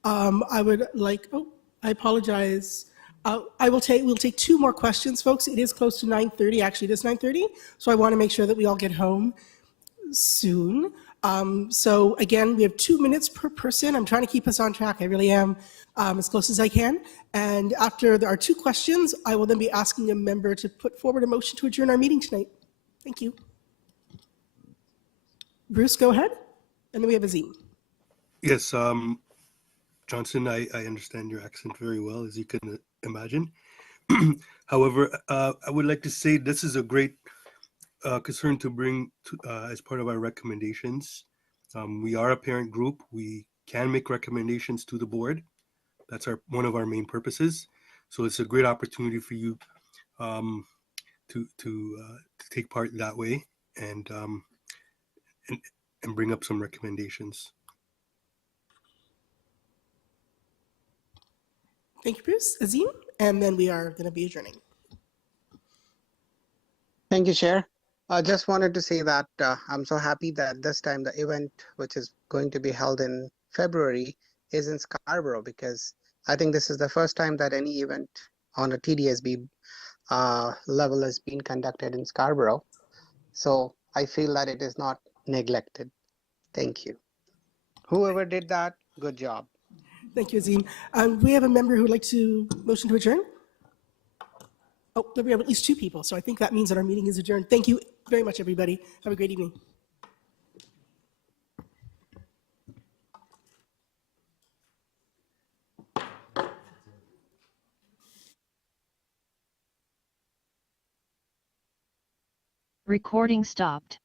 I would like, I apologize. We'll take two more questions, folks. It is close to 9:30, actually it is 9:30. So I want to make sure that we all get home soon. So again, we have 2 minutes per person. I'm trying to keep us on track. I really am, as close as I can. And after there are two questions, I will then be asking a member to put forward a motion to adjourn our meeting tonight. Thank you. Bruce, go ahead. And then we have Azim. Yes, Johnson, I understand your accent very well, as you can imagine. However, I would like to say this is a great concern to bring to, as part of our recommendations. We are a parent group. We can make recommendations to the board. That's one of our main purposes. So it's a great opportunity for you to take part that way and bring up some recommendations. Thank you, Bruce. Azim, and then we are going to be adjourning. Thank you, Chair. I just wanted to say that I'm so happy that this time the event, which is going to be held in February, is in Scarborough, because I think this is the first time that any event on a TDSB level has been conducted in Scarborough. So I feel that it is not neglected. Thank you. Whoever did that, good job. Thank you, Azim. We have a member who would like to motion to adjourn. Oh, we have at least two people, so I think that means that our meeting is adjourned. Thank you very much, everybody. Have a great evening. Recording stopped.